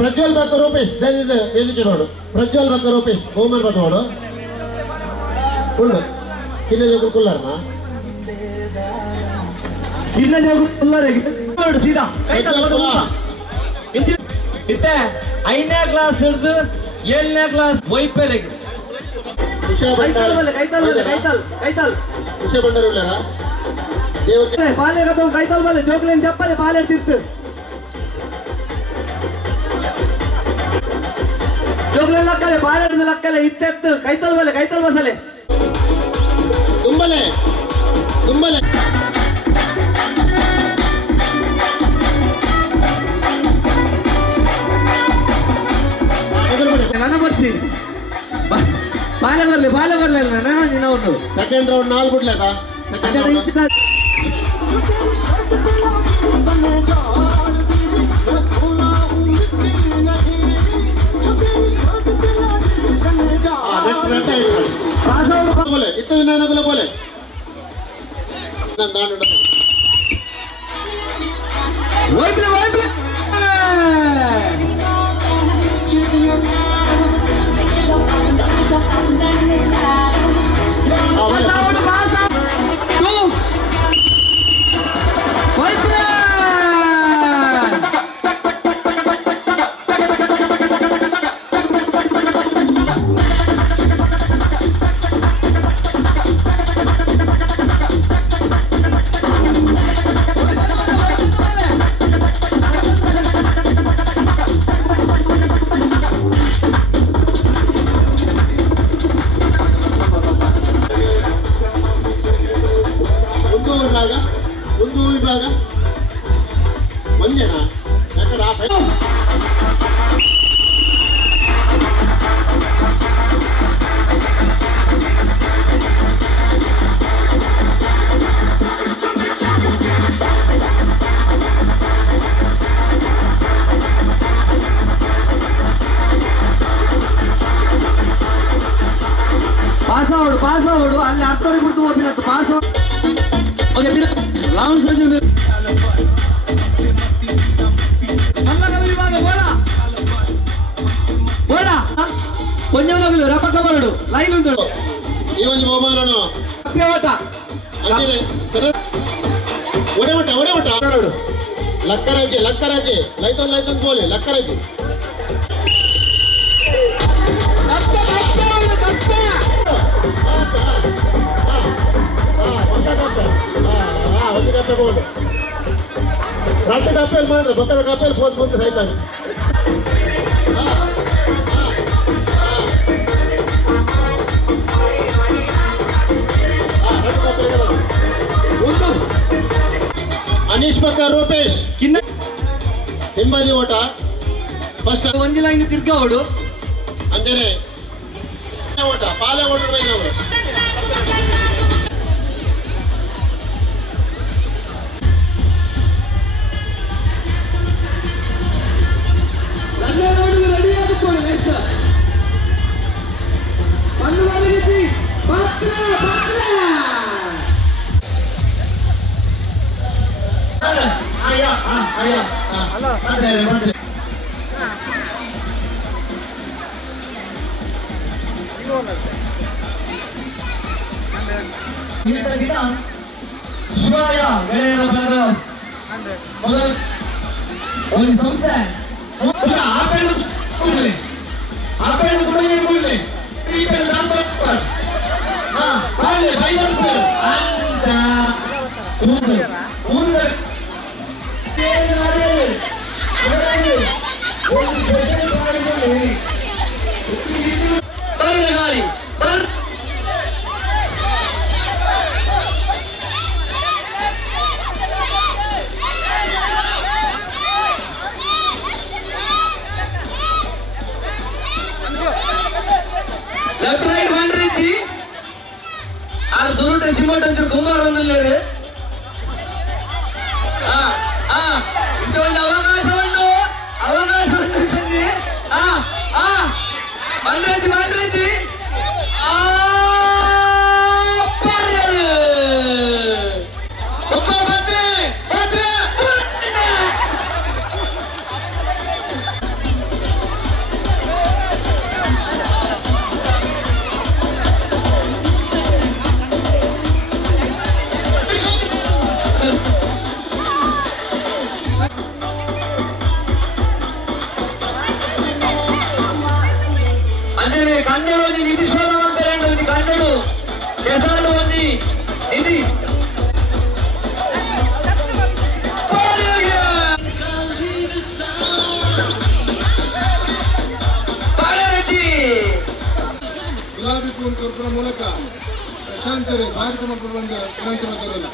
ಪ್ರಜ್ವಲ್ ಬಕ್ಕ ರೂಪೇಶ್ ವೇದಿಕೆ ನೋಡು. ಪ್ರಜ್ವಲ್ ಬಕ್ಕ ರೂಪೇಶ್ ಬಹುಮಾನ ಬಕ್ಕ ನೋಡು. ಕುಳ್ಳು ಕಿನ್ನ ಜೋಗುಲ್ ಕುಲ್ಲಾರಮ್ಮ ಇನ್ನ ಜೋಗು ಕುಲ್ಲಾರಿಗೆ ನೋಡು ಸೀದಾ ಇತ್ತೆ 5ನೇ ಕ್ಲಾಸ್ ಹಿಡಿದು 7ನೇ ಕ್ಲಾಸ್ ವೈಪೇರಿಗೆ ವಿಷಯ ಬಂಡರು ಇಲ್ಲಾರ ಪಾಲೆ ಕೈತಾಲ್ ಬಾಲೆ ಜೋಗ್ಲೇನ್ ಜಪ್ಪಲೆ ಪಾಲೆ ತಿರ್ತು ಜೋಗ್ಲೆ ಲಕ್ಕಲೆ ಬಾಳೆಹಣ್ಣು ಲಕ್ಕಲೆ ಇತ್ತೆತ್ತು ಕೈತಲ್ ಬಸಲೆ ತುಂಬಲೆ ನನ್ನ ಬರ್ಸಿ ಬಾಳೆ ಬರ್ಲಿ ನನ್ನ ಉಂಟು ಸೆಕೆಂಡ್ ರೌಂಡ್ 4 ಬಿಡ್ಲೇದಾ ಸೆಕೆಂಡ್ ರೌಂಡ್ ಇತ್ತು ವಿನಾಯಕಲ ಬೋಲೆ ಒಂದು ವಿಭಾಗ ಒಂದೇನಾ ಪಾಸ್ ಆಗೋಡು ಅಲ್ಲಿ ಅರ್ಥವರೆಗೆ ಬಿಟ್ಟು ಹೋಗ್ಬಿಡತ್ತು ಪಾಸ್ ರಾವಣ ಸಂಜೆ ಕೊಂಚ ರಪಕ್ಕ ಬರಡು ಲೈನ್ ಉಂಟು ಈ ಒಂದು ಬಹುಮಾನನು ಓಟ ಅಂಜನೆ ಸರ ಒಡೆ ಬರಡು ಲಕ್ಕರಾಜೆ ಲೈತನ್ ಬೋಲೆ ಲಕ್ಕರಾಜೆ ರಾತ್ರಿ ಕಪ್ಪೆಲ್ ಮಾಡ್ರೆ ಬಕ್ಕದ ಕಪ್ಪೆಲ್ ಫೋನ್ ಬಂದು ಸಾಯ್ತಾನೆ ಅನೀಶ್ ಪಕ್ಕ ರೂಪೇಶ್ ಹಿಂಬದಿ ಓಟ ಫಸ್ಟ್ ಒಂಜಿ ಲೈನ್ ತಿರ್ಗ ಓಡು ಅಂಜನೆ ಓಟ ಪಾಲೆ ಓಡಿರ್ಬೇಕು ಅವರು ರೆಡಿ ಆಗಿಕೊಳ್ಳಿ ಶಿವಾಯ ಗೆಳೆಯರ ಬಳಗ ಮೊದಲ ಒಂದು ಸಂಸ್ಥೆ ಆಪೇಳು ಕೊಡಲಿ ಈ ಪೇಳು ಬಾಳೆ ಬೈಲರ್ ಅಂತ ಗಾಳಿ ಲೆಫ್ಟ್ ರೈಟ್ ಬಂದ್ರಿಜ್ಜಿ ಆರು ಸುರುಟ ಸಿಮೋಟ್ ಅಂತ ಕುಮಾರೊಂದಿಲ್ಲ ಇದು ಒಂದು ಅವಕಾಶ ಉಂಟು ಸಂಜೆ ಬಂದ್ರಿಜ್ಜಿ కన్నడు నిధి శోధమంటారండి కన్నడు ఎసాడు ఉంది ఇది బాలరెడ్డి ಪ್ರಶಾಂತರು ಕಾರ್ಯಕ್ರಮ ಕೊಡುವಂತ ನಿರಂತರದಲ್ಲ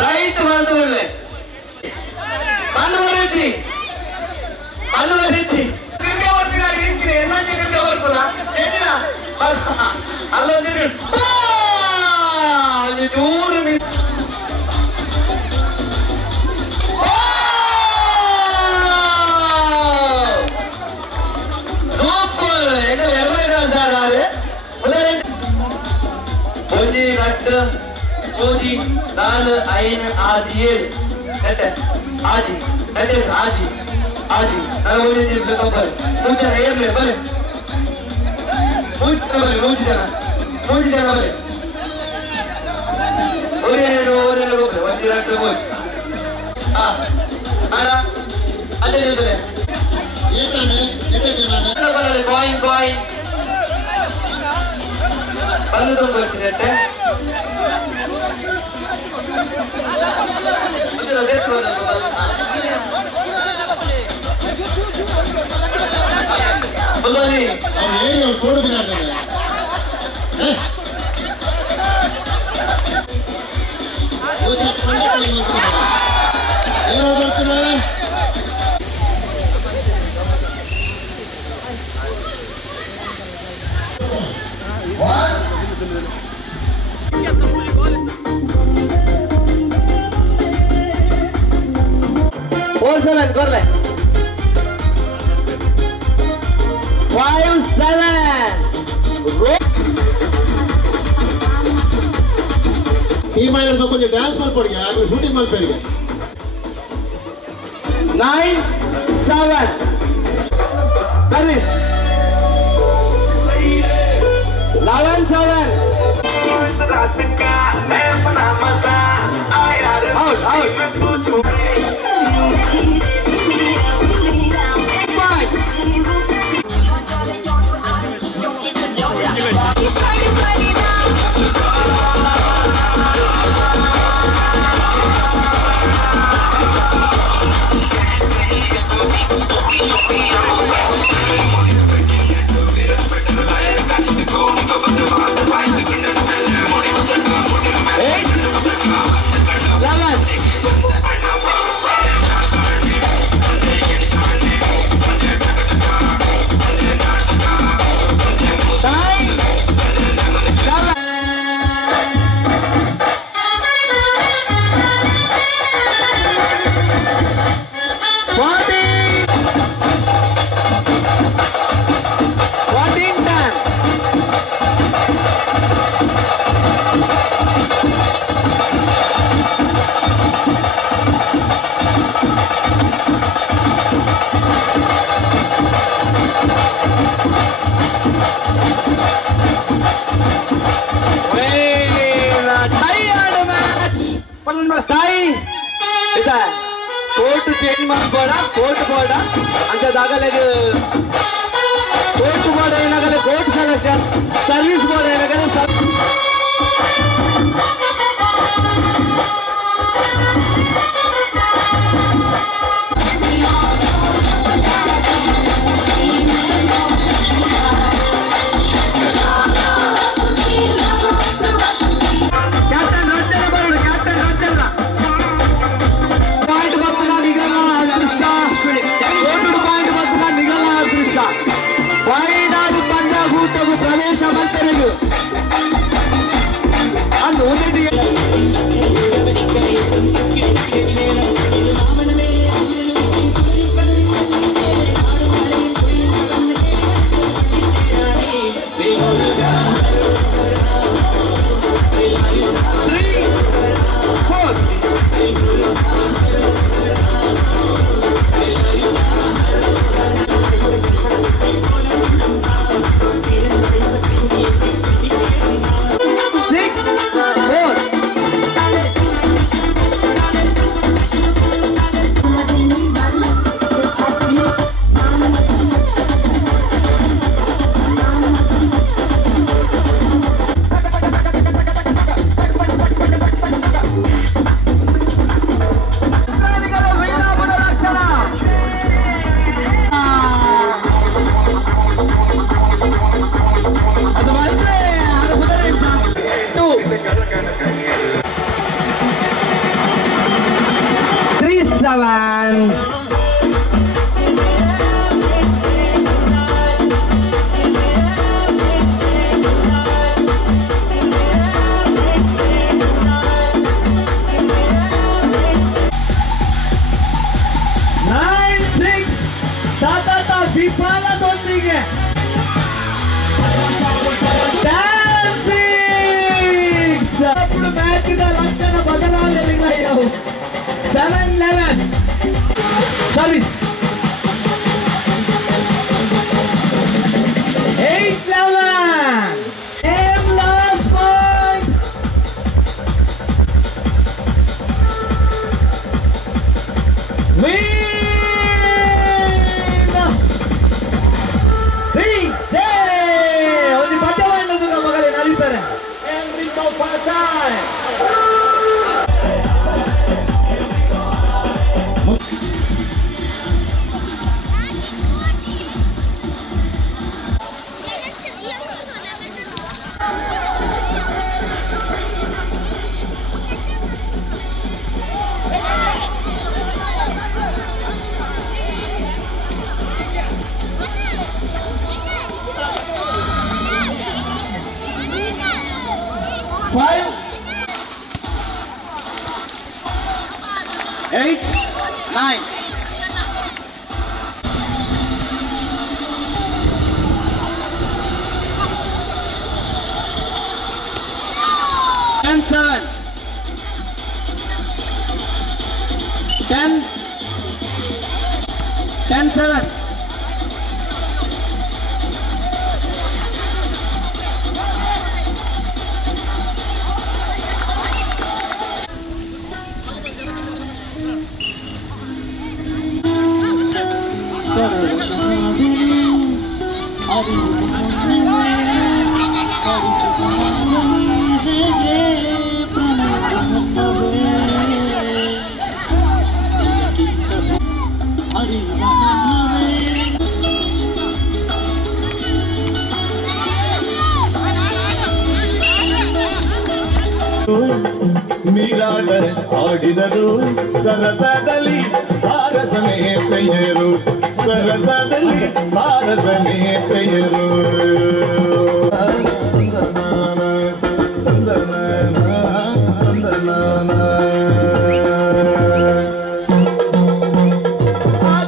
ರೈಟ್ ಬಂದು ಒಳ್ಳೆ ಅನ್ವರಿಸಿ ಅಲ್ಲೊಂದು ದೂರ Oji, 4, 5, 6, 7. Aji, that is Aji. Aji, I will need to come back. Muja air le, bale. Muji jana, bale. Ore go, bale. What did I do? Ah, ada, ada je bale. Ye tane, bale. Coin. Balu to bachete. Seven, go le. 5, 7. Team minus में कुछ dance मार पड़ गया, आगे shooting मार पड़ गया. 9, 7. Service. 11, 7. Out. Court change ಮಾಡ್ಬೋಡ ಕೋರ್ಟ್ ಬೋರ್ಡ ಅಂತದಾಗಲೇ ಕೋರ್ಟ್ ಬೋರ್ಡ್ ಏನಾಗಲ್ಲ ಕೋರ್ಟ್ ಸೆಲೆಕ್ಷನ್ ಸರ್ವಿಸ್ ಬೋರ್ಡ್ ಏನಾಗಲ್ಲ Why not? 5, 8, 9. 10, 7. 10, 7. ಮೀರಾಟ ಆಡಿದರು ಸರಸದಲ್ಲಿ ಸಾರಸನೇ ಪ್ರಿಯರು ಸರಸದಲ್ಲಿ ಸಾರಸನೇ ಪ್ರಿಯರು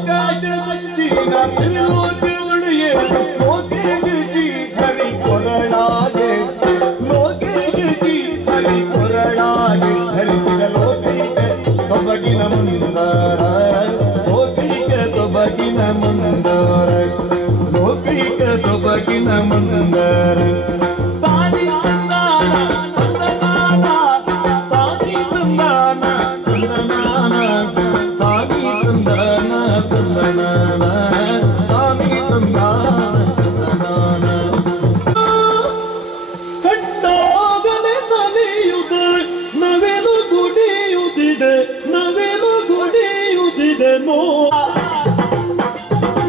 ಆಕಾಶದಚ್ಚಿನ ತಿರುಳುತ್ತಿರುಳಿಯೇ ಲೋಕೇಶಿ ಹರಿ ಕೊರಳಾಗೆ ಲೋಕೇಶಿ ಹರಿ ಕೊರಳಾಗೆ ಹರಿಸಿದ ಲೋಕೈಕ ಸೊಬಗಿನ ಮಂದಾರ ಲೋಕೈಕ ಸೊಬಗಿನ ಮಂದಾರ ಲೋಕೈಕ ಸೊಬಗಿನ ಮಂದಾರ ತಾನಿ ತಂದಾನ ತಂದನಾನ ತಾನಿ ತಂದಾನ ತಂದನಾನ ತಾನಿ ತಂದಾನ ತಂದನಾನ ತಾನಿ ತಂದಾನ ತಂದನಾನ ಕಟ್ಟಾಗಲೇ ನಲಿಯುದೆ ನವಿಲು ಗುಡಿಯುತ್ತಿದೆ ನವಿಲು ಗುಡಿಯುತ್ತಿದೆ ನೋ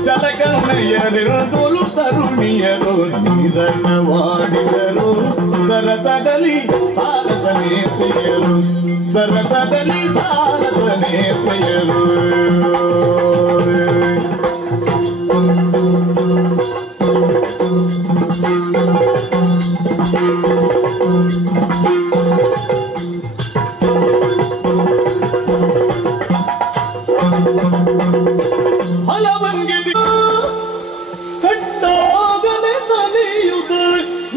ಜಲಕರ್ಣೆಯರಿರುವುದು ತರುಣಿಯರು ನೀರನ್ನವಾಡಿದರು ಸರಸದಲ್ಲಿ ಸಾರಸನೇ ಪ್ರಿಯರು ಸರಸದಲ್ಲಿ ಸಾರಸನೇ ಪ್ರಿಯರು ಹಲವಂಗೆ ಕಟ್ಟಾಗಲೇ ನಲಿಯುದೆ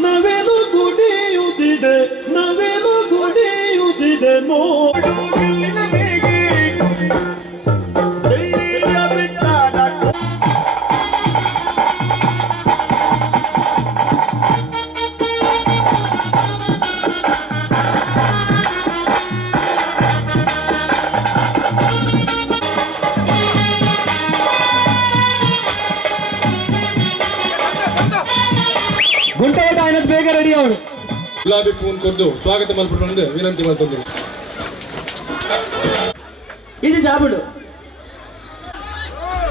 ನವಿಲು ಗುಡಿಯುತ್ತಿದೆ ನವಿಲು ಗುಡಿಯುತ್ತಿದೆ ನೋಡು ಗುಂಟೇಟ ಆಯ್ನದ್ ಬೇಗ ರೆಡಿ ಅವರು ಗುಲಾಬಿ ಪೂನ್ ಕೊದ್ದು ಸ್ವಾಗತ ಮಲ್ಪಟ್ಟು ವಿನಂತಿ ಮಾಡ್ತಂದೆ ಇದು ಜಾಬುಡು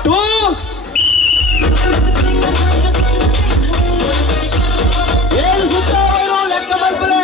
2 ಏಳು ಸುತ್ತವರು ಲೆಕ್ಕ ಮಲ್ಪಲೆ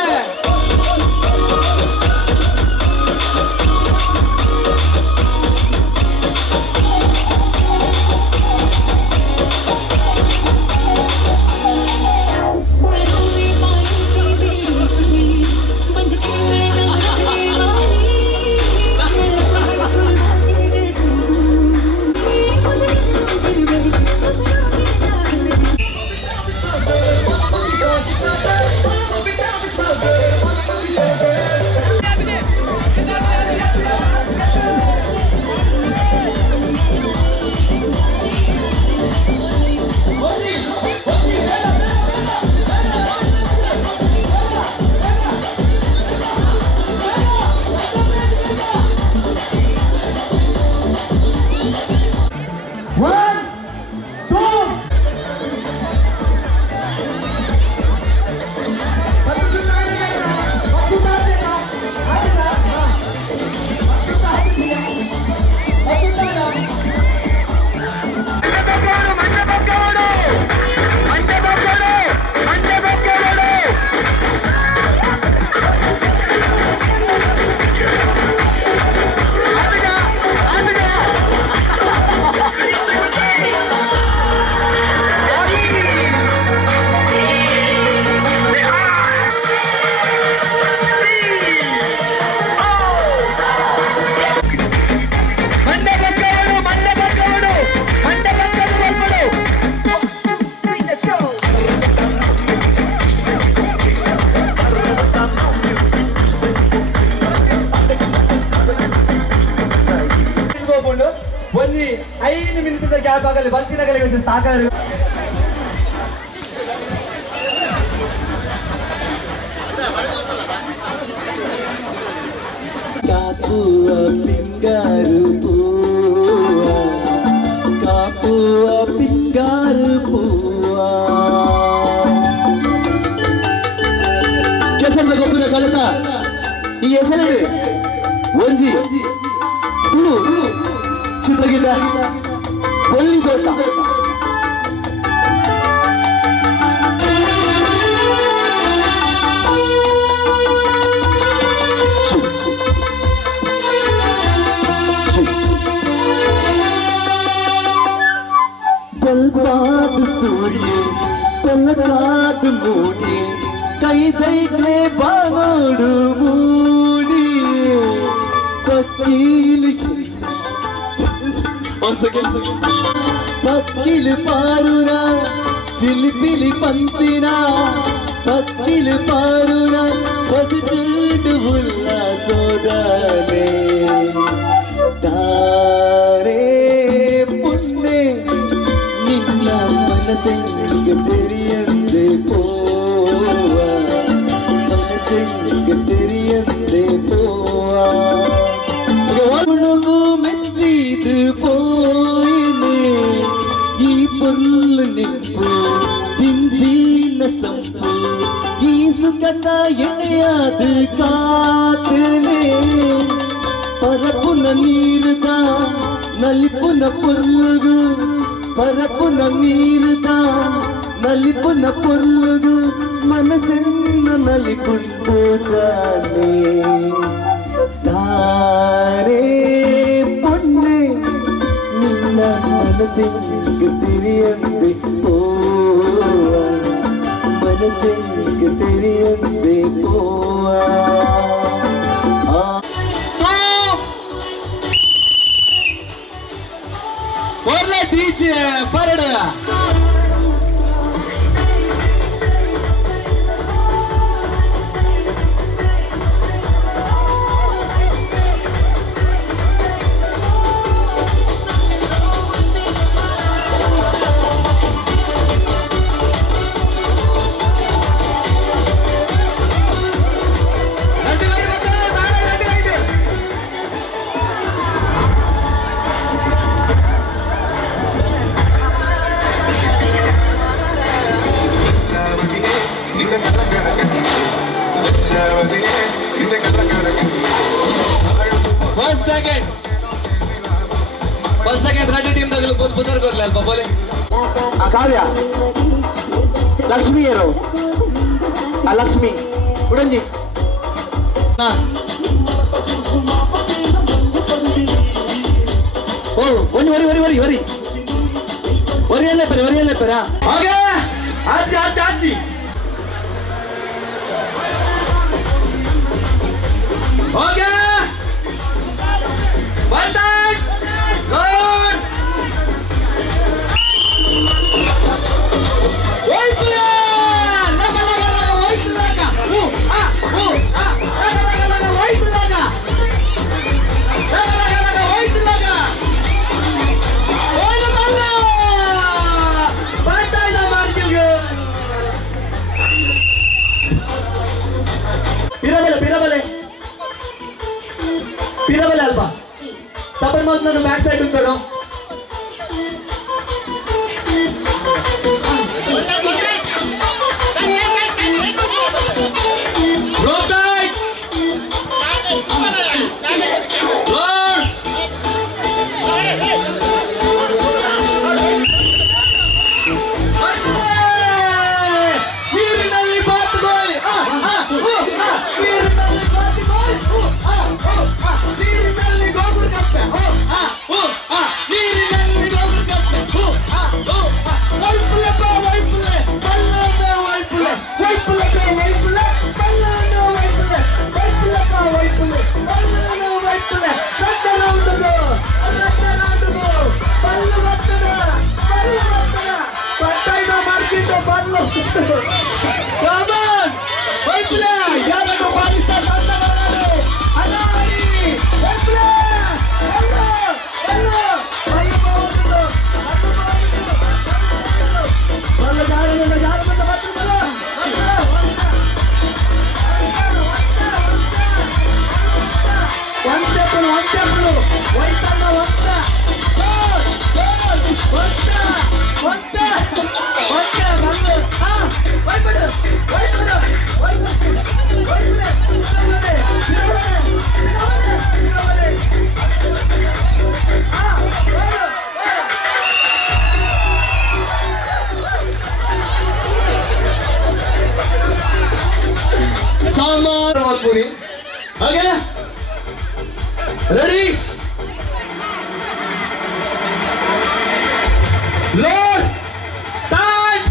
ಸಾಕಾಗ ಕಾಪುವ ಪಿಂಗಾರು ಪೂವ ಕಾಪುವ ಪಿಂಗಾರು ಪೂವ ಕೆಸರದ ಗೊಬ್ಬರ ಕಲಿತ ಈ ಹೆಸರು ಒಂಜಿ ತುಳು ಚಿತ್ರಗೀತ ಒಳ್ಳಿ ತೋಟ पलपाद सूर्य पलकाद मूडी कई दैले बानोडु मूडी पक्कील पक्कील पारुना चिलिपिली पंपिना पक्कील पारुना पदकूडु उल्ला सोदाने तारे पुण्य मनसेंगे तेरियंदे पोवा मनसेंगे तेरियंदे पोवा वालुगु मेच्चिदु पोयिने ई पुल्लु निप्पु दिंजीन संपु ई सुकत एयादु कातने परपुन नीरुदा नलिपुन पुल्लुगु परपुन नीरुद नलिपुन पुल्लुगु मनसेन्न नलिपुंडु जाने तारे पुण्य निन्न मनसेंगे तिरियंदे पोवा मनसेंगे तिरियंदे पोवा ಒಳ್ಳೆ ಡಿಜೆ ಪರಡ फर्स्ट सेकंड रेडी टीम तक पुदर कर ले अल्पा बोले काव्य लक्ष्मी हेरो लक्ष्मी उड़ंजी ना ओ वरी वरी वरी वरी वरी पे आगे आज आज आज okay one time good white player लगा वाइट लगा लगा वाइट लगा वाइट लगा ओए बल्ला बंटा इधर मार के पीराबले अल्पा तपन मत नन्नु बैक साइड उंटाडो रोटाइट लॉर्ड नीरिನಲ್ಲಿ ಬಾತ್ ಗೋಲ್ नीरिನಲ್ಲಿ ಬಾತ್ ಗೋಲ್ नीरिನಲ್ಲಿ ಗೋಗುರ್ ಕಪ್ಪೆ नीरिನಲ್ಲಿ ಗೋಗುರ್ ಕಪ್ಪೆ ವೈಟ್ ಪ್ಲೇ ಬಲ್ಲನ ವೈಟ್ ಪ್ಲೇ ಬಲ್ಲನ ವೈಟ್ ಪ್ಲೇ ಬಲ್ಲನ ವೈಟ್ ಪ್ಲೇ ರದ್ದ ರೌಂಡ್ ಬಲ್ಲು ಬಟ್ಟೈನ ಮಾರ್ಕಿಂದ ಬಲ್ಲು ಕಮಾನ್ ವೈಟ್ ಪ್ಲೇ ಯಾರನ್ನು ಪಾಲಿಸ್ತಾರೆ ಕೊನಿ ಹಾಗೆ ರೆಡಿ ಲೋಡ್ ಟೈಮ್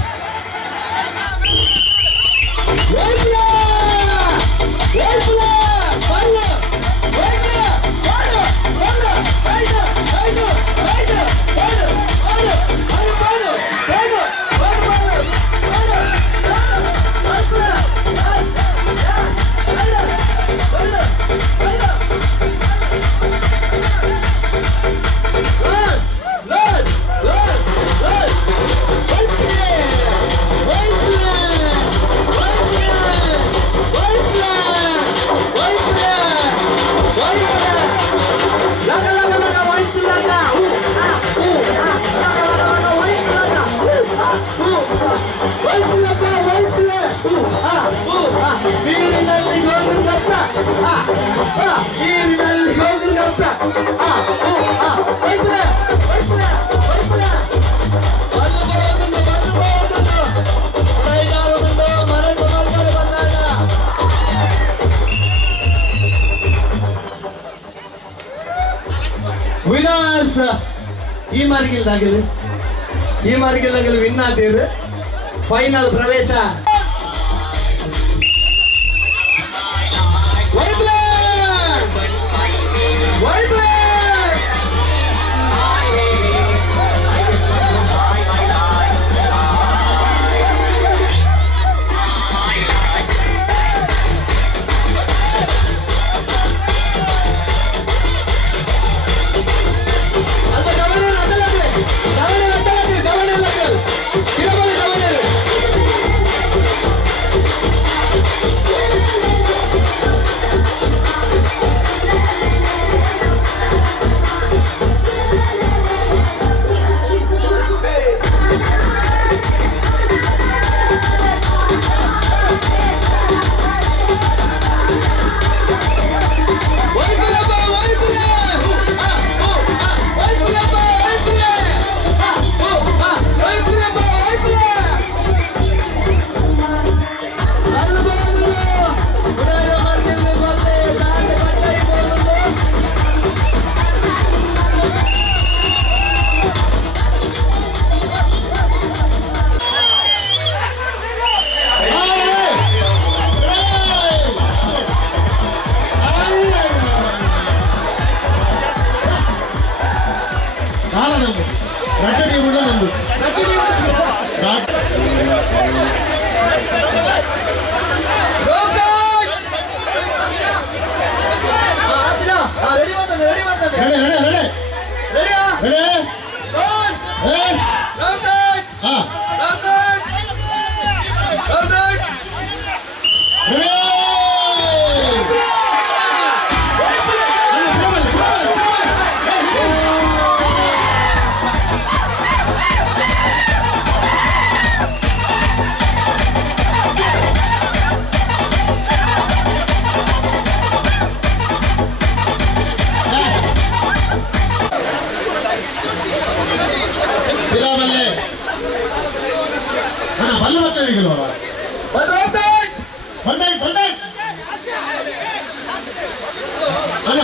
ವಿನರ್ಸ್ ಈ ಮಾರ್ಗಿಲ್ದಾಗಲಿ ವಿನ್ ಆದಿರು ಫೈನಲ್ ಪ್ರವೇಶ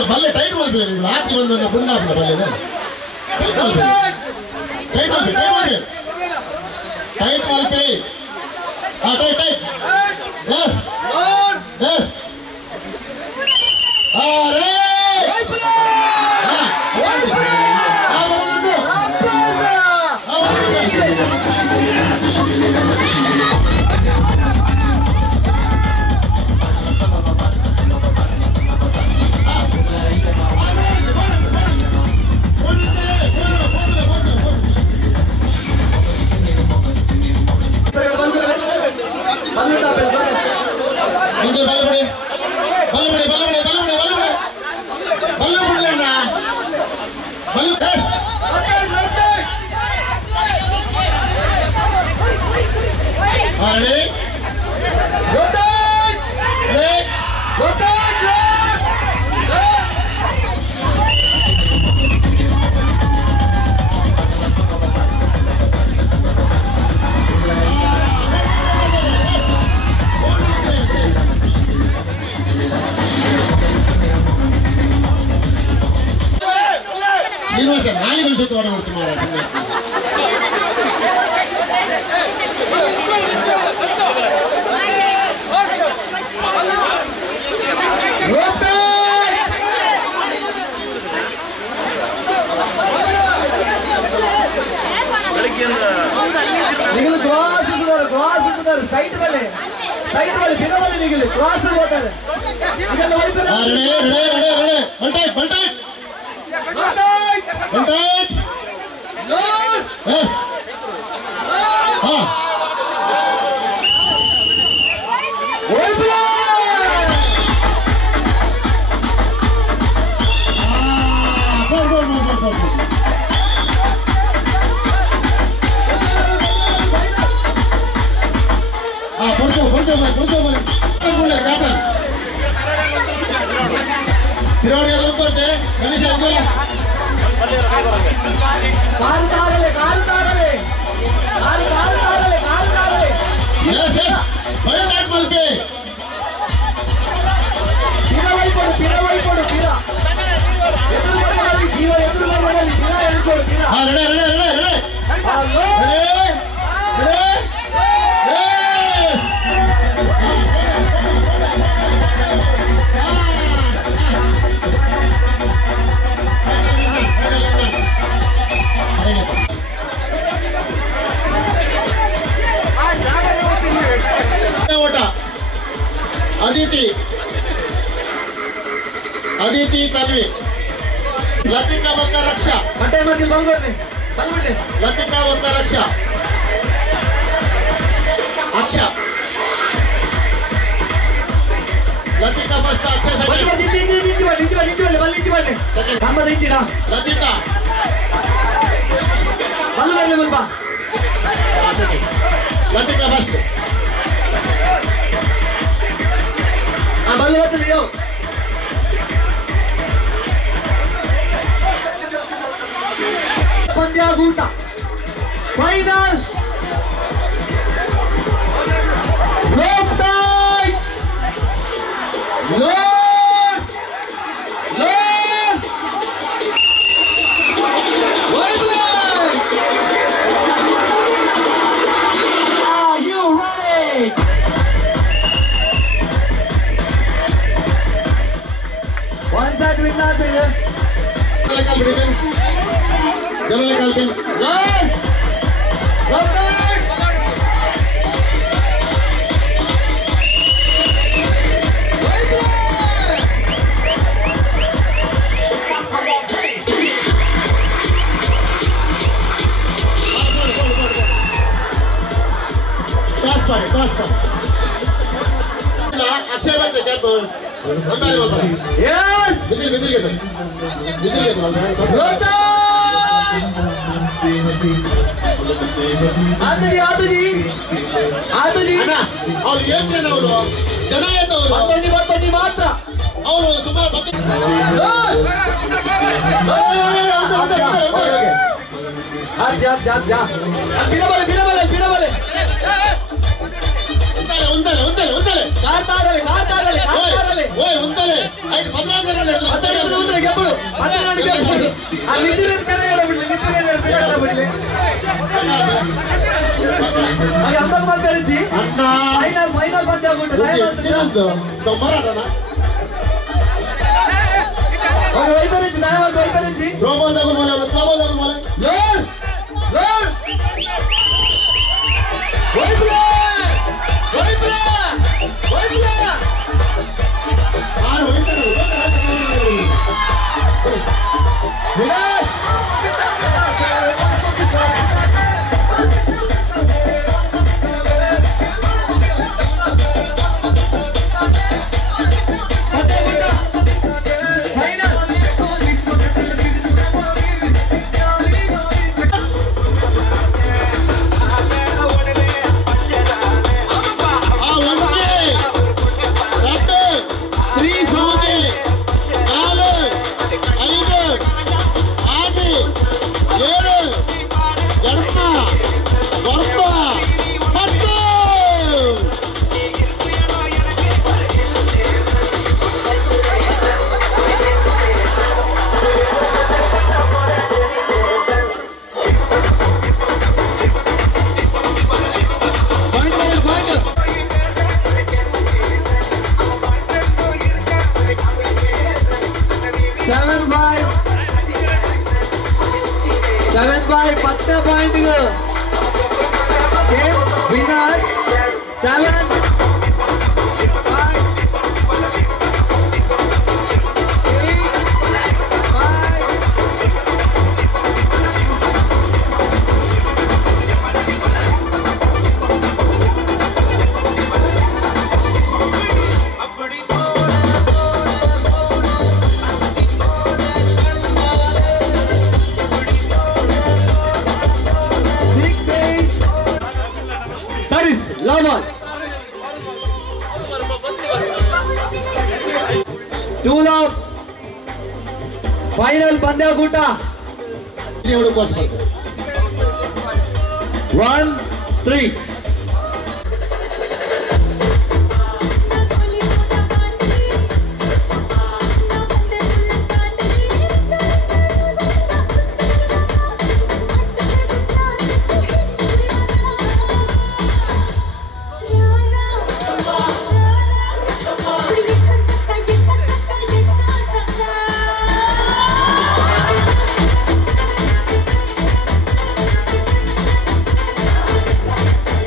ಬಲ್ಲೆ ಟೈಟ್ ಮಾಡ್ತೀವಿ ರಾತ್ರಿ ಒಂದು ಬುಂಡ ಬಲ್ಲೆ ಟೈಟ್ ಮಾಡ್ತೀವಿ ಟೈಟ್ ಎಸ್ ಎಸ್ ತೋಡ ಹೊರತು ಮಾರಾಟ ನಿಗಲು ಕ್ರಾಸ್ ಸೈಟ್ ಮೇಲೆ ಬಿನವಲ್ಲಿ ನಿಗಲು ಕ್ರಾಸ್ ಹೋಗ್ತಾರೆ अदिति तन्वी लतिका बक्का रक्षा मटे मध्य बंगोले बंगोले लतिका बक्का रक्षा अक्षा लतिका बक्का अक्षा सेकंड नीचे वाले हम नीचे लतिका बल्ले करले बल्बा लतिका फर्स्ट हां बल्ले मत लियो ಪಂದ್ಯಾಗೂಟ ಫೈನಲ್ ಒನ್ ಸೈಡ್ ವಿನ್ ಆಗ್ತಿದೆ चलो निकालते हैं अक्षय बनते क्या तो यस बिजली बिजली के आदजी आदजी आदजी ಅವ್ರು ಏನ್ತೇನೆ ಅವರು ಜನ ಏತವರು ಬರ್ತಂಜಿ ಮಾತ್ರ ಅವರು ಸುಮಾರು जा बिरबले ಉಂತಲೆ ಕಾರ್ ತಾರಲೆ ಓಯ್ ಉಂತಲೆ ಐದು 16 ಜನ ಉಂತಲೆ ಗೆಬ್ಬಳು 16 ಗೆಬ್ಬಳು ಆ ನಿದ್ದಿನ ಕಡೆ ಬಿಡ್ಲಿ ಬಿಡ್ಲಿ ಹಾಗೆ ಅಮ್ಮ ಮಾತಾಡಿದ್ದಿ ಫೈನಲ್ ಬಂದ ಆಗ್ಬಿಟ್ಟು ವೈಪರೀತಿ ನಾಯವಾಗಿ ವೈಪರೀತಿ game winners 7 5 Lavan 2 love final ಪಂದ್ಯಾಕೂಟ 1-3 Thank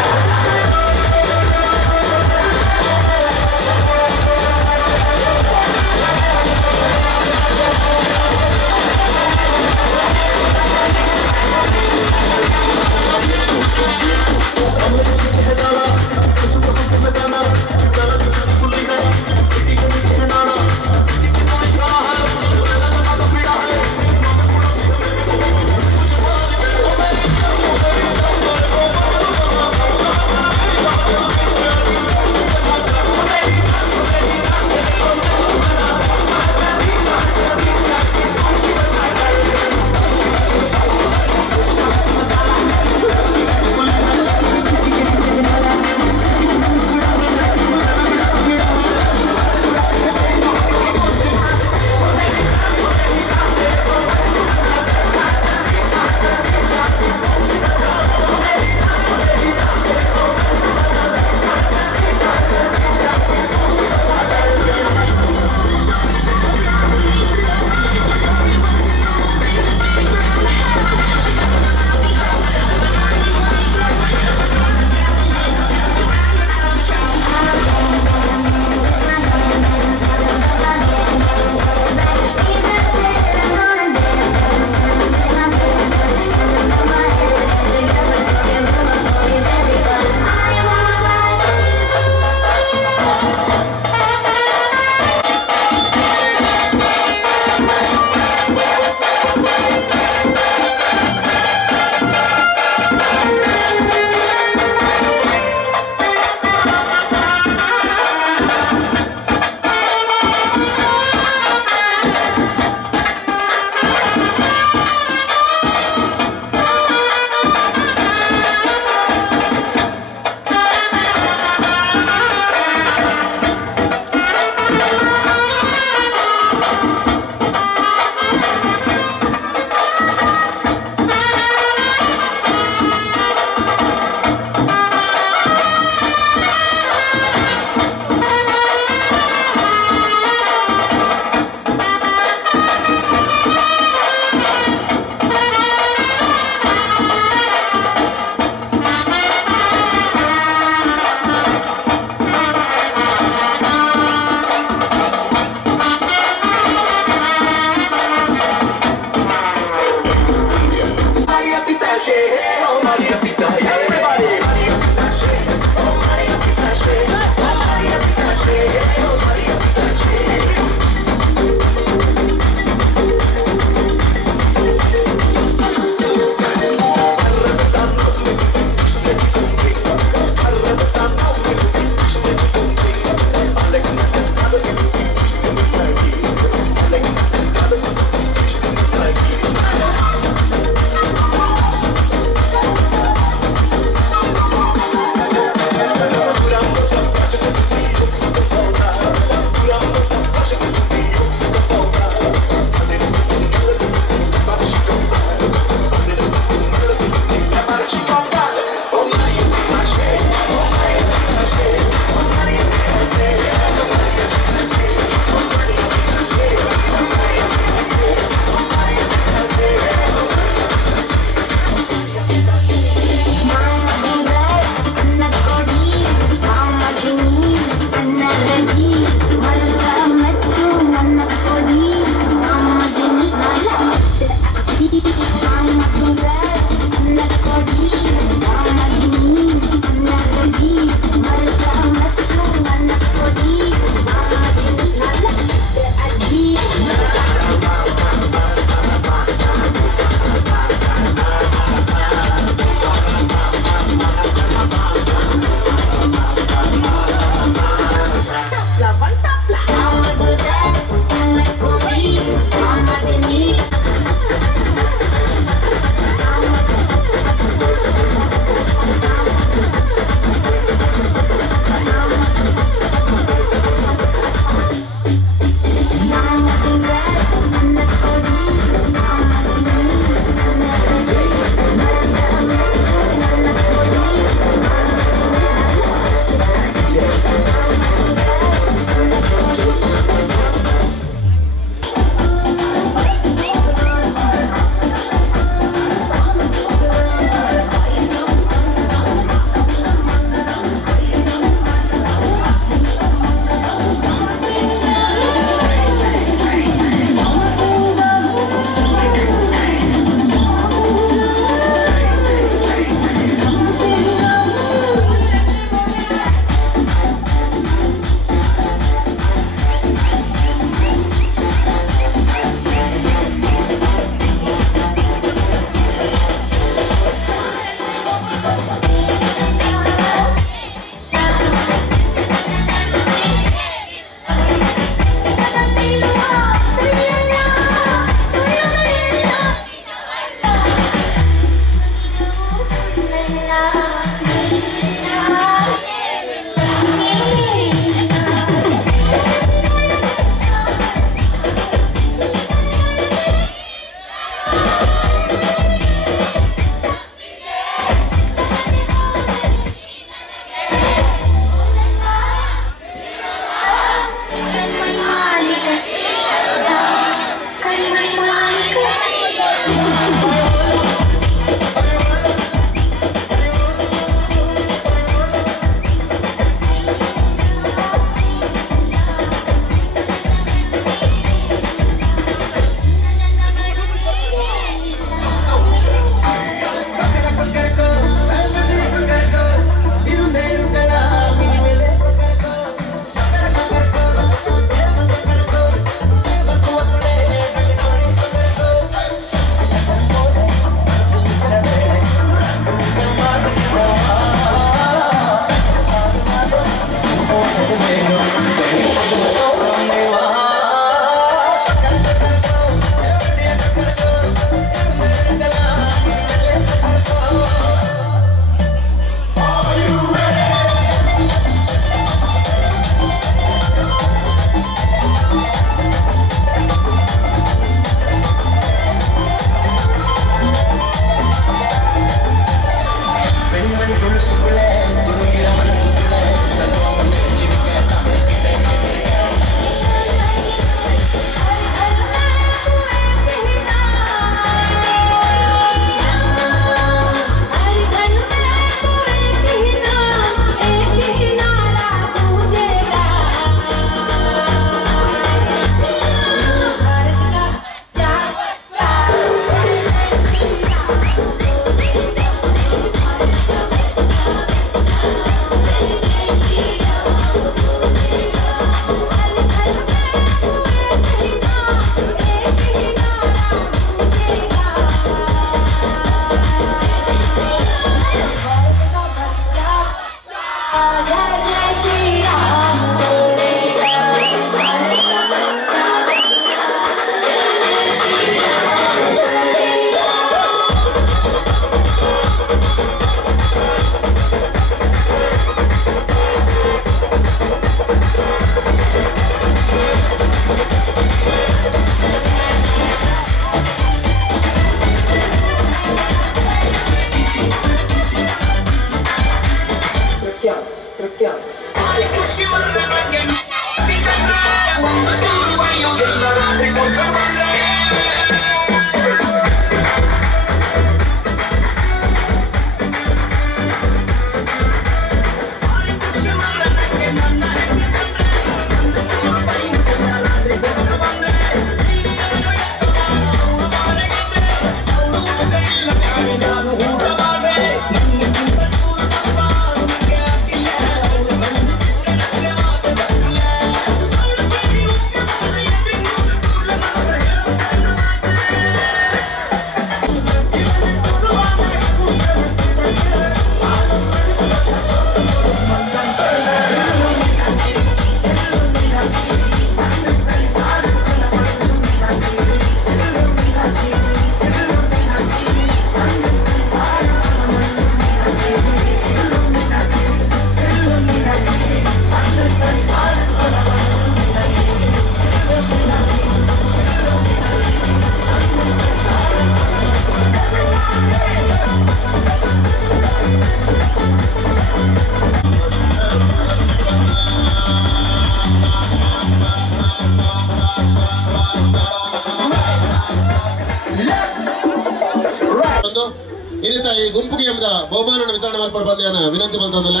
ಇನ್ನಿತ ಈ ಗುಂಪಿಗೆ ಎಂಬ ಬಹುಮಾನವನ್ನು ವಿತರಣೆ ಮಾಡ್ಕೊಡ್ಬಂದೇನ ವಿನಂತಿ ಬಂತಂದಲ್ಲ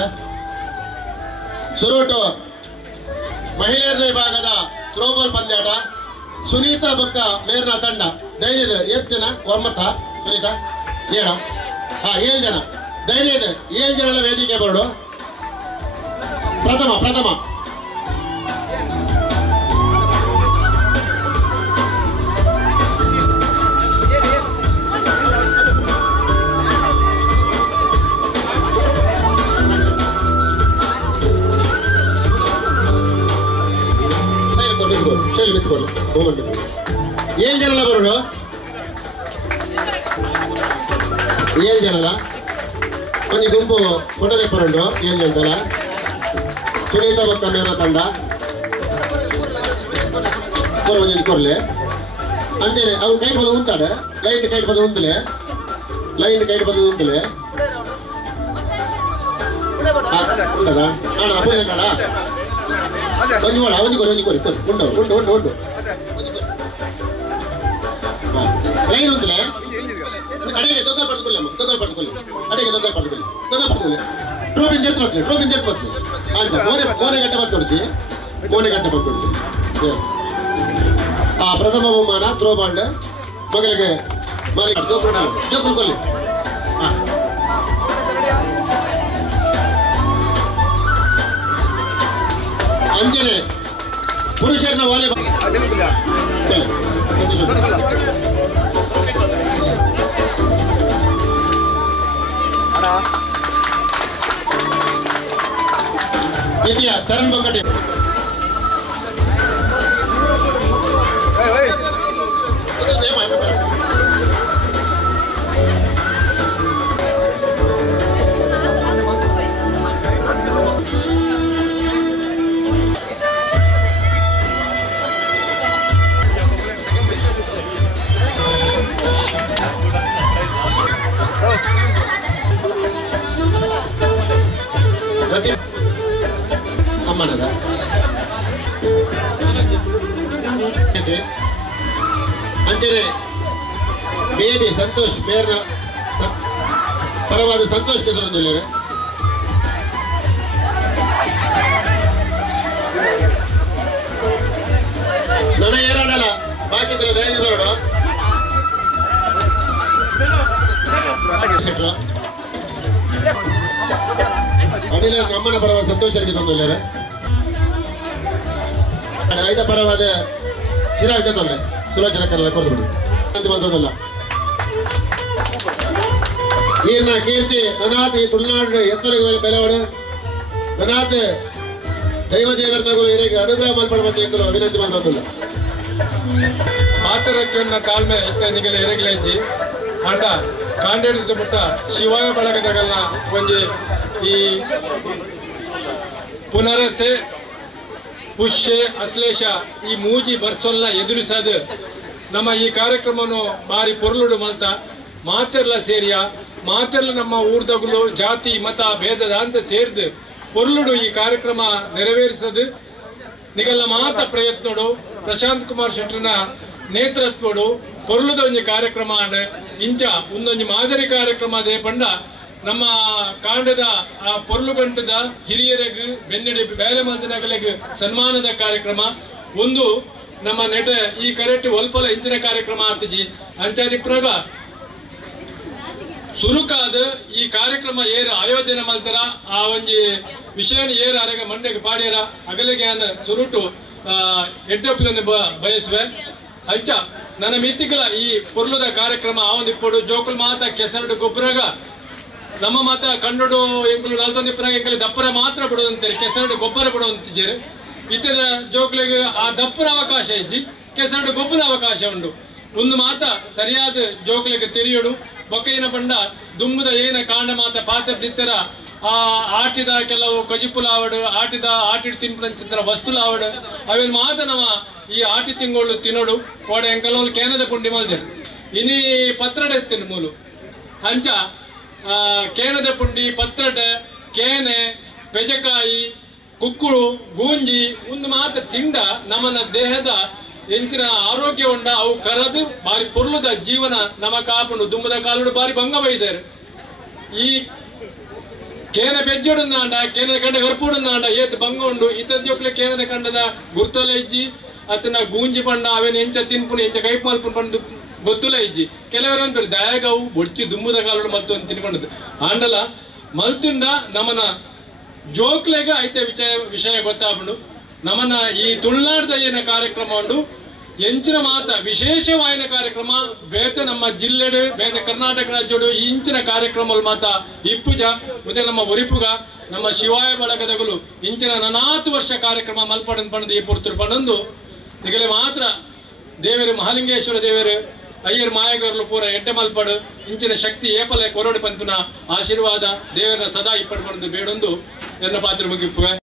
ಸುರೋಟು ಮಹಿಳೆಯರ ವಿಭಾಗದ ಥ್ರೋಬಾಲ್ ಪಂದ್ಯಾಟ ಸುನೀತಾ ಬಕ್ಕ ಮೇರ್ನ ತಂಡ ಧೈರ್ಯದ ಎಷ್ಟು ಜನ ಒಮ್ಮತ್ತ ಸುನೀತಾ 7 ಜನ ಧೈರ್ಯದ 7 ಜನರ ವೇದಿಕೆ ಬರೋಡು ಪ್ರಥಮ ಬಿತ್ಕೊಳ್ಳಿ 7 ಜನರ ಬರೋಡು 7 ಜನರ ಒಂದು ಗುಂಪು ಫೋಟೋ ತೆಪ್ಪರಂಡು 7 ಜನದಲ್ಲ ಸುನೀತಾ ಬಕ್ಕ ಮೇರ ತಂಡ ಕೊರ್ಲೆ ಅಂಜನೆ ಅವು ಕೈಟ್ ಬಂದು ಉಂಟಾಡೆ ಲೈಟ್ ಕೈಟ್ ಬಂದು ಉಂತಲೆ ಉಂಟದ ಅಣ್ಣ ಅಪ್ಪನೇ ಕಾಡ ಒಂಜಿ ಕೊರಿ ಉಂಟು ಲೈನ್ ಉಂತಲೆ ಕಡೆಗೆ ದೊಗ್ಗಲ್ ಪಡ್ಕೊಳ್ಳಿ ಅಡೆಗೆ ದೊಗ್ಗಲ್ ಪಡ್ಕೊಳ್ಳಿ ಟ್ರೋಫಿನ್ ಜರ್ಪತ್ತು ಅಂತ ಮೋನೆ ಗಟ್ಟೆ ಬತ್ತೋಡಿಸಿ ಆ ಪ್ರಥಮ ಬಹುಮಾನ ಥ್ರೋ ಬಾಲ್ ಮಗಳಿಗೆ ಜೋಕುಲ್ಕೊಲ್ಲಿ ಅಂಜನೆ ಪುರುಷರನ್ನ ವಾಲಿಬಾಲ್ द्वितीय चरण बकटे ಅಮ್ಮನದ ಅಂತೆಯೇ ಬೇಬಿ ಸಂತೋಷ್ ಮೇರ್ನ ಪರವಾದ ಸಂತೋಷ್ ಗೆದ್ದೊಂದಿಲ್ಲ ನಡ ಏರಾಡಲ್ಲ ಬಾಕಿದ್ರೆ ಧೈರ್ಯ ಬರೋಡು ಅನಿಲ ನಮ್ಮನ ಪರವಾದ ಸಂತೋಷರಿಗೆ ತಂದಿದ್ದಾರೆ ಐದ ಪರವಾದ ಚಿರಾಜ್ ತಂದೆ ಸುಲೋಚನಕರೆಲ್ಲ ಕೊಡ್ದು ಬಿಡಿ ಅಂತ ಬಂದದಲ್ಲ ಈರ್ನ ಕೀರ್ತಿ ಅನಾಥಿ ತುಳುನಾಡು ಎತ್ತರಿಗೆ ಬೆಲೆವಾಡು ನನಾತ್ ದೈವ ದೇವರನಗಳು ಇವರಿಗೆ ಅನುಗ್ರಹ ಮಲ್ಪಡುವಂತೆ ವಿನಂತಿ ಮಾಡ್ಬೇಕಿಲ್ಲ. ಮಾತರಕ್ಕನ್ನ ತಾಳ್ಮೆ ಇತ್ತ ನಿಗಲೆ ಎರಗಲೇಜಿ ಆಟ ಕಾಂಡೇಡಿದ ಮುಟ್ಟ ಶಿವಾಯ ಬಳಗದಗಲ್ನ ಒಂಜಿ ಈ ಪುನರಸೆ ಪುಷ್ಯ ಅಶ್ಲೇಷ ಈ ಮೂಜಿ ಬರ್ಸೊಲ್ನ ಎದುರಿಸದು ನಮ್ಮ ಈ ಕಾರ್ಯಕ್ರಮವನ್ನು ಬಾರಿ ಪೊರ್ಲುಡು ಮಲ್ತ ಮಾತೆರ್ಲ ಸೇರಿಯ ಮಾತೆರ್ಲ ನಮ್ಮ ಊರ್ದಗುಲು ಜಾತಿ ಮತ ಭೇದದ ಅಂತ ಸೇರಿದು ಪೊರ್ಲುಡು ಈ ಕಾರ್ಯಕ್ರಮ ನೆರವೇರಿಸದು ನಿಗಲ್ಲ ಮಾತ ಪ್ರಯತ್ನಡು ಪ್ರಶಾಂತ್ ಕುಮಾರ್ ಶೆಟ್ಟರ್ನ ನೇತೃತ್ವಡು ಪೊರ್ಲುದ ಒಂಜಿ ಕಾರ್ಯಕ್ರಮ ಇಂಚ ಒಂದೊಂದು ಮಾದರಿ ಕಾರ್ಯಕ್ರಮ ಅದೇ ಪಂಡ ನಮ್ಮ ಕಾಂಡದ ಆ ಪೊರ್ಲು ಗಂಟದ ಹಿರಿಯರಿಗೂ ಬೆನ್ನೆಡೆ ಬೇಲೆ ಮಲ್ತನಗಲಿಗೆ ಸನ್ಮಾನದ ಕಾರ್ಯಕ್ರಮ ಒಂದು ನಮ್ಮ ನೆಟ ಈ ಕರೆಕ್ಟ್ ಒಲ್ಪಲ ಇಂಚಿನ ಕಾರ್ಯಕ್ರಮ ಆತಜಿ ಅಂಚಾದಿಪ್ರಾಗ ಸುರುಕಾದ ಈ ಕಾರ್ಯಕ್ರಮ ಏರು ಆಯೋಜನೆ ಮಲ್ತಾರ ಆ ಒಂಜಿ ವಿಷಯ ಏರು ಅರೆಗ ಮಂಡೆಗೆ ಪಾಡ್ಯಾರ ಅಗಲಿಗೆ ಸುರುಟು ಎಡ್ಡಪ್ಲನ್ನು ಬಯಸುವೆ ಅಂಚ ನನ್ನ ಮಿತ್ತಿಗಳ ಈ ಪೊರ್ಲುದ ಕಾರ್ಯಕ್ರಮ ಆವೊಂದಿಪ್ಪಡು ಜೋಕುಲ್ ಮಾತ ಕೆಸರಡು ಗೊಬ್ಬರಾಗ ನಮ್ಮ ಮಾತ ಕಣ್ಣುಡು ಎಂಕುಲು ನಲ್ತೊಂದಿಪ್ಪರಾಗ ಎಂಕಲು ದಪ್ಪರ ಮಾತ್ರ ಬಿಡುವಂತಾರೆ ಕೆಸರಡು ಗೊಬ್ಬರ ಬಿಡುವಂತಿದ್ದೀರಿ ಇತರ ಜೋಕ್ಲಿಗೆ ಆ ದಪ್ಪರ ಅವಕಾಶ ಇಜ್ಜಿ ಕೆಸರಡು ಗೊಬ್ಬರ ಅವಕಾಶ ಉಂಟು ಒಂದು ಮಾತ ಸರಿಯಾದ ಜೋಕ್ಲಿಗೆ ತೆರೆಯೋಡು ಬೊಕ್ಕೈನ ಬಂಡ ದುಮ್ಮದ ಏನ ಕಾಂಡ ಮಾತ ಪಾತ್ರದಿತ್ತರ ಆ ಆಟಿದ ಕೆಲವು ಕಜಿಪುಲಾವಡು ಆಟಿಡ್ ತಿನ್ಪಂಚಿನ ವಸ್ತುಲಾವಡು ಅವೇನು ಮಾತ ನಮ್ಮ ಈ ಆಟಿ ತಿಂಗಳು ತಿನ್ನೋಡು ಓಡ ಎಂಕಲಲ್ಲಿ ಕೇನದ ಪುಂಡಿ ಮಲ್ದೆ ಇನಿ ಪತ್ರಡೆಸ್ತೀನಿ ಮೂಲು ಅಂಚ ಕೇನದ ಪುಂಡಿ ಪತ್ರಡೆ ಕೇನೆ ಪೆಜಕಾಯಿ ಕುಕ್ಕುಳು ಗೂಂಜಿ ಒಂದು ಮಾತ ತಿಂಡ ನಮ್ಮನ ದೇಹದ ಎಂಚಿನ ಆರೋಗ್ಯ ಉಂಡ ಅವು ಕರದು ಬಾರಿ ಪೊರ್ಲುದ ಜೀವನ ನಮ್ಮ ಕಾಪುಂಡು ದುಮ್ಮದ ಕಾಲುಡು ಬಾರಿ ಭಂಗ ಬೈದಾರೆ ಈ ಕೇನ ಬೆಜ್ಜುಡುಂದಾಂಡ ಕೇನದ ಕಂಡ ಗರ್ಪುಡುಂದಾಂಡ ಏತ್ ಭಂಗ ಉಂಡು ಇತ ಜೋಕ್ಲೆ ಕೇನದ ಕಂಡದ ಗುರ್ತೊಲ ಇಜ್ಜಿ ಅತನ ಗೂಂಜಿ ಪಂಡ ಅವೇನು ಎಂಚ ತಿನ್ಪುಣಿ ಎಂಚ ಕೈಪ್ ಮಲ್ಪುಣ್ ಪಂಡು ಗೊತ್ತುಲ ಇಜ್ಜಿ ಕೆಲವರು ಅಂತಾರೆ ದಯಾಗವು ಬೊಡ್ಚಿ ದುಮ್ಮದ ಕಾಲುಡು ಮತ್ತೊಂದು ತಿನ್ಕೊಂಡದ್ದು ಆಂಡಲ ಮಲ್ತಿಂಡ ನಮ್ಮನ ಜೋಕ್ಲೆಗ ಐತೆ ವಿಷಯ ಗೊತ್ತಾಗ್ಬಿಡು ನಮ್ಮನ್ನ ಈ ತುಳುನಾಡ್ದ ಏನ ಕಾರ್ಯಕ್ರಮ ಉಂಡು ಎಂಚಿನ ಮಾತ ವಿಶೇಷವಾಯಿನ ಕಾರ್ಯಕ್ರಮ ಬೇತೆ ನಮ್ಮ ಜಿಲ್ಲೆಡು ಬೇತೆ ಕರ್ನಾಟಕ ರಾಜ್ಯಡು ಈ ಇಂಚಿನ ಕಾರ್ಯಕ್ರಮ ಮಾತ ಇಪ್ಪುಜ ಮತ್ತೆ ನಮ್ಮ ಒರಿಪುಗ ನಮ್ಮ ಶಿವಾಯ ಬಳಗದಗಳು ಇಂಚಿನ 40 ವರ್ಷ ಕಾರ್ಯಕ್ರಮ ಮಲ್ಪಡನ್ ಪಣದು ಈ ಪುರ್ತರು ಪಣಂದು ನಿಗಲೆ ಮಾತ್ರ ದೇವರು ಮಹಾಲಿಂಗೇಶ್ವರ ದೇವರು ಅಯ್ಯರ್ ಮಾಯಗರ್ಲು ಪೂರ ಎಡ್ಡೆ ಮಲ್ಪಡು ಇಂಚಿನ ಶಕ್ತಿ ಏಪಲೆ ಕೊರಡು ಪಂಪಿನ ಆಶೀರ್ವಾದ ದೇವರನ್ನ ಸದಾ ಇಪ್ಪಡು ಪಣದು ಬೇಡೊಂದು ನನ್ನ ಪಾತ್ರ ಮುಗಿಪ್ಪುವೆ.